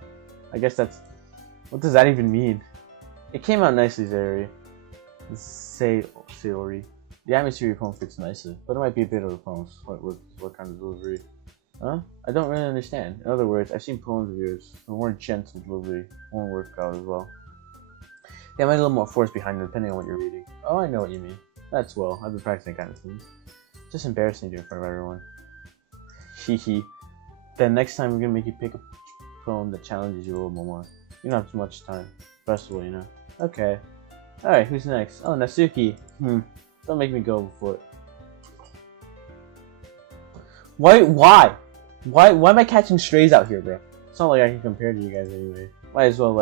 I guess that's, what does that even mean? It came out nicely, Sari. Sayori. The atmosphere of your poem fits nicely, but it might be a bit of a poem. What kind of delivery? Huh? I don't really understand. In other words, I've seen poems of yours that weren't gentle delivery, won't work out as well. They might have a little more force behind them depending on what you're reading. Oh, I know what you mean. That's well. I've been practicing kind of things. Just embarrassing you in front of everyone. Hehe. Then next time we're gonna make you pick a poem that challenges you a little more. You don't have too much time. Festival, you know. Okay. Alright, who's next? Oh, Natsuki. Don't make me go before it. Why am I catching strays out here, bro? It's not like I can compare to you guys anyway. Might as well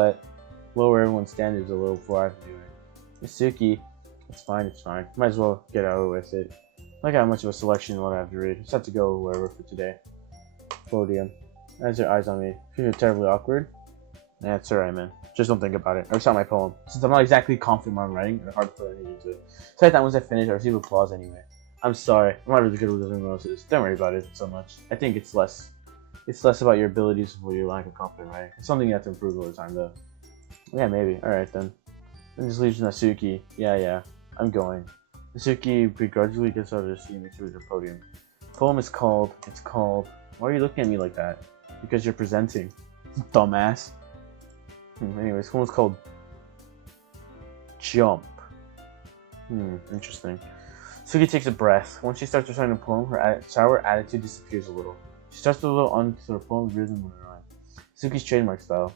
lower everyone's standards a little before I have to do it. Natsuki, it's fine. Might as well get out with it. Look how much of a selection what I have to read. Just have to go wherever for today. Podium. Has your eyes on me. You're terribly awkward. Nah, it's alright, man. Just don't think about it. I recite my poem. Since I'm not exactly confident when I'm writing, it's hard to put anything into it. So that once I finish, I receive applause anyway. I'm sorry. I'm not really good with everyone else's. Don't worry about it so much. I think it's less about your abilities or your lack of confidence, right? It's something you have to improve over time, though. Yeah, maybe. Alright, then. Then just leaves Natsuki. Yeah. I'm going. Natsuki begrudgingly gets out of the seat and makes it to the podium. The poem is called... Why are you looking at me like that? Because you're presenting. Dumbass. Anyways, the poem is called... Jump. Interesting. Suki takes a breath. Once she starts reciting the poem, her sour attitude disappears a little. She starts to a little on to her poem's rhythm in her eye. Suki's trademark style.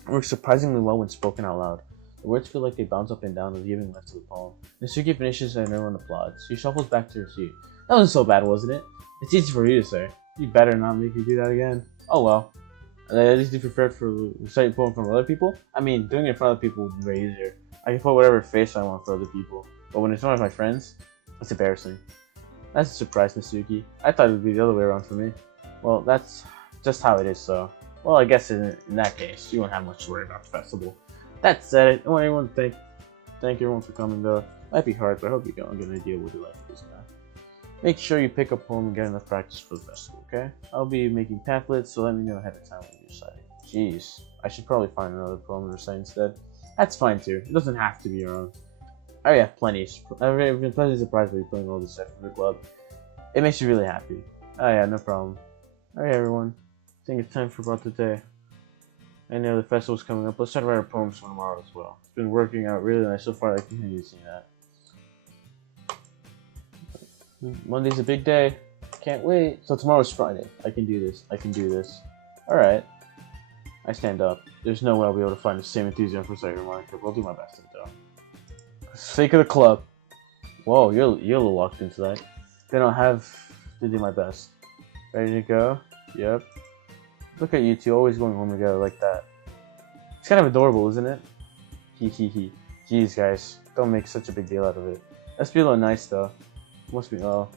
It works surprisingly well when spoken out loud. The words feel like they bounce up and down as giving lift to the poem. Suki finishes and everyone applauds. She shuffles back to her seat. That wasn't so bad, wasn't it? It's easy for you to say. You better not make me do that again. Oh well. At least you prepared for reciting poem from other people? I mean, doing it in front of people would be way easier. I can put whatever face I want for other people. But when it's one of my friends, it's embarrassing. That's a surprise, Natsuki. I thought it would be the other way around for me. Well, that's just how it is, so... Well, I guess in that case, you won't have much to worry about the festival. That said, I want everyone to thank everyone for coming, though. Might be hard, but I hope you get an idea what your life is now. Make sure you pick up a poem and get enough practice for the festival, okay? I'll be making pamphlets, so let me know ahead of time when you decide. Jeez, I should probably find another poem to recite instead. That's fine, too. It doesn't have to be your own. Oh yeah, plenty. I've been pleasantly surprised by you putting all this stuff for the club. It makes you really happy. Oh yeah, no problem. Alright everyone, I think it's time for about today. I know the festival's coming up. Let's try to write our poems for tomorrow as well. It's been working out really nice so far. I continue seeing that. Monday's a big day. Can't wait. So tomorrow's Friday. I can do this. Alright. I stand up. There's no way I'll be able to find the same enthusiasm for second marker, but I'll do my best though. For the sake of the club. Whoa, you're a little locked into that. Then I'll have to do my best. Ready to go? Yep. Look at you two always going home together like that. It's kind of adorable, isn't it? Hee. Jeez, guys. Don't make such a big deal out of it. Let's be a little nice, though. Must be, how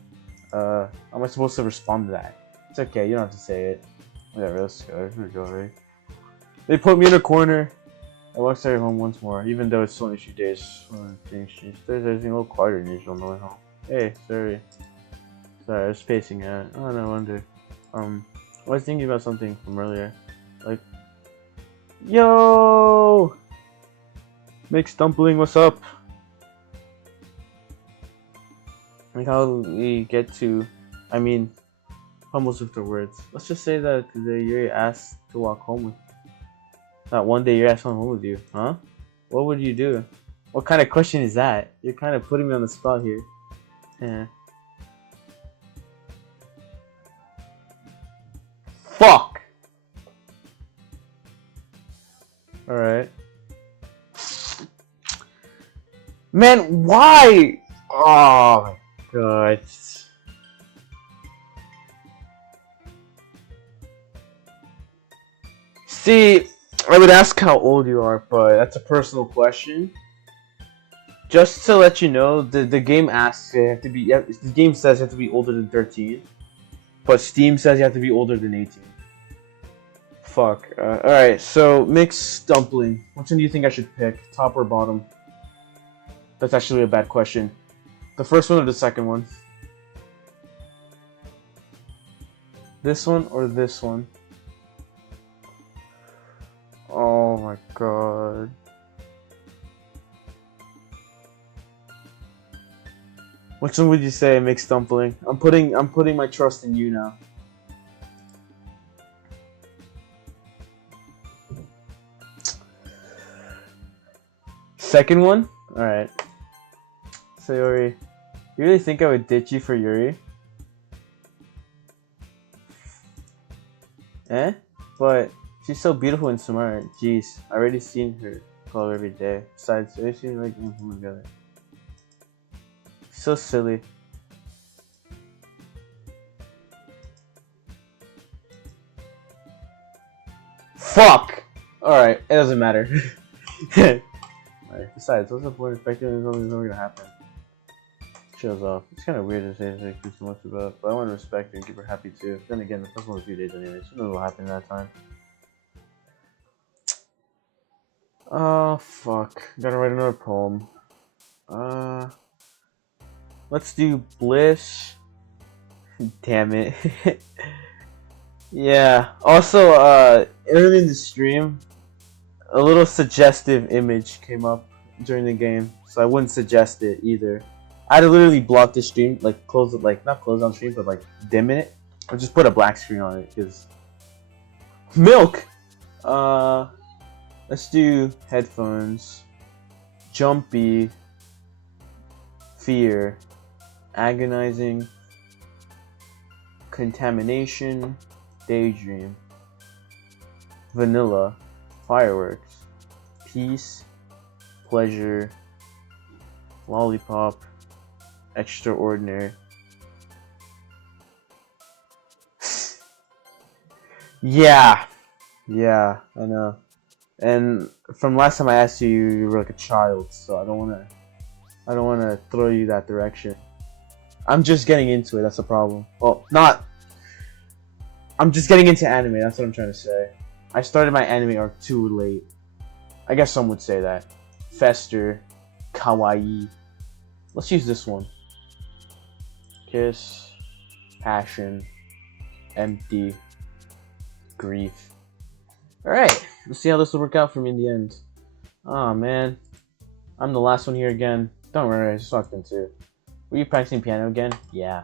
am I supposed to respond to that? It's okay, you don't have to say it. Whatever, let's go. Here we go, right? They put me in a corner. I walked Sarah home once more, even though it's only a few days. She's everything a little quieter than usual on the way home. Hey, sorry, I was spacing out. Oh, no wonder. I was thinking about something from earlier. Like, yo! Mixed dumpling, what's up? Like how we get to, almost with the words. Let's just say that today you're asked to walk home with. Not one day you're asked to walk home with you, huh? What would you do? What kind of question is that? You're kind of putting me on the spot here. Yeah. Fuck! Alright. Man, why? Oh my god. See, I would ask how old you are, but that's a personal question. Just to let you know, the game asks you have to be. The game says you have to be older than 13, but Steam says you have to be older than 18. Fuck. Alright, so mixed dumpling. Which one do you think I should pick? Top or bottom? That's actually a bad question. The first one or the second one? This one or this one? Oh my god. Which one would you say, mixed dumpling? I'm putting my trust in you now. Second one? Alright. Sayori, you really think I would ditch you for Yuri? Eh? But she's so beautiful and smart. Jeez, I already seen her call every day. Besides, I see like them together. So silly. Fuck! Alright, it doesn't matter. Alright, besides, what's the point of expecting something's never gonna happen? Shows off. It's kinda weird to say too much about, but I want to respect her and keep her happy too. Then again, the festival is a few days anyway, so nothing will happen in that time. Oh, fuck. Gotta write another poem. Let's do Bliss. Damn it. Yeah. Also, early in the stream, a little suggestive image came up during the game, so I wouldn't suggest it either. I had to literally block the stream, like close it, like not close on stream, but like dim it, or just put a black screen on it, because milk. Let's do headphones, jumpy, fear, agonizing, contamination, daydream, vanilla, fireworks, peace, pleasure, lollipop, extraordinary. Yeah, I know. And from last time I asked you, you were like a child, so I don't wanna throw you that direction. I'm just getting into it. That's the problem. Well, not. I'm just getting into anime. That's what I'm trying to say. I started my anime arc too late. I guess some would say that. Fester, kawaii. Let's use this one. Kiss, passion, empty, grief. Alright, let's see how this will work out for me in the end. Aw, man. I'm the last one here again. Don't worry, I sucked in too. Were you practicing piano again? Yeah.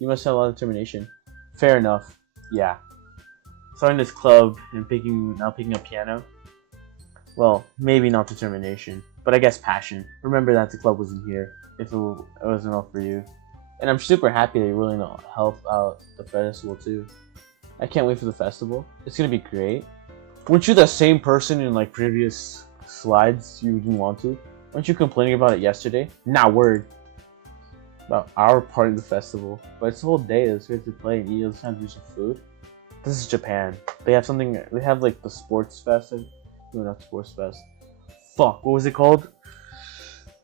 You must have a lot of determination. Fair enough. Yeah. Starting this club and now picking up piano. Well, maybe not determination, but I guess passion. Remember that the club wasn't here if it wasn't all for you. And I'm super happy that you're willing to help out the festival too. I can't wait for the festival. It's gonna be great. Weren't you the same person in like previous slides you didn't want to? Weren't you complaining about it yesterday? Not word. About our part of the festival. But it's the whole day. It's great to play and eat. It's time to do some food. This is Japan. They have something. They have like the sports fest. No, not sports fest. Fuck. What was it called?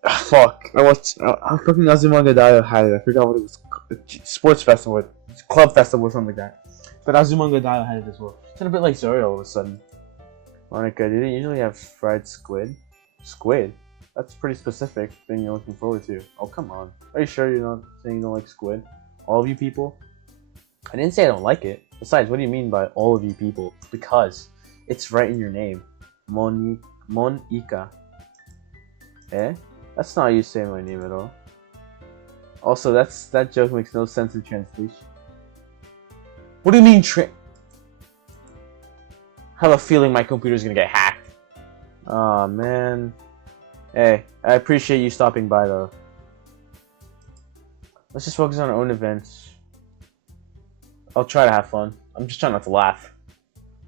Fuck. I watched. Fucking Azumanga Daioh had it. I forgot what it was. Sports festival, club festival, or something like that. But Azumanga Daioh had it as well. It's a bit like Zoro all of a sudden. Monica, do they usually have fried squid? Squid? That's a pretty specific thing you're looking forward to. Oh, come on. Are you sure you're not saying you don't like squid? All of you people? I didn't say I don't like it. Besides, what do you mean by all of you people? Because it's right in your name. Monica. Eh? That's not how you say my name at all. Also, that joke makes no sense in translation. What do you mean I have a feeling my computer's gonna get hacked. Aw, man. Hey, I appreciate you stopping by though. Let's just focus on our own events. I'll try to have fun. I'm just trying not to laugh.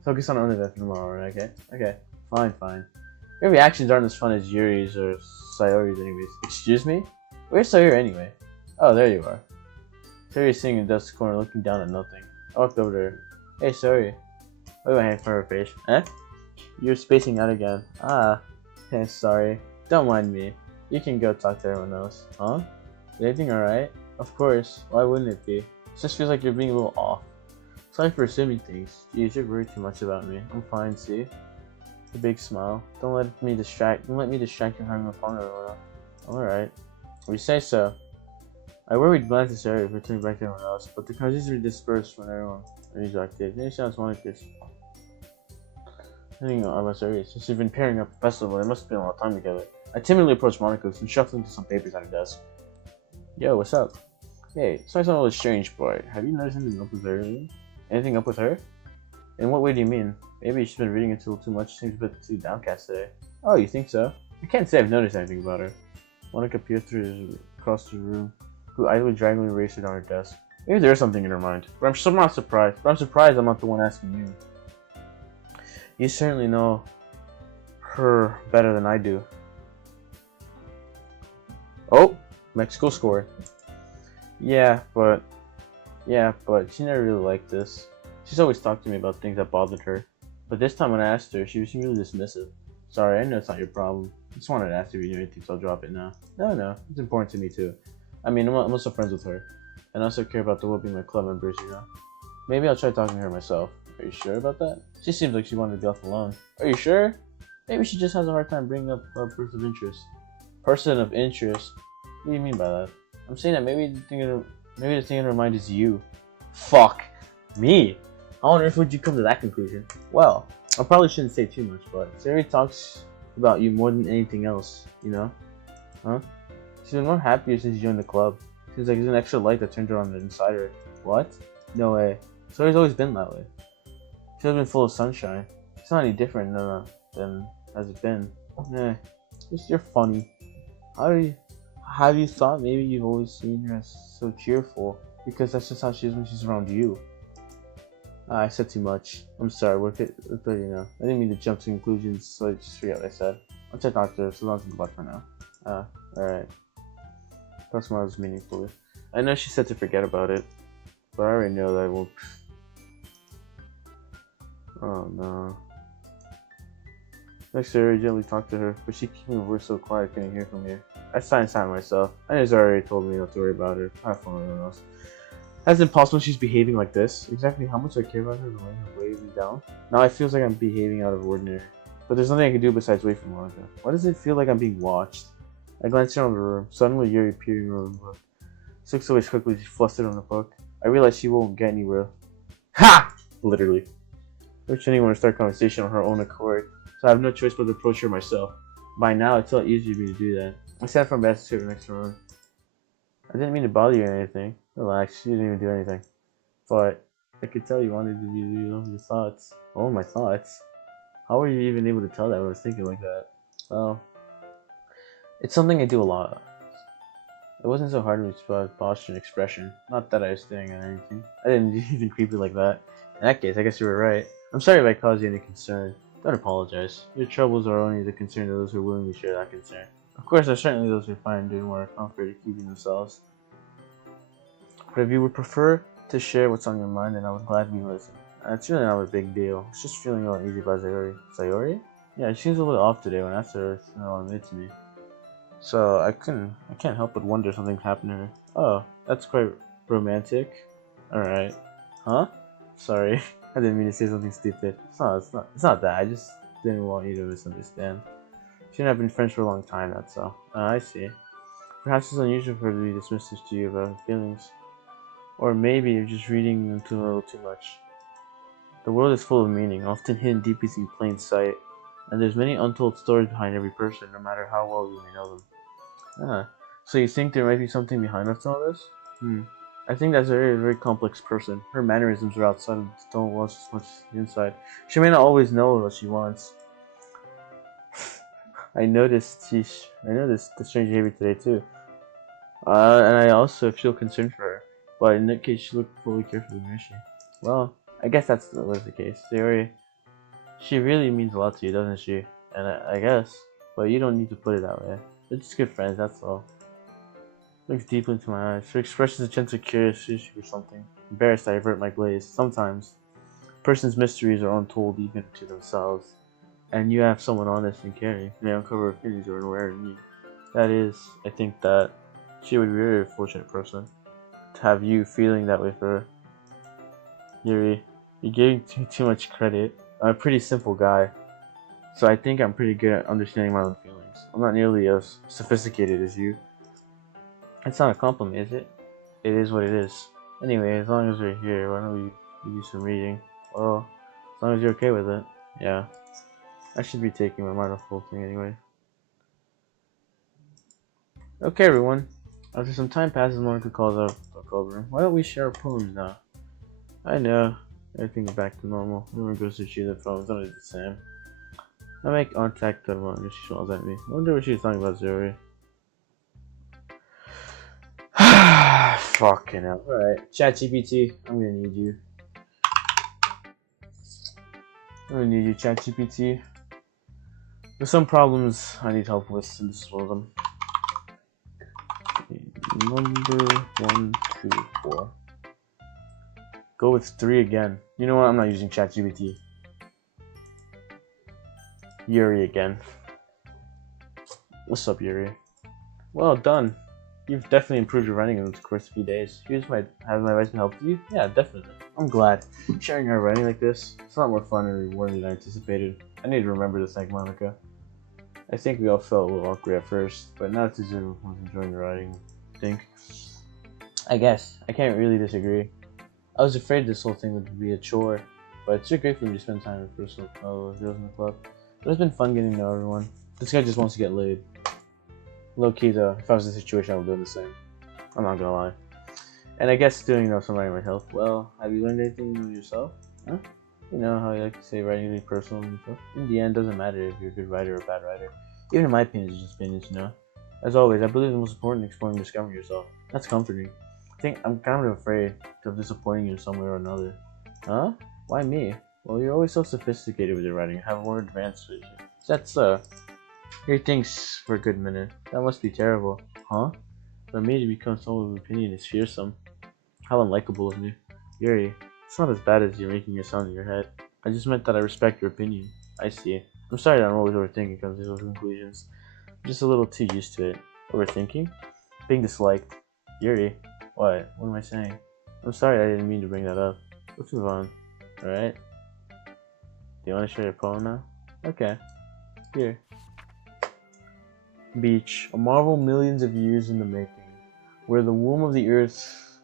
Focus on our own event tomorrow, okay? Okay, fine. Your reactions aren't as fun as Yuri's or Sayori's anyways. Excuse me? Where's Sayori anyway? Oh, there you are. Sayori's sitting in the desk corner looking down at nothing. I walked over to her. Hey, Sayori. Wave my hand for her face. Eh? You're spacing out again. Ah. Hey, sorry. Don't mind me. You can go talk to everyone else. Huh? Is everything alright? Of course. Why wouldn't it be? It just feels like you're being a little off. Sorry for assuming things. Geez, you're worried too much about me. I'm fine, see? A big smile. Don't let me distract you from having fun or whatever. Alright. We say so. I worried glad this area returning back to everyone else, but the cars usually dispersed when everyone is active. Maybe sounds like this. I think about serious. Since we've been pairing up the festival, there must have been a lot of time together. I timidly approached Monica and shuffling through some papers on her desk. Yo, what's up? Hey, so I saw a little strange boy. Have you noticed anything up with her? Anything up with her? In what way do you mean? Maybe she's been reading it a little too much. Seems a bit too downcast today. Oh, you think so? I can't say I've noticed anything about her. Monica peered through across the room, who idly draggingly erased it on her desk. Maybe there's something in her mind, but I'm somehow surprised. But I'm surprised I'm not the one asking you. You certainly know her better than I do. Oh, Mexico scored. Yeah, but she never really liked this. She's always talked to me about things that bothered her. But this time when I asked her, she seemed really dismissive. Sorry, I know it's not your problem. I just wanted to ask if you knew anything, so I'll drop it now. No, it's important to me too. I mean, I'm also friends with her. And I also care about the well-being of my club members, you know? Maybe I'll try talking to her myself. Are you sure about that? She seems like she wanted to be left alone. Are you sure? Maybe she just has a hard time bringing up a person of interest. Person of interest? What do you mean by that? I'm saying that maybe the thing in her mind is you. Fuck. Me? How on earth would you come to that conclusion? Well, I probably shouldn't say too much, but Sari talks about you more than anything else, you know? Huh? She's been more happier since you joined the club. Seems like there's an extra light that turned her on the inside her. What? No way. Sari's always been that way. She's always been full of sunshine. It's not any different than has it been. Eh, you're funny. Have you thought maybe you've always seen her as so cheerful? Because that's just how she is when she's around you. I said too much. I'm sorry, I didn't mean to jump to conclusions, so I just forgot what I said. I'll check doctor, so long as goodbye for now. Alright. Plus tomorrow was meaningful. I know she said to forget about it, but I already know that I won't. Oh no. Next day, I gently talked to her, but she kept her voice so quiet I couldn't hear from here. I signed myself. I know she's already told me not to worry about her. Have fun with everyone else. That's impossible she's behaving like this. Exactly how much I care about her and letting her weigh me down. Now it feels like I'm behaving out of ordinary. But there's nothing I can do besides wait for Monica. Why does it feel like I'm being watched? I glanced around the room. Suddenly Yuri appeared in the room. She looks away quickly, she flustered on the book. I realized she won't get anywhere. Ha! Literally. I wish anyone would start a conversation on her own accord, so I have no choice but to approach her myself. By now, it's a lot easier for me to do that. I sat for my chair next to her. I didn't mean to bother you or anything. Relax, you didn't even do anything. But I could tell you wanted to do your thoughts. Oh, my thoughts? How were you even able to tell that when I was thinking like that? Well, it's something I do a lot. It wasn't so hard to respond posture and expression. Not that I was staring at anything. I didn't do anything creepy like that. In that case, I guess you were right. I'm sorry if I caused you any concern. Don't apologize. Your troubles are only the concern of those who willingly share that concern. Of course, there are certainly those who find doing more comfort in keeping themselves. But if you would prefer to share what's on your mind, then I would gladly listen. It's really not a big deal. It's just feeling a little uneasy by Sayori. Sayori? Yeah, she seems a little off today when I asked her if she wanted to me. So I can't help but wonder if something's happened to her. Oh, that's quite romantic. Alright. Huh? Sorry. I didn't mean to say something stupid. It's not that. I just didn't want you to misunderstand. She and I have been friends for a long time, that's all. I see. Perhaps it's unusual for her to be dismissive to you about her feelings. Or maybe you're just reading them a little too much. The world is full of meaning, often hidden deep in plain sight. And there's many untold stories behind every person, no matter how well you may know them. So you think there might be something behind all this? I think that's a very complex person. Her mannerisms are outside don't watch as much inside. She may not always know what she wants. I noticed the strange behavior today too. And I also feel concerned for her. But in that case, she looked fully careful, didn't she? Well, I guess that was the case. She really means a lot to you, doesn't she? And I guess, but you don't need to put it that way. They're just good friends, that's all. Looks deeply into my eyes. Her expression is a gentle curiosity or something. Embarrassed, I avert my gaze. Sometimes, a person's mysteries are untold even to themselves. And you have someone honest and caring. May uncover feelings you are unaware of me. That is, I think that she would be a very fortunate person to have you feeling that way for her. Yuri, you're giving too much credit. I'm a pretty simple guy, so I think I'm pretty good at understanding my own feelings. I'm not nearly as sophisticated as you. It's not a compliment, is it? It is what it is. Anyway, as long as we're here, why don't we do some reading? Well, as long as you're okay with it. Yeah. I should be taking my mind off the whole thing anyway. Okay, everyone. After some time passes, Monica calls out the club room. Why don't we share our poems now? I know. Everything is back to normal. Everyone goes to choose their phones. Only the same. I make contact with Monica. She smiles at me. I wonder what she was talking about, Zoe. Fucking hell. Alright, ChatGPT, I'm gonna need you. ChatGPT. There's some problems I need help with, and this is one of them. Number 1, 2, 4. Go with 3 again. You know what? I'm not using ChatGPT. Yuri again. What's up, Yuri? Well done. You've definitely improved your writing in the course of a few days. Has my advice been helpful to you? Yeah, definitely. I'm glad. Sharing our writing like this, it's a lot more fun and rewarding than I anticipated. I need to remember to thank Monica. I think we all felt a little awkward at first, but now that everyone was enjoying the writing, I guess. I can't really disagree. I was afraid this whole thing would be a chore, but it's so great for me to spend time with personal girls in the club. But it's been fun getting to know everyone. This guy just wants to get laid. Low key though, if I was in the situation I would do the same. I'm not gonna lie. And I guess doing some writing might help. Well, have you learned anything new yourself? Huh? You know how you like to say writing is personal and stuff? In the end, it doesn't matter if you're a good writer or a bad writer. Even in my opinion, it's just opinions, you know? As always, I believe the most important is exploring and discovering yourself. That's comforting. I think I'm kind of afraid of disappointing you in some way or another. Huh? Why me? Well, you're always so sophisticated with your writing. I have more advanced with you. That's, Yuri thinks for a good minute. That must be terrible. Huh? For me to become someone with opinion is fearsome. How unlikable of me. Yuri, it's not as bad as you're making it sound in your head. I just meant that I respect your opinion. I see. I'm sorry that I'm always overthinking comes to those conclusions. I'm just a little too used to it. Overthinking? Being disliked. Yuri, what? What am I saying? I'm sorry I didn't mean to bring that up. Let's move on. Alright? Do you want to share your poem now? Okay. Here. Beach, a marvel millions of years in the making, where the womb of the earth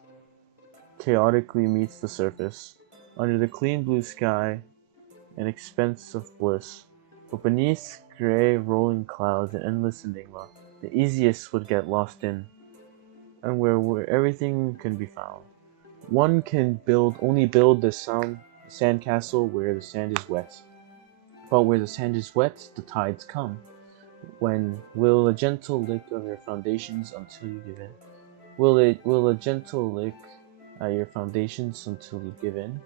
chaotically meets the surface, under the clean blue sky, an expanse of bliss, but beneath gray rolling clouds, an endless enigma, the easiest would get lost in, and where everything can be found. One can only build the sandcastle where the sand is wet, but where the sand is wet, the tides come. When will a gentle lick of your foundations until you give in? Will a gentle lick at your foundations until you give in?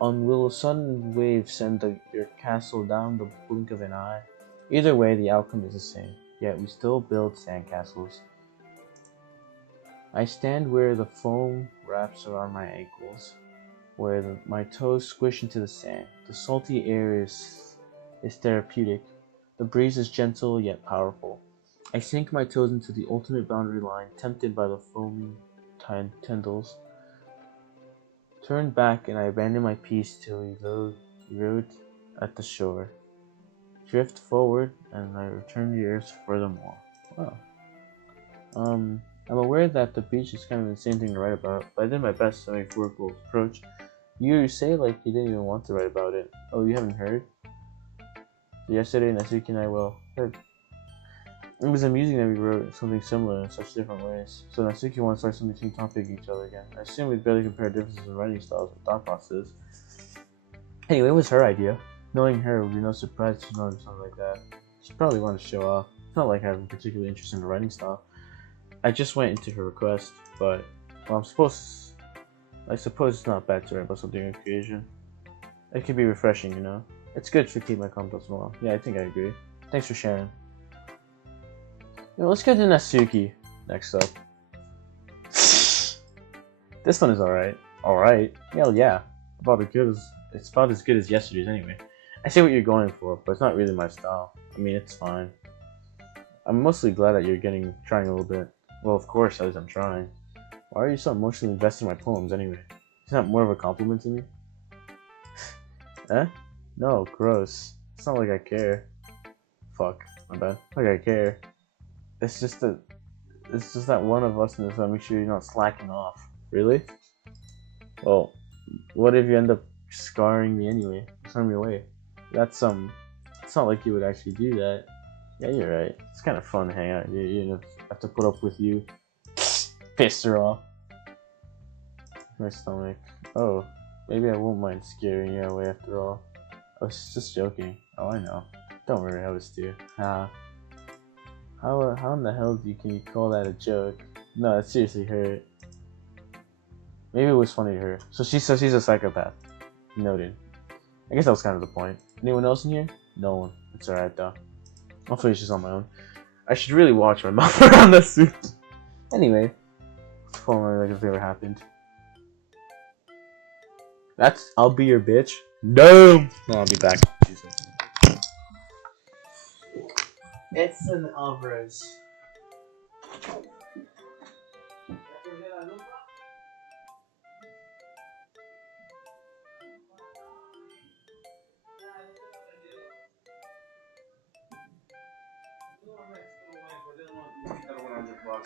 Will a sudden wave send your castle down the blink of an eye? Either way, the outcome is the same. Yet we still build sandcastles. I stand where the foam wraps around my ankles, where my toes squish into the sand. The salty air is therapeutic. The breeze is gentle yet powerful. I sink my toes into the ultimate boundary line, tempted by the foaming tendrils. Turn back and I abandon my peace till we erode at the shore. Drift forward and I return to the earth furthermore. Wow. I'm aware that the beach is kind of an insane thing to write about, but I did my best to make workable approach. You say like you didn't even want to write about it. Oh, you haven't heard? Yesterday, Natsuki and I heard. It was amusing that we wrote something similar in such different ways. So Natsuki wants to start something same topic each other again. I assume we'd barely compare differences in writing styles or thought processes. Anyway, it was her idea. Knowing her, it would be no surprise to know something like that. She probably wanted to show off. It's not like I have a particular interest in her writing style. I just went into her request, but well, I suppose it's not bad to write about something on occasion. It could be refreshing, you know? It's good to keep my confidence well. Yeah, I think I agree. Thanks for sharing. Let's get to Natsuki next up. This one is alright. Alright? Hell yeah. It's about as good as yesterday's anyway. I see what you're going for, but it's not really my style. I mean, it's fine. I'm mostly glad that you're trying a little bit. Well, of course, as I'm trying. Why are you so emotionally invested in my poems anyway? Isn't that more of a compliment to me? Eh? No, gross. It's not like I care. Fuck, my bad. Like I care. It's just that one of us in this one. Make sure you're not slacking off. Really? Well, what if you end up scarring me anyway? Turn me away. It's not like you would actually do that. Yeah, you're right. It's kind of fun to hang out. You have to put up with you. Pissed her off. My stomach. Oh, maybe I won't mind scaring you away after all. I was just joking. Oh, I know. Don't worry, I was too. How in the hell can you call that a joke? No, it seriously hurt. Maybe it was funny to her. So she says she's a psychopath. Noted. I guess that was kind of the point. Anyone else in here? No one. It's alright though. I'll finish this on my own. I should really watch my mouth around the suit. Anyway, it's fun like if it ever happened. That's I'll be your bitch. No, I'll be back. It's an Alvarez.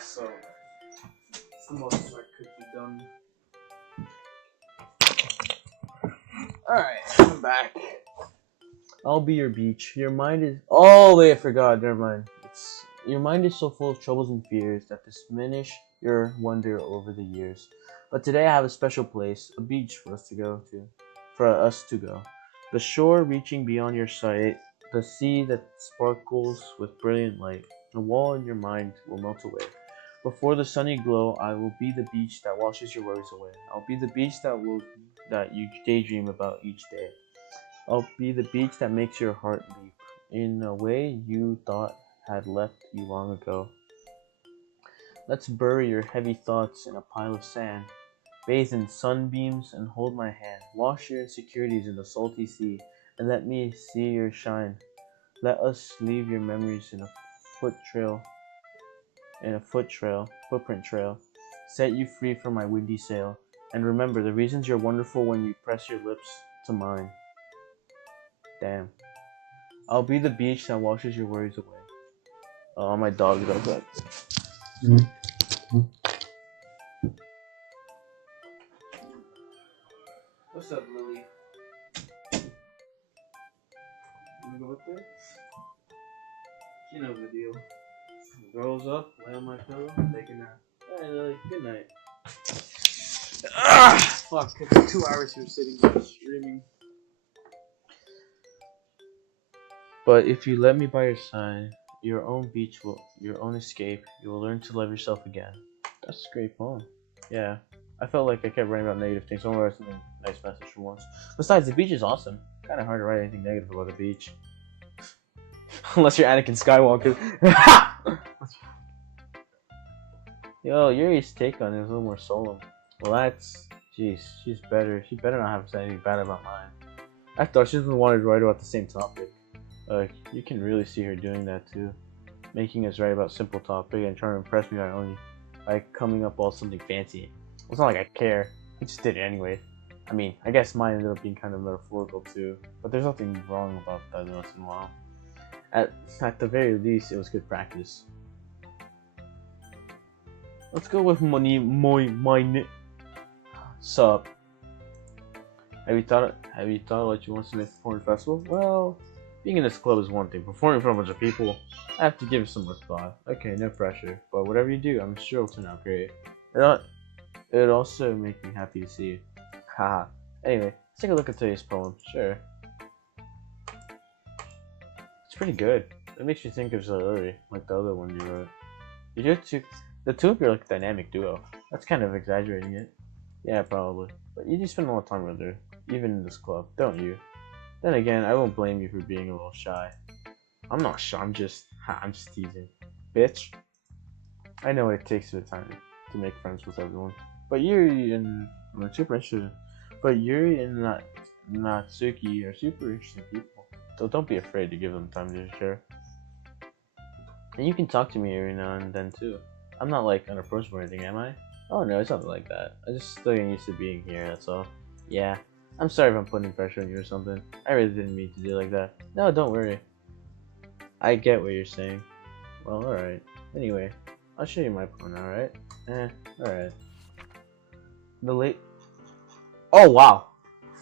So it's the most I could be done. Alright, I'm back. I'll be your beach. Your mind is oh wait, I forgot, never mind. Your mind is so full of troubles and fears that diminish your wonder over the years. But today I have a special place, a beach for us to go. The shore reaching beyond your sight, the sea that sparkles with brilliant light. The wall in your mind will melt away. Before the sunny glow, I will be the beach that washes your worries away. I'll be the beach that you daydream about each day. I'll be the beach that makes your heart leap in a way you thought had left you long ago. Let's bury your heavy thoughts in a pile of sand. Bathe in sunbeams and hold my hand. Wash your insecurities in the salty sea and let me see your shine. Let us leave your memories in a footprint trail. Set you free from my windy sail. And remember the reasons you're wonderful when you press your lips to mine. Damn. I'll be the beach that washes your worries away. Oh, my dog does that. What's up, Lily? You go up there? She knows the deal. Girls up, lay on my pillow, take a nap. Hey, Lily, good night. Ah, fuck, it's 2 hours here sitting here streaming. But if you let me by your side, your own escape, you will learn to love yourself again. That's a great poem. Yeah. I felt like I kept writing about negative things. I want to write something nice message for once. Besides, the beach is awesome. Kind of hard to write anything negative about the beach. Unless you're Anakin Skywalker. Yo, Yuri's take on it is a little more solemn. Well, that's... Jeez, she's better. She better not have said anything bad about mine. I thought she doesn't want to write about the same topic. You can really see her doing that too. Making us write about simple topic and trying to impress me by coming up all something fancy. It's not like I care. I just did it anyway. I mean, I guess mine ended up being kind of metaphorical too. But there's nothing wrong about that once in a while. At the very least, it was good practice. Let's go with Sup? Have you thought what you want to make performing festival? Well, being in this club is one thing. Performing in front of a bunch of people, I have to give it some more thought. Okay, no pressure. But whatever you do, I'm sure it'll turn out great. It'd also make me happy to see you. Haha. Anyway, let's take a look at today's poem. Sure. It's pretty good. It makes you think of Zaluri, like the other one you wrote. The two of you are like a dynamic duo. That's kind of exaggerating it. Yeah, probably. But you do spend a lot of time with her, even in this club, don't you? Then again, I won't blame you for being a little shy. I'm not shy, I'm just teasing. Bitch. I know it takes a time to make friends with everyone. But Yuri and Natsuki are super interesting people. So don't be afraid to give them time to share. And you can talk to me every now and then too. I'm not like unapproachable or anything, am I? Oh no, it's nothing like that. I'm just still getting used to being here, that's all. Yeah. I'm sorry if I'm putting pressure on you or something. I really didn't mean to do like that. No, don't worry. I get what you're saying. Well, alright. Anyway, I'll show you my poem, alright? Alright. Oh, wow!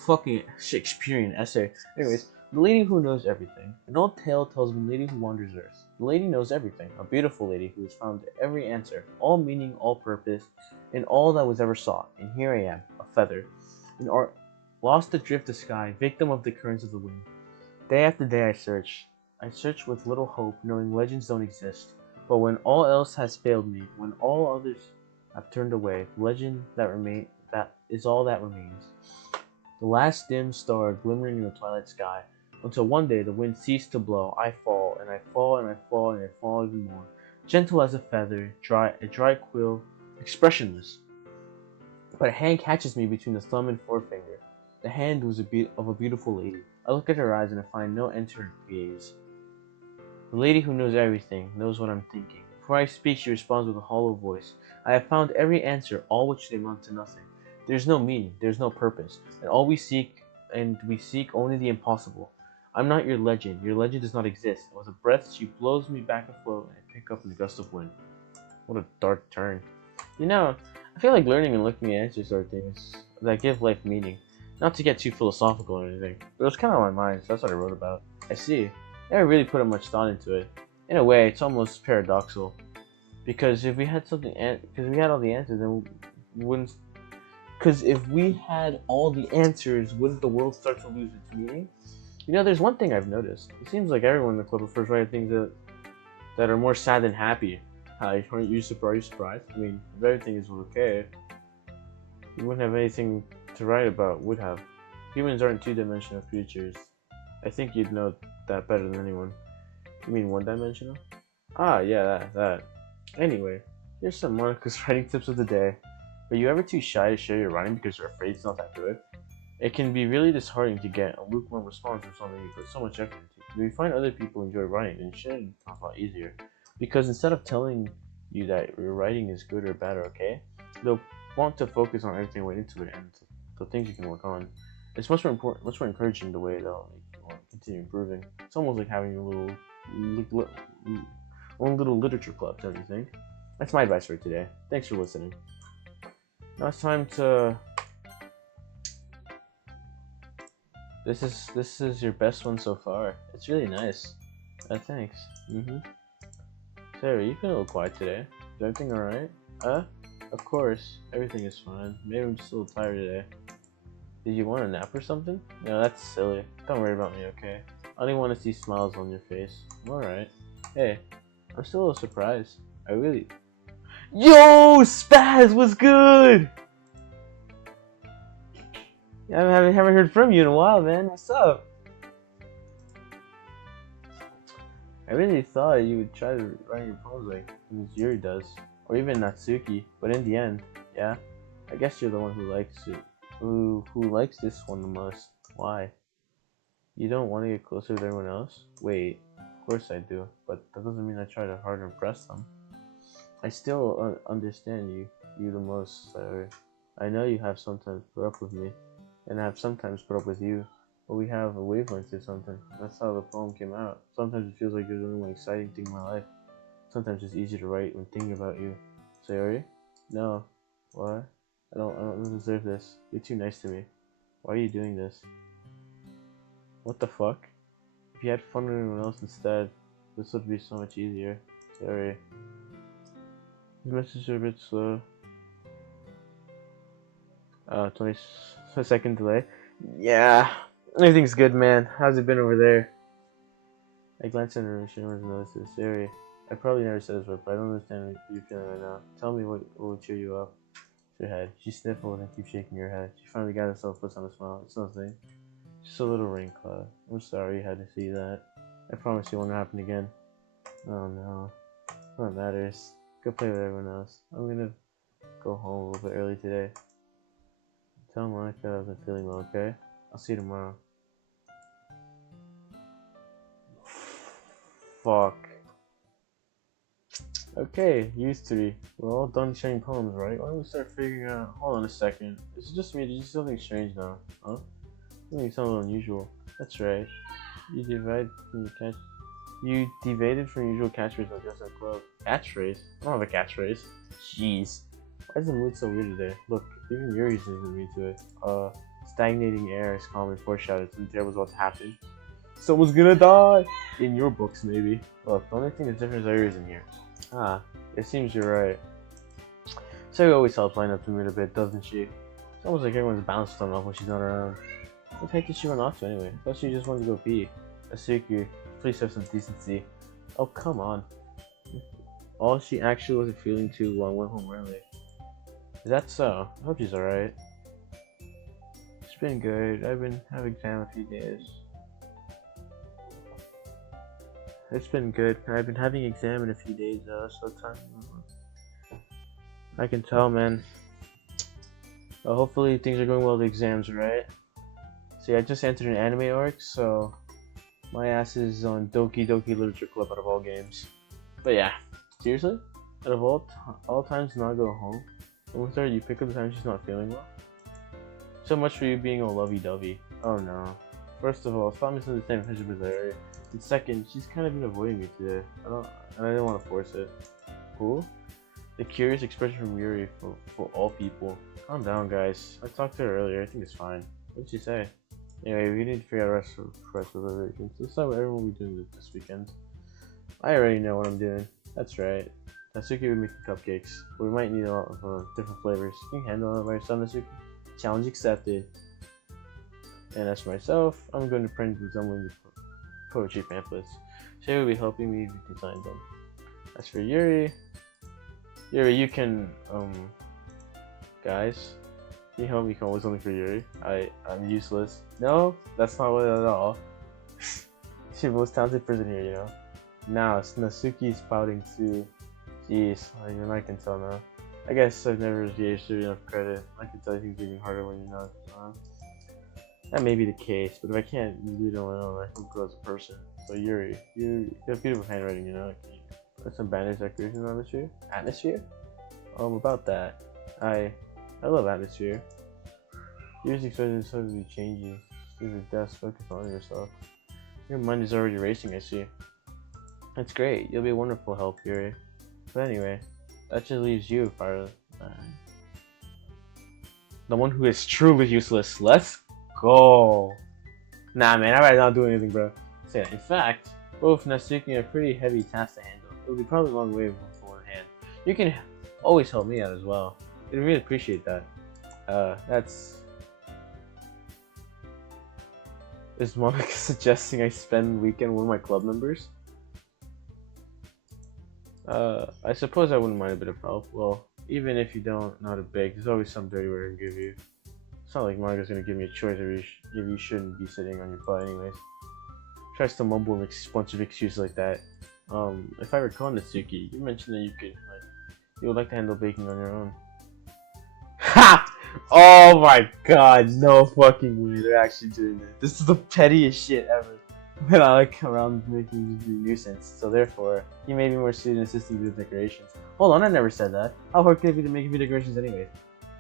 Fucking Shakespearean essay. Anyways, the lady who knows everything. An old tale tells of a lady who wanders earth. The lady knows everything. A beautiful lady who has found every answer, all meaning, all purpose, in all that was ever sought. And here I am, a feather. In art, lost adrift the sky, victim of the currents of the wind. Day after day I search. I search with little hope, knowing legends don't exist. But when all else has failed me, when all others have turned away, the legend that is all that remains. The last dim star glimmering in the twilight sky, until one day the wind ceased to blow. I fall, and I fall, and I fall, and I fall even more. Gentle as a feather, a dry quill, expressionless. But a hand catches me between the thumb and forefinger. The hand was of a beautiful lady. I look at her eyes and I find no end to her gaze. The lady who knows everything, knows what I'm thinking. Before I speak, she responds with a hollow voice. I have found every answer, all which they amount to nothing. There is no meaning, there is no purpose, and we seek only the impossible. I'm not your legend does not exist. And with a breath, she blows me back afloat, and I pick up in a gust of wind. What a dark turn. I feel like learning and looking at answers are things that give life meaning. Not to get too philosophical or anything, but it was kind of on my mind, so that's what I wrote about. I see. I never really put much thought into it. In a way, it's almost paradoxical. Because if we had all the answers, then wouldn't. Because if we had all the answers, wouldn't the world start to lose its meaning? There's one thing I've noticed. It seems like everyone in the club prefers writing things that are more sad than happy. Are you surprised? I mean, if everything is okay, you wouldn't have anything to write about, would have. Humans aren't two-dimensional creatures. I think you'd know that better than anyone. You mean one-dimensional? Ah, yeah, that. Anyway, here's some Monica's writing tips of the day. Are you ever too shy to share your writing because you're afraid it's not that good? It can be really disheartening to get a lukewarm response from something you put so much effort into. If you find other people enjoy writing, then sharing becomes a lot easier. Because instead of telling you that your writing is good or bad or okay, they'll want to focus on everything went into it and the things you can work on. It's much more encouraging the way they'll make you want to continue improving. It's almost like having a little literature club, don't you think? That's my advice for today. Thanks for listening. Now it's time to. This is your best one so far. It's really nice. Thanks. Sarah, you've been a little quiet today. Is everything alright? Of course. Everything is fine. Maybe I'm just a little tired today. Did you want a nap or something? No, that's silly. Don't worry about me, okay? I only want to see smiles on your face. I'm alright. Hey, I'm still a little surprised. I really... Yo! Spaz, what's good? I haven't heard from you in a while, man. What's up? I really thought you would try to write your poems like Yuri does, or even Natsuki, but in the end, yeah, I guess you're the one who likes it, who likes this one the most. Why? You don't want to get closer to everyone else? Wait, of course I do, but that doesn't mean I try to hard impress them. I still understand you the most, Sarah. I know you have sometimes put up with me, and I have sometimes put up with you. But we have a wavelength or something. That's how the poem came out. Sometimes it feels like you're the only exciting thing in my life. Sometimes it's easy to write when thinking about you. Sayori? No. What? I don't deserve this. You're too nice to me. Why are you doing this? What the fuck? If you had fun with everyone else instead, this would be so much easier. Sorry. These messages are a bit slow. 20-second delay. Yeah. Everything's good, man. How's it been over there? I glanced at her. She never noticed this. Sorry. I probably never said this word, but I don't understand what you're feeling right now. Tell me what will cheer you up. Her head. She sniffled and kept shaking her head. She finally got herself puts on a smile. It's nothing. Just a little rain cloud. I'm sorry you had to see that. I promise you won't happen again. Oh no. What matters? Go play with everyone else. I'm gonna go home a little bit early today. Tell Monica I wasn't feeling well, okay? I'll see you tomorrow. Fuck. Okay, used to be. We're all done sharing poems, right? Why don't we start figuring out... Hold on a second. This is just me. Did you see something strange now? Huh? Something unusual. That's right. You deviated from usual catchphrase like just in club. Catchphrase? I don't have a catchphrase. Jeez. Why is the mood so weird today? Look, even Yuri's leaving me to it. Stagnating air is calmly foreshadowed. Something terrible is about to happen. Someone's gonna die! In your books, maybe. Look, the only thing that's different is Yuri's in here. Ah, it seems you're right. Sarah always helps line up the mood a bit, doesn't she? It's almost like everyone's bounced on off when she's not around. What the heck did she run off to anyway? I thought she just wanted to go pee. Asuki, please have some decency. Oh, come on. All she actually wasn't feeling too well went home early. Is that so? I hope she's alright. been good. I've been having exam a few days. It's been good. I've been having exam in a few days though, so time. I can tell, man. Hopefully things are going well with the exams, right? See, I just entered an anime arc, so my ass is on Doki Doki Literature Club out of all games. But yeah, seriously? Out of all times to not go home, and with her, you pick up the time she's not feeling well? So much for you being all lovey-dovey. Oh no. First of all, stop misunderstanding with her. And second, she's kind of been avoiding me today. I didn't want to force it. Cool? The curious expression from Yuri for all people. Calm down, guys. I talked to her earlier. I think it's fine. What did she say? Anyway, we need to figure out the rest of the reservations. Let's decide what everyone will be doing this weekend. I already know what I'm doing. That's right. Natsuki will be making cupcakes. We might need a lot of different flavors. Can you handle it by yourself, Natsuki? Challenge accepted. And as for myself, I'm going to print resembling poetry pamphlets. Shay will be helping me design them. As for Yuri, you can, guys, can you help me come up with something for Yuri? I'm useless. No, that's not what at all. She's the most talented person here, you know. Now, Natsuki's pouting too. Jeez, even I can tell now. I guess I've never gave her enough credit. I can tell things even harder when you're not. That may be the case, but if I can't do it on my own, I can grow as a person. So Yuri, you have beautiful handwriting, you know. Can you put some bandage decorations on atmosphere? Atmosphere? About that. I love atmosphere. Yuri's expression is suddenly changing. Leave your desk, focus on yourself. Your mind is already racing, I see. That's great. You'll be a wonderful help, Yuri. But anyway, that just leaves you, Farley. The one who is truly useless. Let's go. Nah, man, I'd rather not do anything, bro. So yeah, in fact, both Natsuki are pretty heavy tasks to handle. It would be probably a long way from one hand. You can always help me out as well. I'd really appreciate that. Is Monica suggesting I spend the weekend with my club members? I suppose I wouldn't mind a bit of help. Well, even if you don't know how to bake, there's always some dirty work I can give you. It's not like Monica's gonna give me a choice if you shouldn't be sitting on your butt anyways. Tries to mumble and make a bunch of excuses like that. If I recall, Natsuki, you mentioned that you would like to handle baking on your own. Ha! Oh my god, no fucking way they're actually doing this. This is the pettiest shit ever. When I come around making a nuisance, so therefore, he may be more suited in assisting with decorations. Hold on, I never said that. How hard could it be to make me decorations anyways?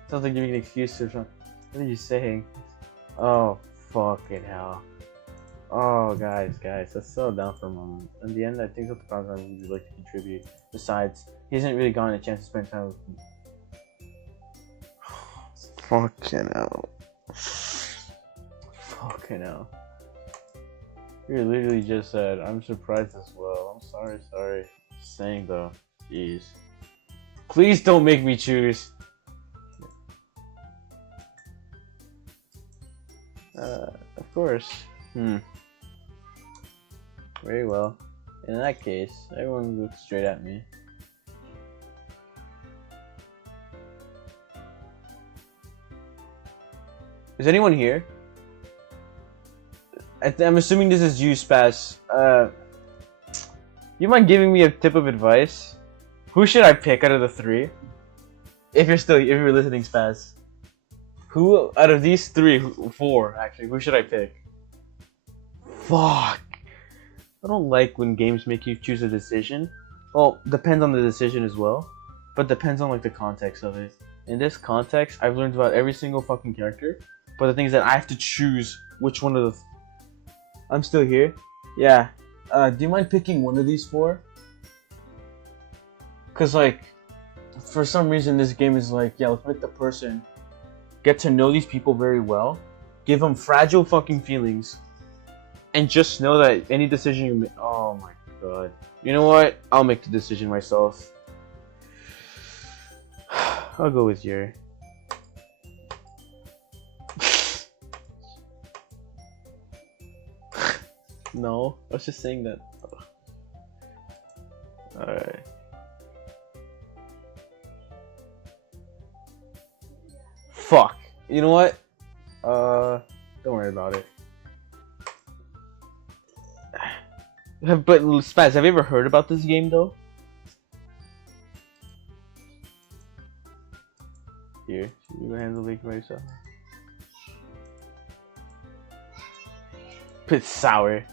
Sounds like giving an excuse or something. What are you saying? Oh, fucking hell. Oh, guys, let's settle down for a moment. In the end, I think that's the problem I would like to contribute. Besides, he hasn't really gotten a chance to spend time with me. Fucking hell. Fucking hell. You literally just said, I'm surprised as well. I'm sorry. Just saying though. Jeez. Please don't make me choose. Of course. Very well. In that case, everyone looks straight at me. Is anyone here? I'm assuming this is you, Spaz. You mind giving me a tip of advice? Who should I pick out of the three? If you're listening, Spaz. Who out of these four actually, who should I pick? Fuck. I don't like when games make you choose a decision. Well, depends on the decision as well, but depends on like the context of it. In this context, I've learned about every single fucking character, but the thing is that I have to choose which one of the. I'm still here. Yeah. Do you mind picking one of these four? Cause like, for some reason this game is like, yeah, let's make the person get to know these people very well, give them fragile fucking feelings, and just know that any decision you make. Oh my god. You know what? I'll make the decision myself. I'll go with Yuri. No, I was just saying that. Alright. Fuck. You know what? Don't worry about it. But Spaz, have you ever heard about this game though? Here, you gonna handle the leak by yourself. It's sour.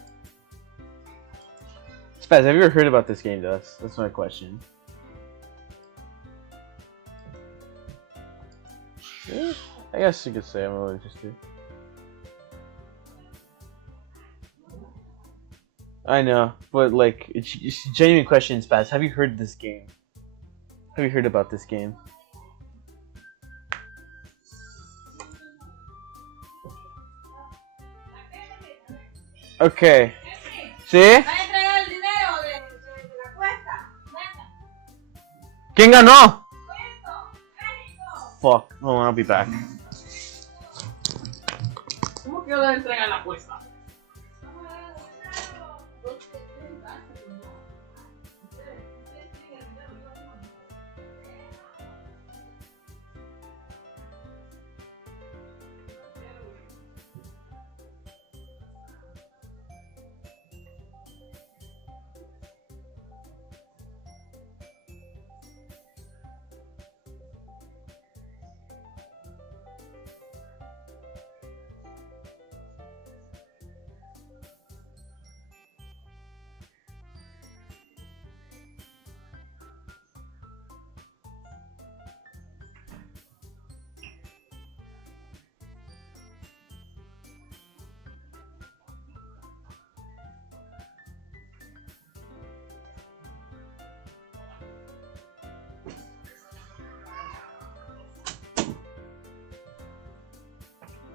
Spaz, have you ever heard about this game though? That's my question. Yeah, I guess you could say I'm a little interested. I know, but like, it's a genuine question, Spaz. Have you heard of this game? Have you heard about this game? Okay. ¿Sí? ¿Quién ganó? Fuck. Hold on, I'll be back. ¿Cómo que le entregan la apuesta?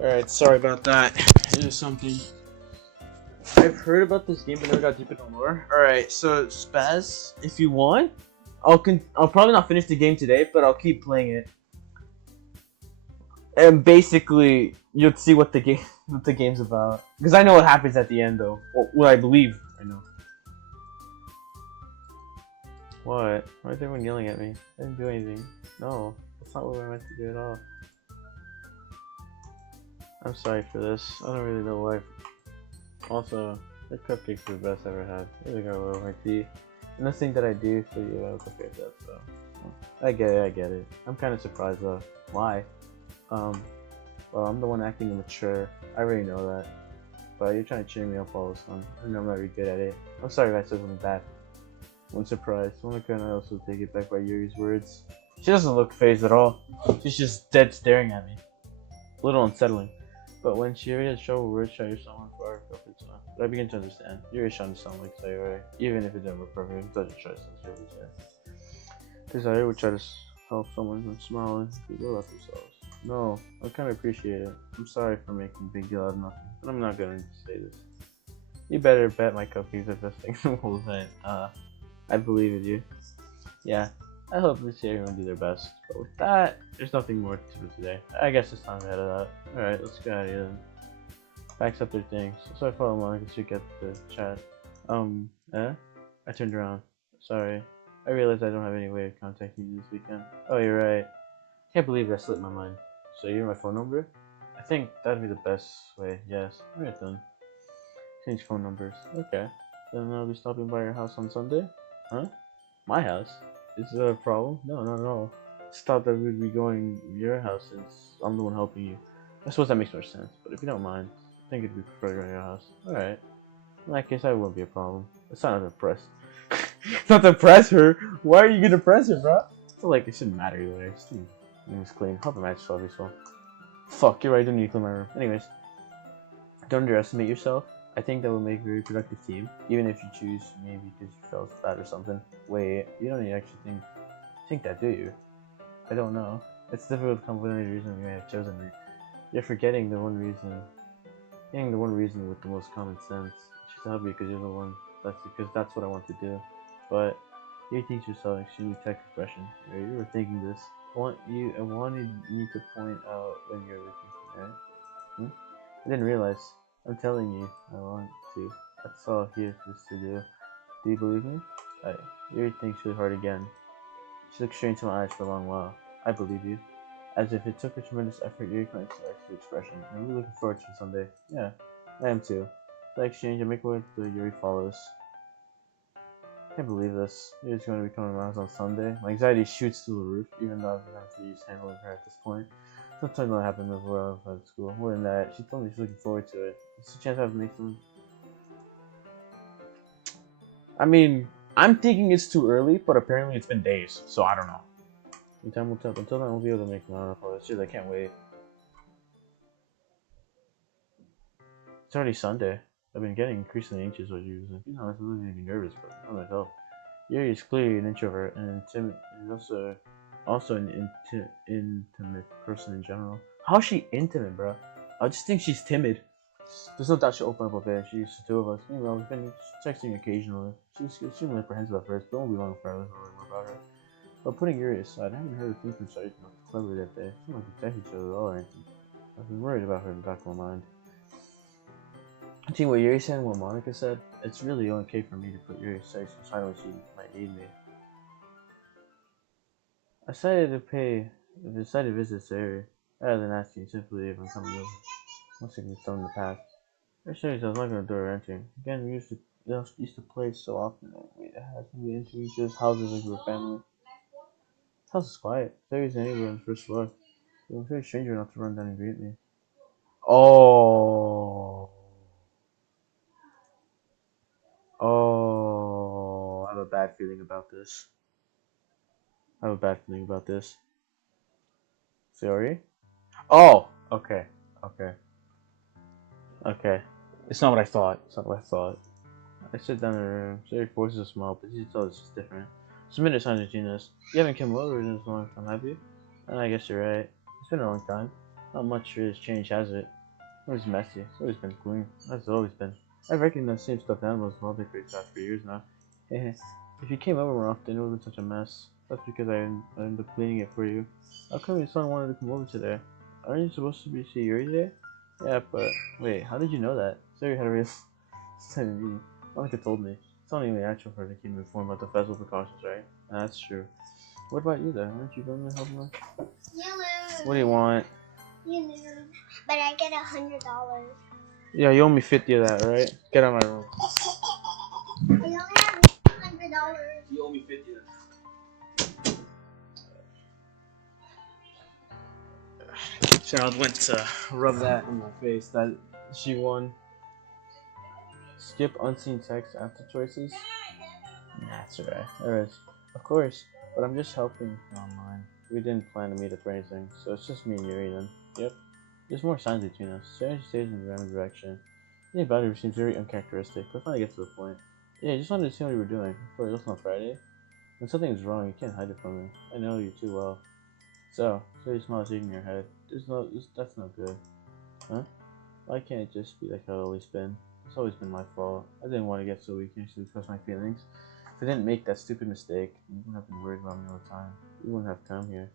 Alright, sorry about that. It is something. I've heard about this game but never got deep into lore. Alright, so Spaz, if you want, I'll probably not finish the game today, but I'll keep playing it. And basically, you'll see what the game's about. Because I know what happens at the end, though. What I believe I know. What? Why is everyone yelling at me? I didn't do anything. No, that's not what I meant to do at all. I'm sorry for this. I don't really know why. Also, the cupcakes are the best I've ever had. Really got a little my tea. Nothing that I do for you, I would compare that. So, I get it. I'm kind of surprised though. Why? Well, I'm the one acting immature. I already know that. But you're trying to cheer me up all this time. I know I'm not very good at it. I'm sorry if I said something bad. One surprise. Why can't I also take it back by Yuri's words? She doesn't look phased at all. She's just dead staring at me. A little unsettling. But when she already had trouble words, try someone for our comfort zone. But I begin to understand. You're trying to sound like Sayori. Even if it didn't work perfect, it doesn't try to sound circumstances. Desire would try to help someone who's smiling to go about themselves. No, I kind of appreciate it. I'm sorry for making a big deal out of nothing. But I'm not going to say this. You better bet my cupcakes are the best thing in the whole event. I believe in you. Yeah, I hope to see everyone do their best. But with that, there's nothing more to do today. I guess it's time to head out. Alright, let's go out of here then. Backs up their things. So I follow along because you get the chat. I turned around. Sorry. I realized I don't have any way of contacting you this weekend. Oh, you're right. Can't believe that slipped my mind. So you're my phone number? I think that'd be the best way, yes. Alright then. Change phone numbers. Okay. Then I'll be stopping by your house on Sunday? Huh? My house? Is that a problem? No, not at all. Just thought that we'd be going to your house since I'm the one helping you. I suppose that makes more sense, but if you don't mind, I think it'd be preferred to go to your house. Alright. In that case, that won't be a problem. It's not impressed. It's not to impress her! Why are you gonna press her, bro? I feel like it shouldn't matter either way. It's clean. Help a match yourself as well. Fuck, you're right, I don't need to clean my room. Anyways. Don't underestimate yourself. I think that will make a very productive team, even if you choose me because you felt bad or something. Wait, you don't need to actually think that, do you? I don't know. It's difficult to come up with any reason you may have chosen me. You're forgetting the one reason. Getting the one reason with the most common sense. She's to help you because you're the one. That's what I want to do. But you teach yourself extremely tech expression. You were thinking this. I wanted me to point out when you're looking, right? I didn't realize. I'm telling you, I want to. That's all here to do. Do you believe me? Yuri thinks really hard again. She looked straight into my eyes for a long while. I believe you. as if it took a tremendous effort, Yuri finds the expression. I'm really looking forward to Sunday. Yeah, I am too. The exchange, I make way to Yuri follows. Can't believe this. Yuri's going to be coming around on Sunday. My anxiety shoots through the roof, even though I've been having to use handling her at this point. Sometimes that happened before I was at school. More than that, she told me she's looking forward to it. It's a chance I have to make some. I mean, I'm thinking it's too early, but apparently it's been days, so I don't know. Time will tell. Until then, I won't be able to make my own this year. I can't wait. It's already Sunday. I've been getting increasingly anxious with you. You know, it's really making me nervous, but I'm gonna help. Yuri is clearly an introvert and timid, and also an intimate person in general. How is she intimate, bro? I just think she's timid. There's no doubt she'll open up a bit. She's the two of us. Meanwhile, we've been texting occasionally. She's apprehensive at first, but it won't be long before I learn more about her. But putting Yuri aside, I haven't heard her think from sight clever that day. She don't like to text each other at all or anything. I've been worried about her in the back of my mind. I think what Yuri said and what Monica said, it's really okay for me to put Yuri aside when she might need me. I decided to visit this area, rather than asking simply if I'm coming over. Once again, it's in the past. Her serious, I was knocking on the door or entering. Again, we used to play so often that we into each other's houses like we were family. This house is quiet. There isn't anyone on the first floor. It was very stranger enough to run down and greet me. Oh, I have a bad feeling about this. Sorry? Oh, okay. It's not what I thought. I sit down in the room. Sarah's voice is small, but you can tell it's just different. Some minutes signs of genius. You haven't come over in as long time, have you? I guess you're right. It's been a long time. Not much has changed, has it? It's always messy. It's always been clean. As it's always been. I've recognized the same stuffed animals and all decorated past for years now. If you came over more often, it would have been such a mess. That's because I ended up cleaning it for you. How come your son wanted to come over today? Aren't you supposed to be see Yuri today? Yeah, but wait, how did you know that? Sorry, had a real sudden meeting. Monica told me. It's only natural for her to keep me informed about the festival precautions, right? That's true. What about you, then? Aren't you going to help me? You lose. What do you want? You lose. But I get $100. Yeah, you owe me 50 of that, right? Get out of my room. I only have $100. You owe me 50 of that. Charles went to rub that in my face. That she won. Skip unseen text after choices. That's alright. There is. Of course. But I'm just helping online. We didn't plan to meet up or anything, so it's just me and Yuri then. Yep. There's more signs between us. Sarah stays in the random direction. The boundary seems very uncharacteristic, but finally gets to the point. Yeah, I just wanted to see what you were doing. Before you listen on Friday. When something is wrong, you can't hide it from me. I know you too well. So you smile shaking your head. That's no good. Huh? Why can't it just be like how it's always been? It's always been my fault. I didn't want to get so weak and actually express my feelings. If I didn't make that stupid mistake, you wouldn't have been worried about me all the time. You wouldn't have come here.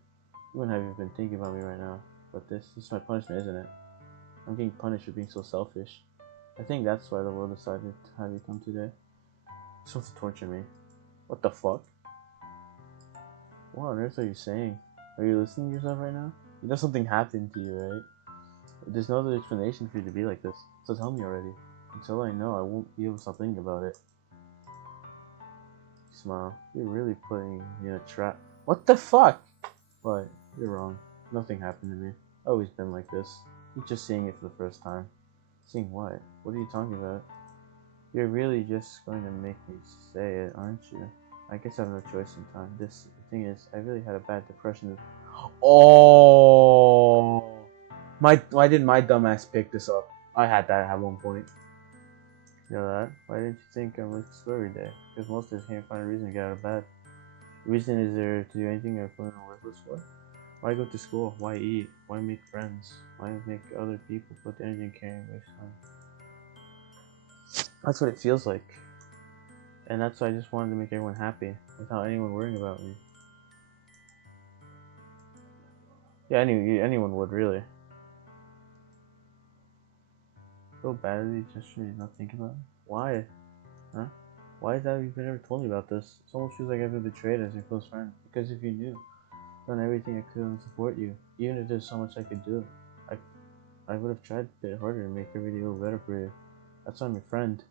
You wouldn't have even been thinking about me right now. But this is my punishment, isn't it? I'm getting punished for being so selfish. I think that's why the world decided to have you come today. It's supposed to torture me. What the fuck? What on earth are you saying? Are you listening to yourself right now? You know something happened to you, right? There's no other explanation for you to be like this. So tell me already. Until I know, I won't be able to stop thinking about it. Smile. You're really putting me in a trap. What the fuck? But you're wrong. Nothing happened to me. I've always been like this. You're just seeing it for the first time. Seeing what? What are you talking about? You're really just going to make me say it, aren't you? I guess I have no choice in time. The thing is, I really had a bad depression. Oh, why didn't my dumbass pick this up? I had that at one point. You know that? Why didn't you think I went to school every day? Because most of us can't find a reason to get out of bed. The reason is there to do anything you're feeling worthless for? Why go to school? Why eat? Why make friends? Why make other people put their energy in caring and waste time? That's what it feels like. And that's why I just wanted to make everyone happy without anyone worrying about me. Yeah, anyone would really. So badly just for you not thinking about it? Why? Huh? Why is that you've never told me about this? It almost feels like I've been betrayed as your close friend. Because if you knew, done everything I could to support you. Even if there's so much I could do, I would have tried a bit harder to make everything a little better for you. That's why I'm your friend,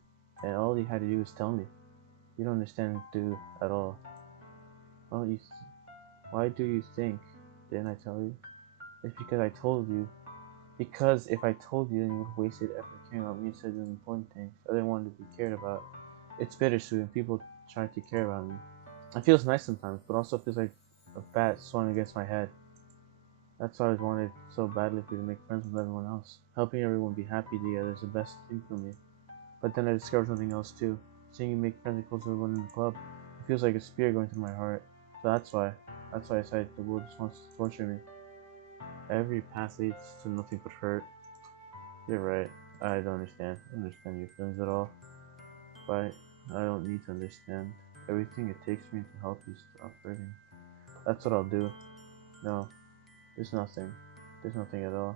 and all you had to do was tell me. You don't understand, dude, at all. Why do you think? Didn't I tell you? It's because I told you. Because if I told you, then you would have wasted effort caring about me instead of doing important things. I didn't want to be cared about. It's bittersweet when people try to care about me. It feels nice sometimes, but also feels like a bat swung against my head. That's why I always wanted so badly for you to make friends with everyone else. Helping everyone be happy together is the best thing for me. But then I discovered something else too. Seeing you make friends and close to everyone in the club, it feels like a spear going through my heart. So that's why I decided the world just wants to torture me. Every path leads to nothing but hurt. You're right. I don't understand. I don't understand your feelings at all. But I don't need to understand. Everything it takes me to help you stop hurting. That's what I'll do. No, there's nothing. There's nothing at all.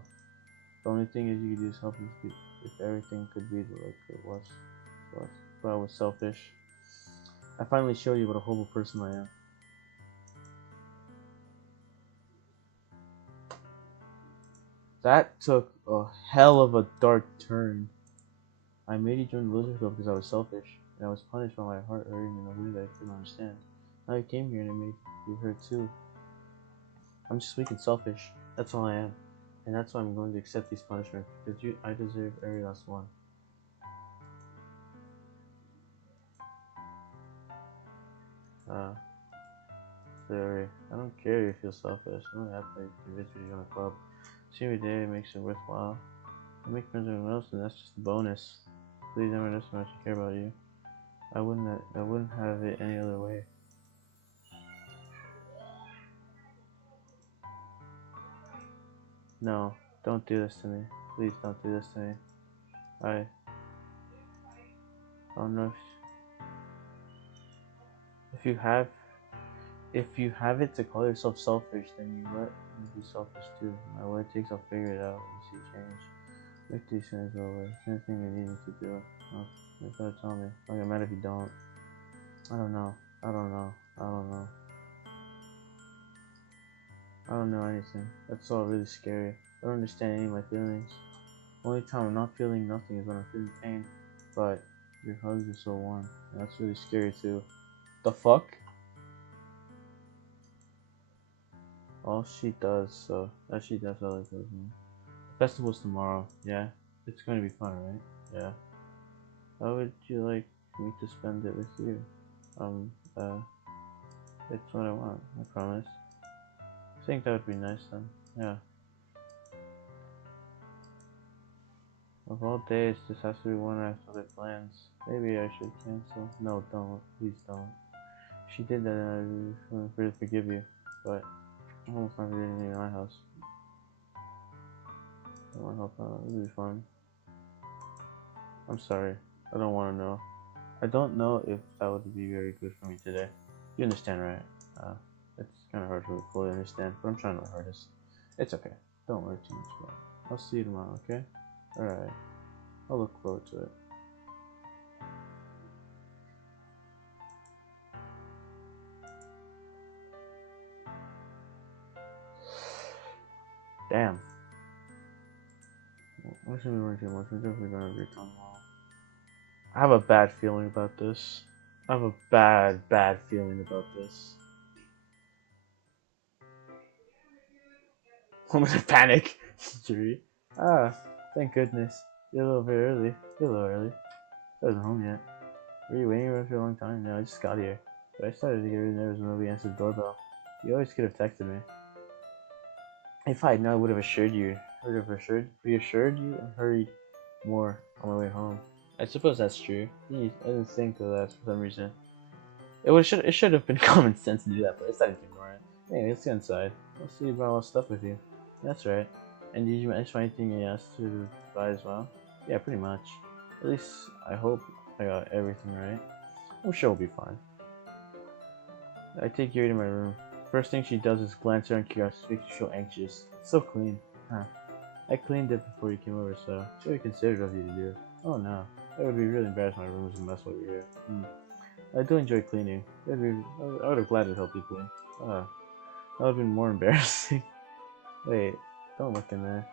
The only thing is you could use help if everything could be like it was. But I was selfish. I finally showed you what a horrible person I am. That took a hell of a dark turn. I made you join the Loser Club because I was selfish, and I was punished by my heart hurting in a way that I couldn't understand. Now I came here and it made you hurt too. I'm just weak and selfish. That's all I am. And that's why I'm going to accept these punishments, because I deserve every last one. Sorry. I don't care if you feel selfish. I don't have to convince you to join a club. See every day makes it worthwhile. I make friends with everyone else, and that's just a bonus. Please never know so much I care about you. I wouldn't have it any other way. No, don't do this to me. Please don't do this to me. I don't know if you have it to call yourself selfish, then you let me be selfish too. No matter what it takes, I'll figure it out and see change. Make these things over. It's anything you need me to do. No, you gotta tell me. I'll get mad if you don't. I don't know. I don't know anything. That's all really scary. I don't understand any of my feelings. The only time I'm not feeling nothing is when I'm feeling pain. But your hugs are so warm. And that's really scary too. The fuck? All she does, so that she does, I like those. Festival's tomorrow. Yeah, it's going to be fun, right? Yeah. How would you like me to spend it with you? It's what I want. I promise. I think that would be nice then. Yeah. Of all days, this has to be one after other plans. Maybe I should cancel. No, don't. Please don't. If she did that, I would really forgive you. But I'm almost not visiting you in my house. I want to help out. It'll be fun. I'm sorry. I don't want to know. I don't know if that would be very good for me today. You understand, right? It's kind of hard for me to fully understand, but I'm trying my hardest. It's okay. Don't worry too much about it. I'll see you tomorrow, okay? Alright. I'll look forward to it. Damn. I shouldn't be worrying too much. We're definitely gonna have a great time tomorrow. I have a bad feeling about this. I have a bad feeling about this. Moment of panic. Three. Thank goodness. You're a little bit early. You're a little early. I wasn't home yet. Were you waiting around for a long time? No, I just got here. But I started to get really nervous when we answered the doorbell. You always could have texted me. If I had known, I would have reassured you and hurried more on my way home. I suppose that's true. I didn't think of that for some reason. It should have been common sense to do that, but it's not anything more. Hey, let's get inside. I'll see about all that stuff with you. That's right. And did you manage to find anything you asked to buy as well? Yeah, pretty much. At least I hope I got everything right. I'm sure we'll be fine. I take Yuri to my room. First thing she does is glance around curiosity, makes you feel anxious. It's so clean. Huh. I cleaned it before you came over, so it's very considerate of you to do. Oh no. That would be really embarrassing. My room was a mess while you're here. I do enjoy cleaning. I would have gladly helped you clean. That would have been more embarrassing. Wait, don't look in there.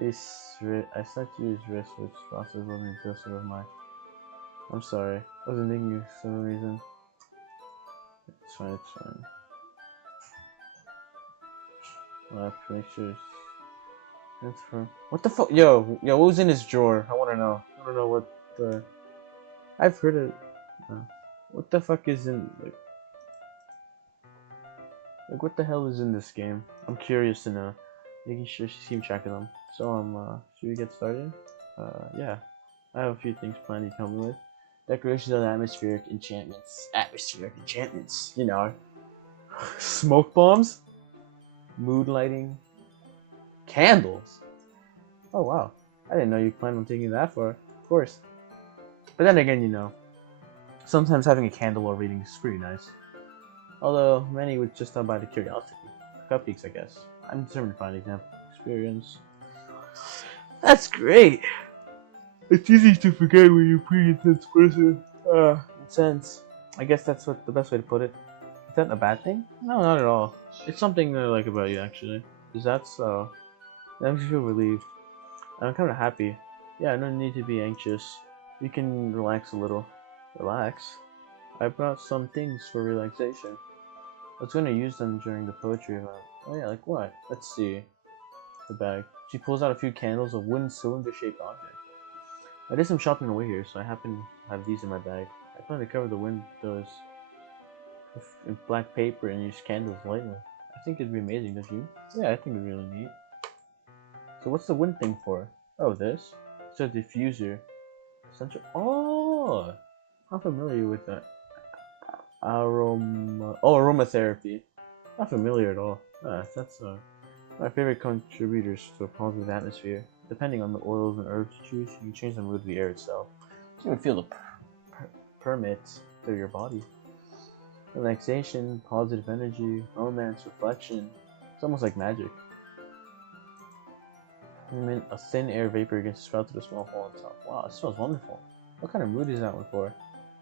I slept to his wrist, which also wasn't inclusive of my. I'm sorry. I wasn't thinking you for some reason. It's fine, it's fine. I'll have to make sure. Transfer. What the fuck? Yo, what was in his drawer? I wanna know. I wanna know what the. I've heard it. What the fuck is in. Like, what the hell is in this game? I'm curious to know. Making sure she's keeping track of them. So, should we get started? Yeah. I have a few things planned to come with. Decorations of atmospheric enchantments. Atmospheric enchantments, you know. Smoke bombs? Mood lighting? Candles? Oh wow. I didn't know you planned on taking that far. Of course. But then again, you know. Sometimes having a candle while reading is pretty nice. Although, many would just stop by the curiosity. Cupcakes, I guess. I'm determined to find an example experience. That's great! It's easy to forget when you're a pretty intense person. Intense. I guess that's what the best way to put it. Is that a bad thing? No, not at all. It's something that I like about you, actually. Is that so? That makes me feel relieved. I'm kind of happy. Yeah, no need to be anxious. You can relax a little. Relax? I brought some things for relaxation. I was going to use them during the poetry event. Oh yeah, like what? Let's see. The bag. She pulls out a few candles, a wooden cylinder-shaped object. I did some shopping away here, so I happen to have these in my bag. I plan to cover the windows in black paper and use candles lightly. I think it'd be amazing, don't you? Yeah, I think it'd be really neat. So what's the wind thing for? Oh, this? It's a diffuser. Essential. Oh! I'm familiar with that. Aromatherapy. Not familiar at all. That's my favorite contributors to a positive atmosphere. Depending on the oils and herbs you choose, you can change the mood of the air itself. So you can feel the permits through your body. Relaxation, positive energy, romance, reflection. It's almost like magic. A thin air vapor against sprouted a small hole on top. Wow, it smells wonderful. What kind of mood is that one for?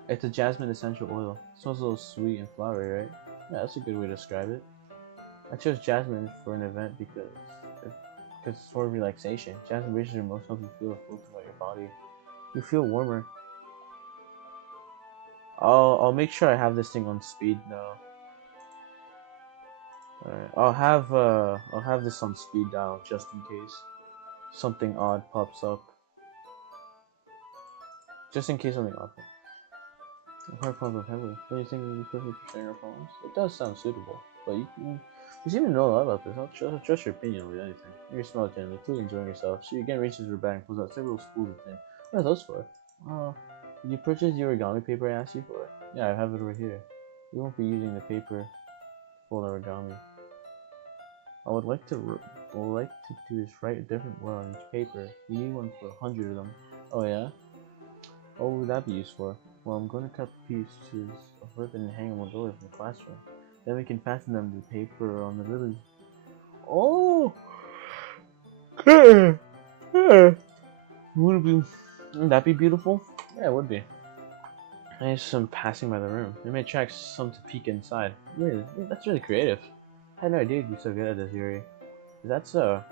It's a jasmine essential oil. It smells a little sweet and flowery, right? Yeah, that's a good way to describe it. I chose jasmine for an event because it's for relaxation. Jasmine raises your emotions, helps you feel the flow throughout your body. You feel warmer. I'll make sure I have this thing on speed now. Alright, I'll have this on speed dial just in case something odd pops up. Just in case something odd pops up. Heart pump up heavily. Don't you think it would be perfect for sharing our problems? It does sound suitable, but you seem to know a lot about this. I'll trust your opinion with anything. You smell gently, clearly enjoying yourself. She again reaches her bag and pulls out several spools of tin. What are those for? Did you purchase the origami paper I asked you for? Yeah, I have it over here. You won't be using the paper full origami. I would like to do is write a different word on each paper. You need one for 100 of them. Oh yeah? What would that be used for? Well, I'm going to cut pieces of ribbon and hang them on doors in the classroom. Then we can fasten them to the paper on the ribbon. Oh! Wouldn't that be beautiful? Yeah, it would be. I just some passing by the room. It may attract some to peek inside. Really? That's really creative. I had no idea you'd be so good at this, Yuri. Is that so?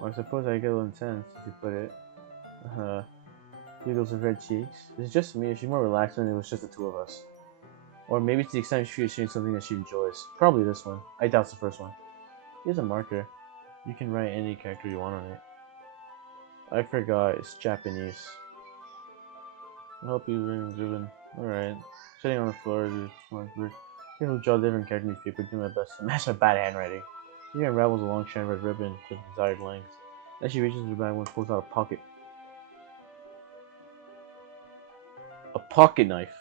Well, I suppose I get a little intense, as you put it. Giggles of red cheeks. It's just me. She's more relaxed when it was just the two of us. Or maybe to the extent she's doing something that she enjoys. Probably this one. I doubt it's the first one. Here's a marker. You can write any character you want on it. I forgot. It's Japanese. I'll help you learn ribbon. Alright. Sitting on the floor, careful draw different character newspaper, do my best to match my bad handwriting. He unravels a long strand of red ribbon to the desired length. Then she reaches into her bag and pulls out a pocket. A pocket knife.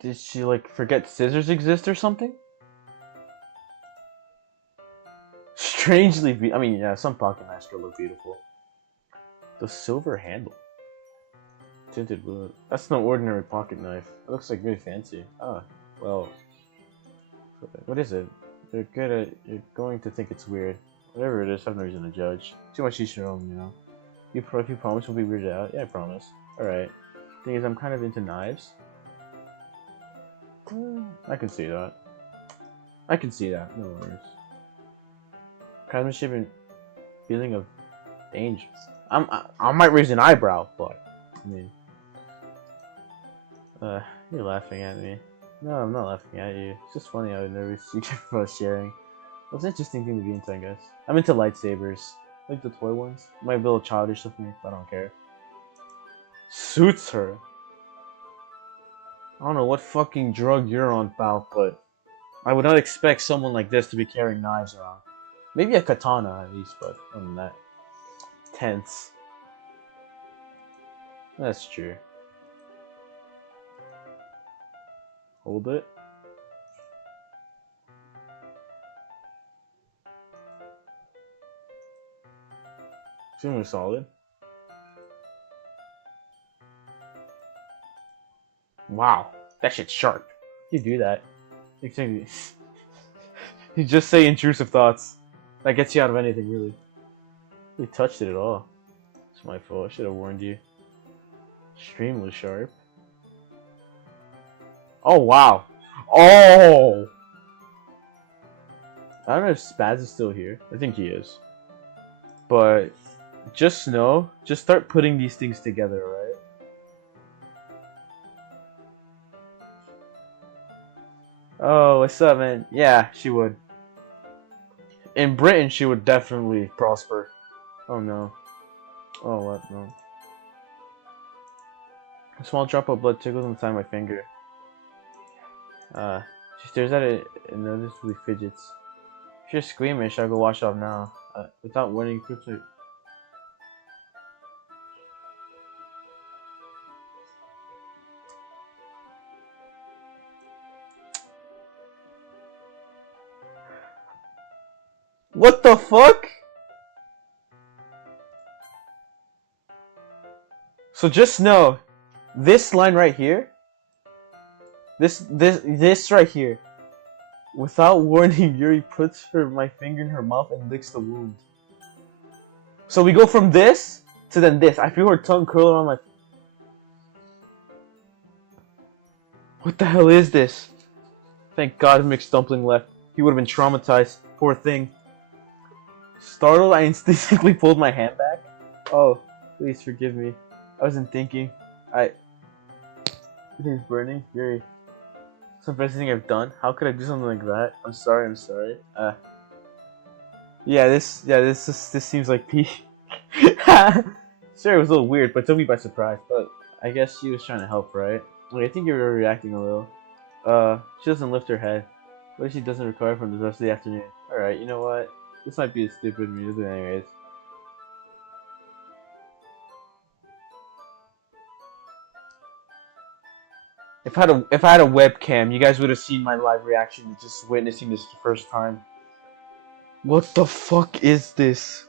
Did she like forget scissors exist or something? Strangely, I mean, yeah, some pocket knives could look beautiful. The silver handle. Tinted wood. That's no ordinary pocket knife. It looks like really fancy. Ah, well. What is it? You're going to think it's weird. Whatever it is, I have no reason to judge. Too much each your own, you know. If you promise we'll be weirded out. Yeah, I promise. Alright. Thing is, I'm kind of into knives. I can see that. I can see that. No worries. Craftsmanship and feeling of danger. I might raise an eyebrow, but I mean, you're laughing at me. No, I'm not laughing at you. It's just funny how nervous you get about sharing. It's an interesting thing to be into, I guess. I'm into lightsabers, like the toy ones. Might be a little childish of me, but I don't care. Suits her. I don't know what fucking drug you're on, pal, but I would not expect someone like this to be carrying knives around. Maybe a katana at least, but other than that, tense. That's true. Hold it. Extremely solid. Wow, that shit's sharp. You do that. You just say intrusive thoughts. That gets you out of anything, really. You touched it at all. It's my fault. I should have warned you. Extremely sharp. Oh, wow. Oh! I don't know if Spaz is still here. I think he is. But just know, just start putting these things together, right? Oh, what's up, man? Yeah, she would. In Britain, she would definitely prosper. Oh no. Oh what? No. A small drop of blood tickles inside my finger. She stares at it and noticeably fidgets. If you're squeamish, I'll go wash off now. Without warning, puts her. What the fuck? So just know, this line right here, this right here, without warning, Yuri puts my finger in her mouth and licks the wound. So we go from this to then this. I feel her tongue curl around my. What the hell is this? Thank God Mixed Dumpling left. He would have been traumatized. Poor thing. Startled, I instinctively pulled my hand back. Oh, please forgive me. I wasn't thinking. Everything's burning. Yuri. It's the best thing I've done. How could I do something like that? I'm sorry. Yeah, this seems like pee. Sure, it was a little weird, but it took me by surprise. But I guess she was trying to help, right? Like, I think you were reacting a little. She doesn't lift her head. What if she doesn't recover from the rest of the afternoon? Alright, you know what? This might be a stupid music anyways. If I had a webcam, you guys would have seen my live reaction just witnessing this the first time. What the fuck is this?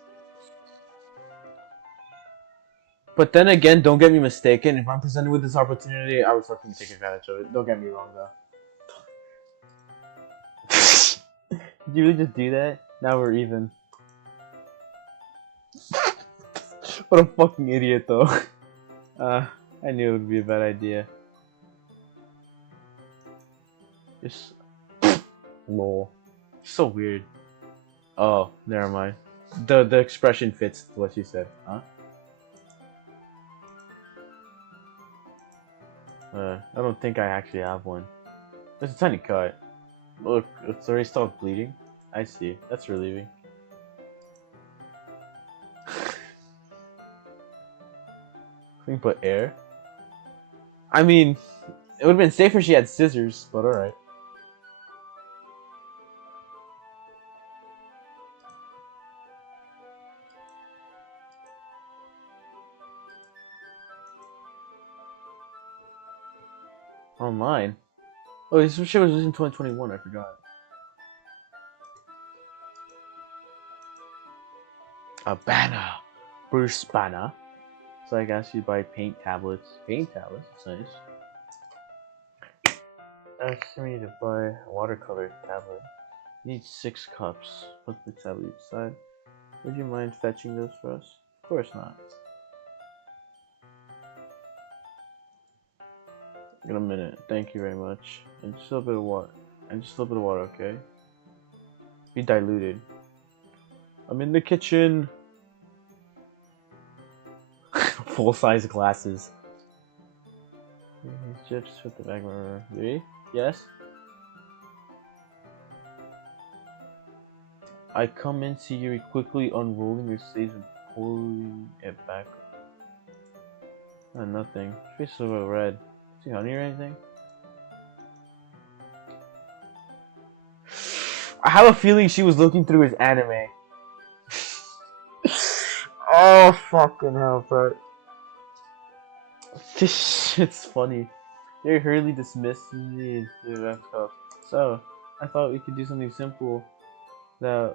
But then again, don't get me mistaken, if I'm presented with this opportunity, I would fucking take advantage of it. Don't get me wrong though. Did you really just do that? Now we're even. What a fucking idiot though. I knew it would be a bad idea. Just lol. So weird. Oh, never mind. The expression fits what you said, huh? I don't think I actually have one. There's a tiny cut. Look, it's already stopped bleeding. I see. That's relieving. Can we put air? I mean, it would have been safer if she had scissors, but alright. Online? Oh, this shit was in 2021, I forgot. A banner! Bruce Banner. So I guess you buy paint tablets. Paint tablets? That's nice. Ask me to buy a watercolor tablet. Need 6 cups. Put the tablet each side. Would you mind fetching those for us? Of course not. In a minute. Thank you very much. And just a little bit of water. And just a little bit of water, okay? Be diluted. I'm in the kitchen. Full-size glasses. Chips with the bag. Ready? Yes? I come in, see you quickly unrolling your sleeves and pulling it back. Oh, nothing. Face is a little red. See honey or anything? I have a feeling she was looking through his anime. Oh, fucking hell, bro. This shit's funny. They hurriedly dismissed me to the ref cup. So, I thought we could do something simple. Really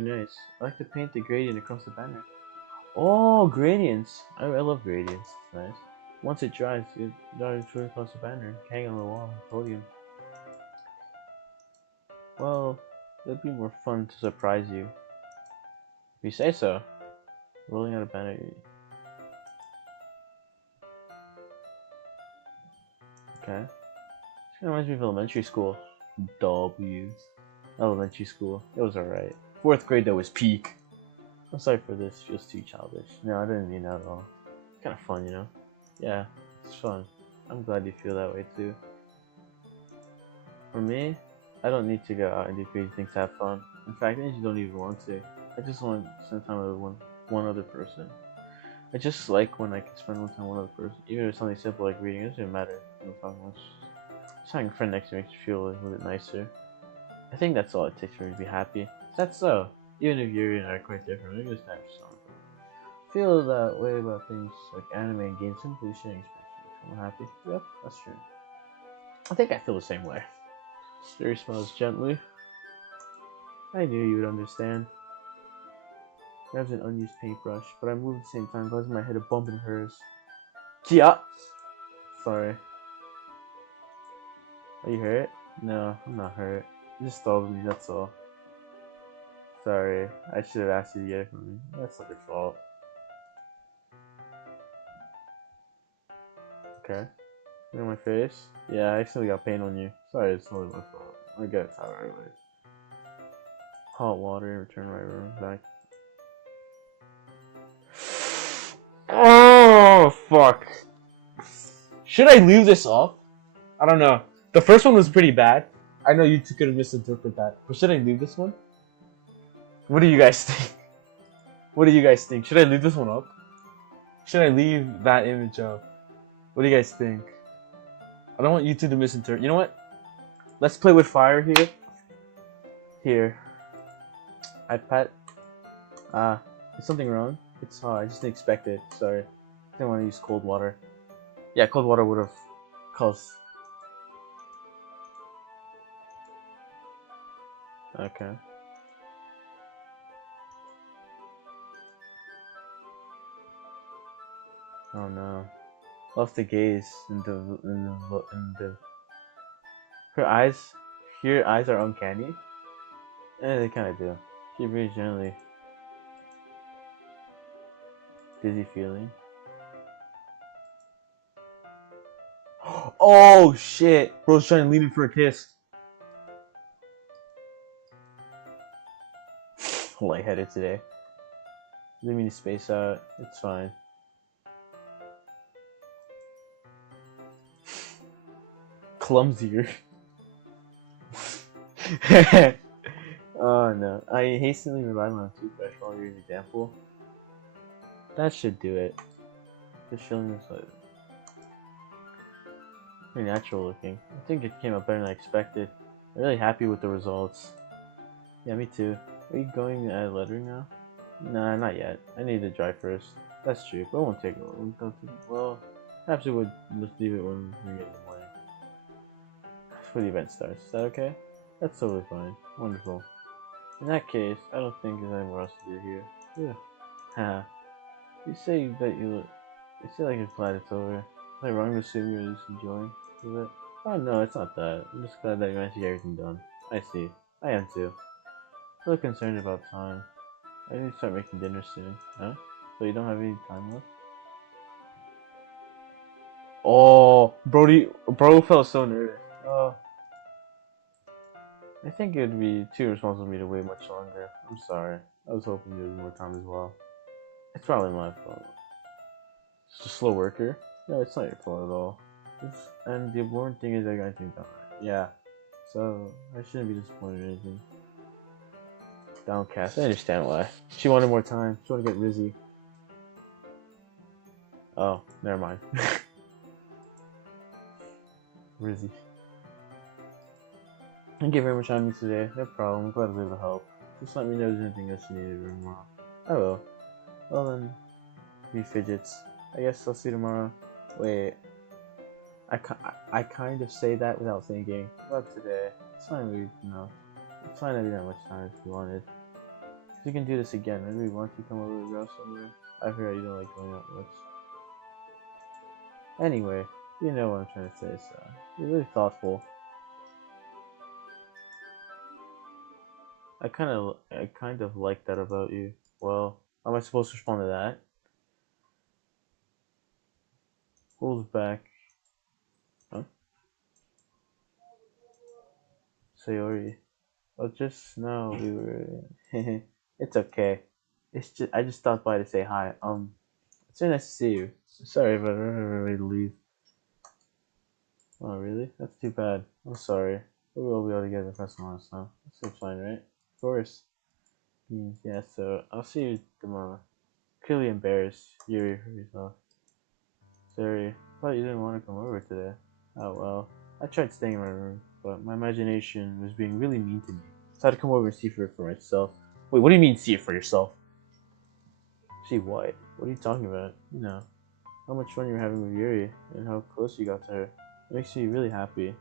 nice. I like to paint the gradient across the banner. Oh, gradients! I love gradients. It's nice. Once it dries, you dart it straight across the banner, hang on the wall, podium. Well, it'd be more fun to surprise you. If you say so. Rolling out a banner. Okay. This reminds me of elementary school. Elementary school. It was alright. 4th grade though was peak. I'm sorry for this, just too childish. No, I didn't mean that at all. It's kinda fun, you know? Yeah, it's fun. I'm glad you feel that way too. For me, I don't need to go out and do crazy things to have fun. In fact, I just don't even want to. I just want to spend time with one other person. I just like when I can spend one time with one other person. Even if it's something simple like reading, it doesn't matter. No problem. Just having a friend next to me makes me feel a little bit nicer. I think that's all it takes for me to be happy. That's so. Even if you and I are quite different, maybe just have something. I feel that way about things like anime and games, simply sharing experiences. I'm happy. Yep, that's true. I think I feel the same way. Siri smiles gently. I knew you would understand. Grabs an unused paintbrush, but I move at the same time, causing my head to bump into hers. Kia! Sorry. Are you hurt? No, I'm not hurt. You just startled me, that's all. Sorry, I should have asked you to get it from me. That's not your fault. Okay. Look at my face? Yeah, I accidentally got paint on you. Sorry, it's totally my fault. I get it out right away. Hot water, return right room, back. Oh, fuck. Should I leave this off? I don't know. The first one was pretty bad. I know you two could have misinterpreted that. But should I leave this one? What do you guys think? What do you guys think? Should I leave this one up? Should I leave that image up? What do you guys think? I don't want you two to misinterpret. You know what? Let's play with fire here. Here. iPad. Is something wrong? It's hot. I just didn't expect it. Sorry. I didn't want to use cold water. Yeah, cold water would have caused. Okay. Oh no. Lost the gaze in the. Her eyes are uncanny. They kind of do. She breathes gently. Dizzy feeling. Oh shit! Bro's trying to lead me for a kiss. Lightheaded today. Didn't mean to space out. It's fine. Clumsier. Oh no. I hastily revived my toothbrush while you're an example. That should do it. Just showing this like pretty natural looking. I think it came out better than I expected. I'm really happy with the results. Yeah, me too. Are you going to add lettering now? Nah, not yet. I need to dry first. That's true, but it won't take long. Well, perhaps it would just leave it when we get in the morning. Before the event starts. Is that okay? That's totally fine. Wonderful. In that case, I don't think there's anything else to do here. Yeah. Ha. You say like you're glad it's over. Am I wrong to assume you're just enjoying it? Oh no, it's not that. I'm just glad that you managed to get everything done. I see. I am too. A little concerned about time. I need to start making dinner soon. Huh? So you don't have any time left? Oh, bro felt so nervous. Oh. I think it would be too responsible of me to wait much longer. I'm sorry. I was hoping there was more time as well. It's probably my fault. Just a slow worker? No, it's not your fault at all. And the important thing is I got things done. Yeah. So, I shouldn't be disappointed or anything. Downcast. I understand why. She wanted more time. She wanted to get Rizzy. Oh, never mind. Rizzy. Thank you very much for having me today. No problem. I'm glad I was able to help. Just let me know if there's anything else you needed or tomorrow. I will. Well then, be fidgets. I guess I'll see you tomorrow. Wait. I kind of say that without thinking. But today, it's fine. It's fine. I didn't have much time if you wanted. We can do this again. Maybe once you come over to go somewhere. I heard you don't like going out much. Anyway, you know what I'm trying to say. So you're really thoughtful. I kind of like that about you. Well, how am I supposed to respond to that? Pulls back. Huh? Sayori. Oh, just no, we were. It's okay. I just stopped by to say hi. It's very nice to see you. Sorry, but I'm ready to leave. Oh, really? That's too bad. I'm sorry. We will be all together for some months now. That's fine, right? Of course. Yeah, so I'll see you tomorrow. Clearly embarrassed, Yuri, for yourself. Sorry, thought you didn't want to come over today. Oh well. I tried staying in my room, but my imagination was being really mean to me. So I had to come over and see for it for myself. Wait, what do you mean see it for yourself? See what? What are you talking about? You know, how much fun you were having with Yuri and how close you got to her. It makes me really happy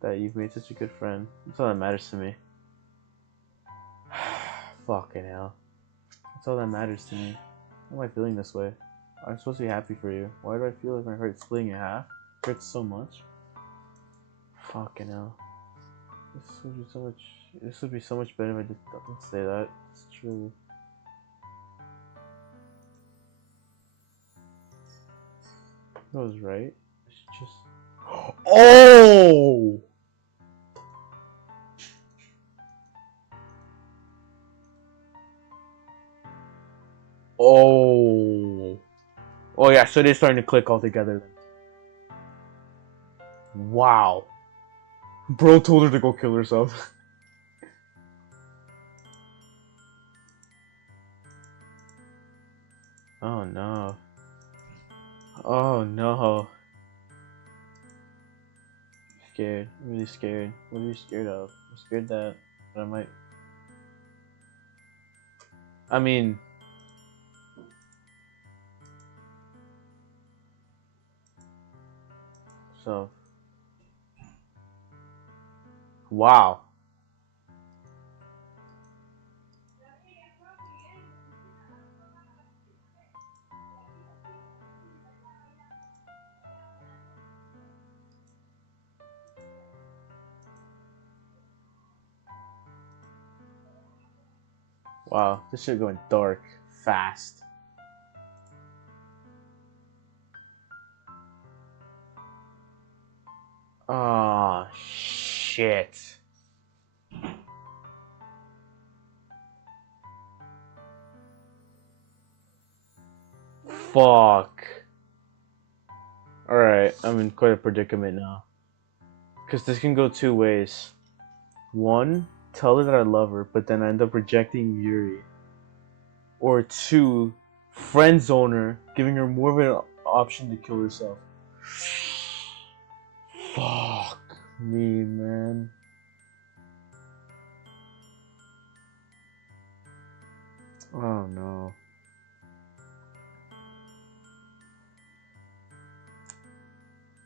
that you've made such a good friend. That's all that matters to me. Fucking hell. That's all that matters to me. Why am I feeling this way? I'm supposed to be happy for you. Why do I feel like my heart's splitting in half? It hurts so much. Fucking hell. This would be so much better if I just didn't say that. It's true. I was right. I should just. Oh! Oh. Oh yeah, so they're starting to click all together then. Wow. Bro told her to go kill herself. Oh no. Oh no. Scared. I'm really scared. What are you scared of? I'm scared that I might. I mean. So. Wow. Wow. This shit going dark. Fast. Oh, shit. Fuck. Alright, I'm in quite a predicament now. Because this can go two ways. One, tell her that I love her, but then I end up rejecting Yuri. Or two, friend zone her, giving her more of an option to kill herself. Fuck me, man. Oh no.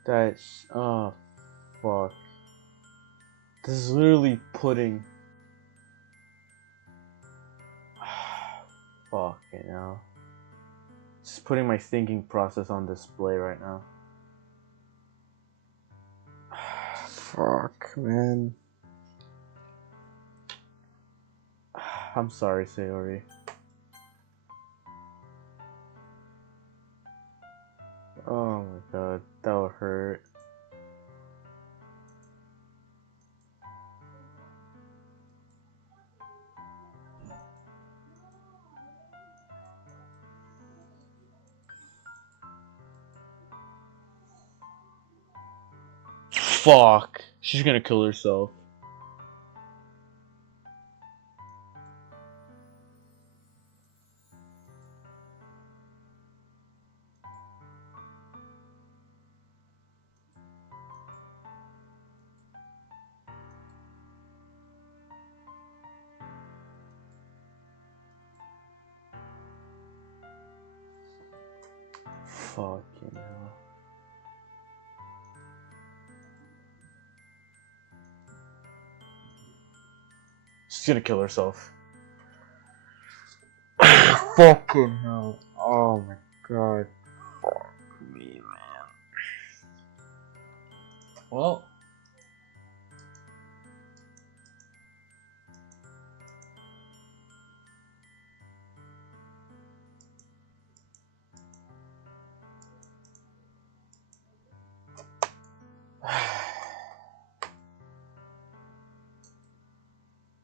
That's. Oh, fuck. This is literally putting. Fucking hell. Just putting my thinking process on display right now. Fuck, man. I'm sorry, Sayori. Oh my god, that would hurt. Fuck. She's gonna kill herself. Fucking hell. She's gonna kill herself. Fucking hell. Oh my god. Fuck me, man. Well.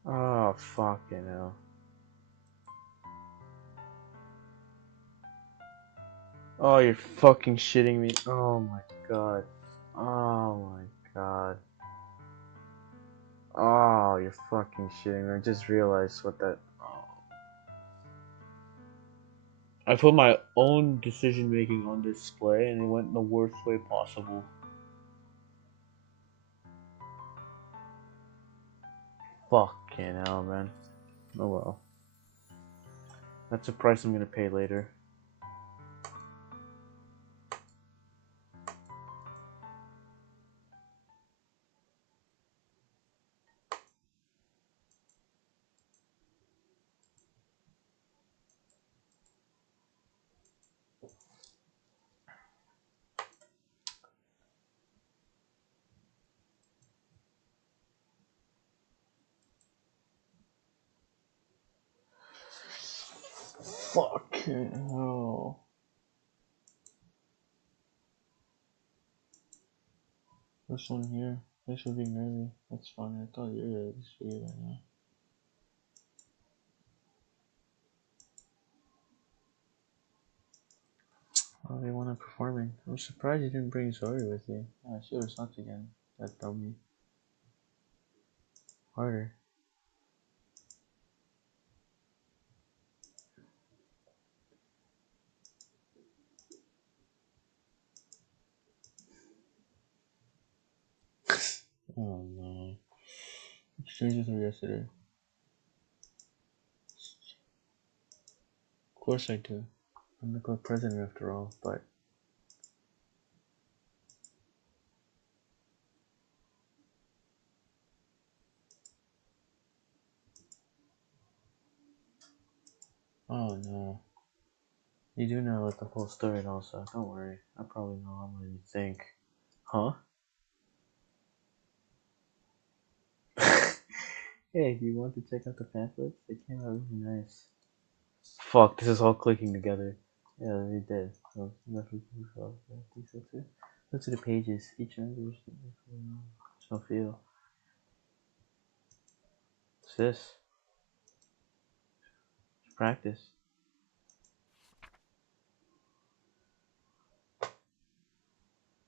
Oh, fucking hell. Oh, you're fucking shitting me. Oh my god. Oh my god. Oh, you're fucking shitting me. I just realized what that. Oh. I put my own decision making on display and it went in the worst way possible. Fucking hell, man. Oh well. That's a price I'm gonna pay later. Fucking hell. This one here. This would be nervy. That's funny. I thought you were ready to see it right now. Oh, they want to performing. I'm surprised you didn't bring Zoe with you. Yeah, she was not again. That dummy. Harder. Oh no. Exchanged with her yesterday. Of course I do. I'm the club president after all, but. Oh no. You do know about the whole story also. Don't worry. I probably know how much you think. Huh? Hey, do you want to check out the pamphlets? They came out really nice. Fuck, this is all clicking together. Yeah, they did. So, I think so too. Look to the pages. Each one there's no feel. What's this? Practice.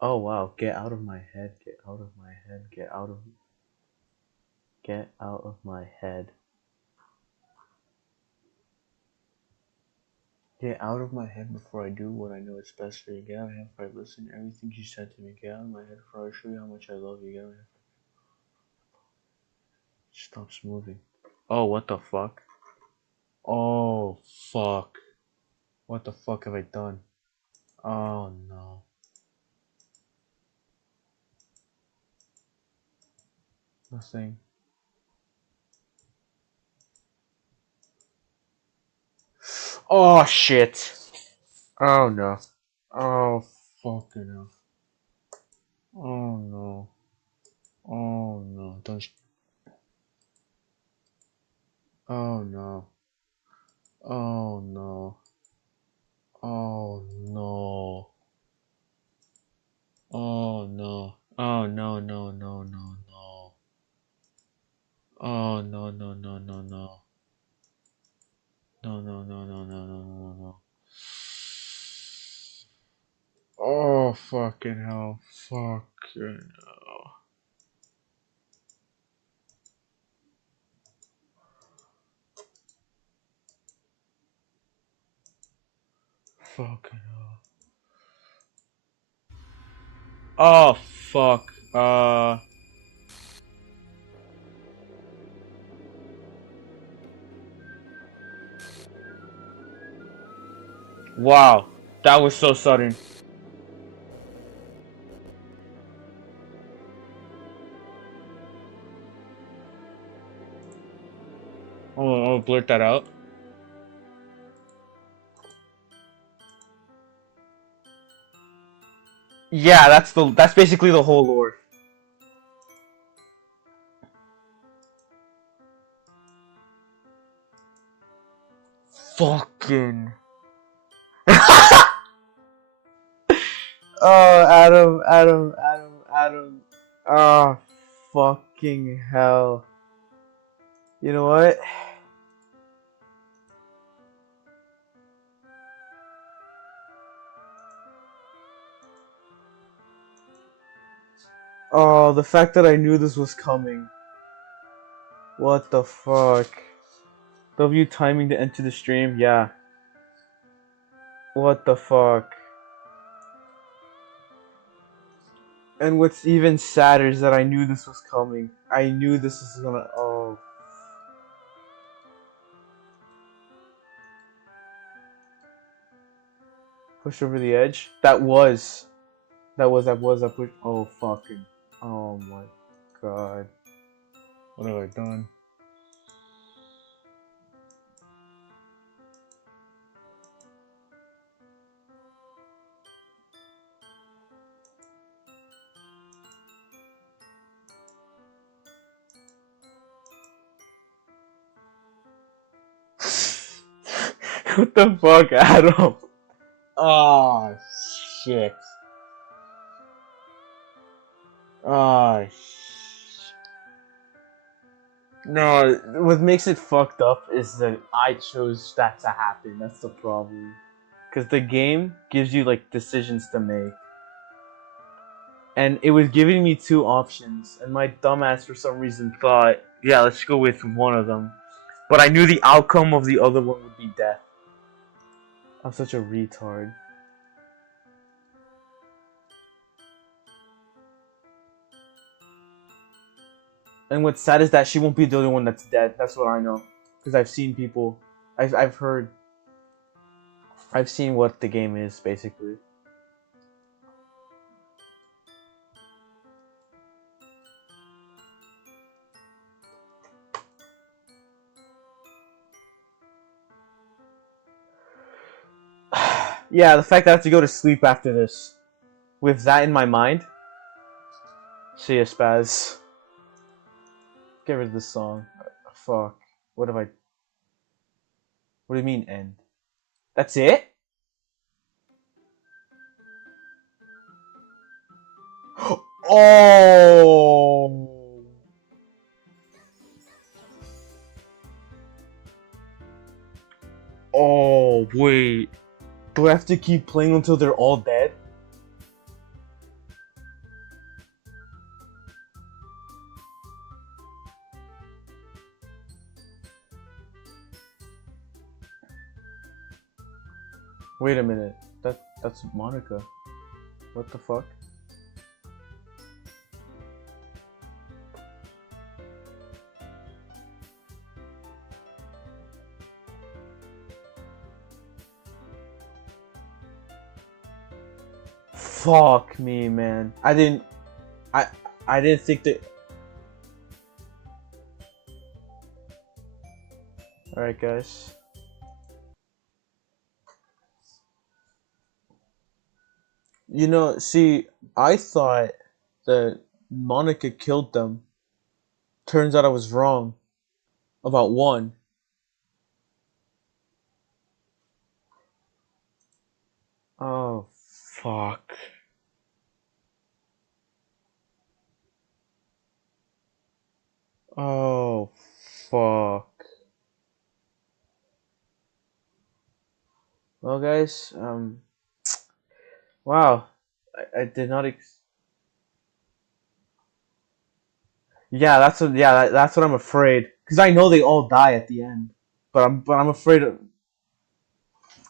Oh wow, get out of my head, get out of my head, get out of my head. Get out of my head before I do what I know is best for you. Get out of my head before I listen to everything you said to me. Get out of my head before I show you how much I love you. Get out of my head. Stops moving. Oh, what the fuck? Oh, fuck. What the fuck have I done? Oh, no. Nothing. Oh, shit. Oh, no. Oh, fucking hell. Oh, no. Oh, no. Don't. Oh, no. Oh, no. Oh, no. fucking hell. Fucking hell. Fucking hell. Oh, fuck. Wow. That was so sudden. I'll blurt that out. Yeah, that's basically the whole lore. Fucking. Oh, Adam. Oh, fucking hell. You know what? Oh, the fact that I knew this was coming. What the fuck? W timing to enter the stream? Yeah. What the fuck? And what's even sadder is that I knew this was coming. I knew this was gonna. Oh. Push over the edge? That was. I pushed. Oh, fucking. Oh my god. What have I done? What the fuck, Adam? Oh, shit. Oh, no, what makes it fucked up is that I chose that to happen. That's the problem. Because the game gives you, like, decisions to make. And it was giving me two options. And my dumbass, for some reason, thought, yeah, let's go with one of them. But I knew the outcome of the other one would be death. I'm such a retard. And what's sad is that she won't be the only one that's dead. That's what I know. Because I've seen people. I've heard. I've seen what the game is, basically. Yeah, the fact that I have to go to sleep after this. With that in my mind. See ya, Spaz. Get rid of this song. Fuck. What have I... What do you mean, end? That's it? Oh! Oh, wait. Do I have to keep playing until they're all dead? Wait a minute. That's Monica. What the fuck? Fuck me, man. I didn't think that. Alright, guys. You know, see, I thought that Monica killed them. Turns out I was wrong. About one. Oh, fuck. Oh, fuck. Well, guys, wow. I did not. Yeah, that's what I'm afraid. Cause I know they all die at the end, but I'm afraid of.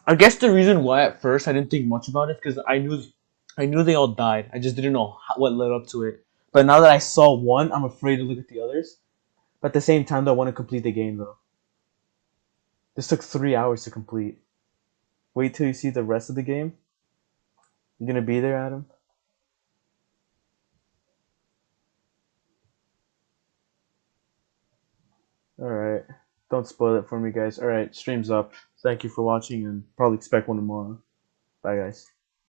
I guess the reason why at first I didn't think much about it because I knew they all died. I just didn't know what led up to it. But now that I saw one, I'm afraid to look at the others. But at the same time, though, I want to complete the game though. This took 3 hours to complete. Wait till you see the rest of the game. You gonna be there, Adam? All right. Don't spoil it for me, guys. All right, stream's up. Thank you for watching, and probably expect one tomorrow. Bye, guys.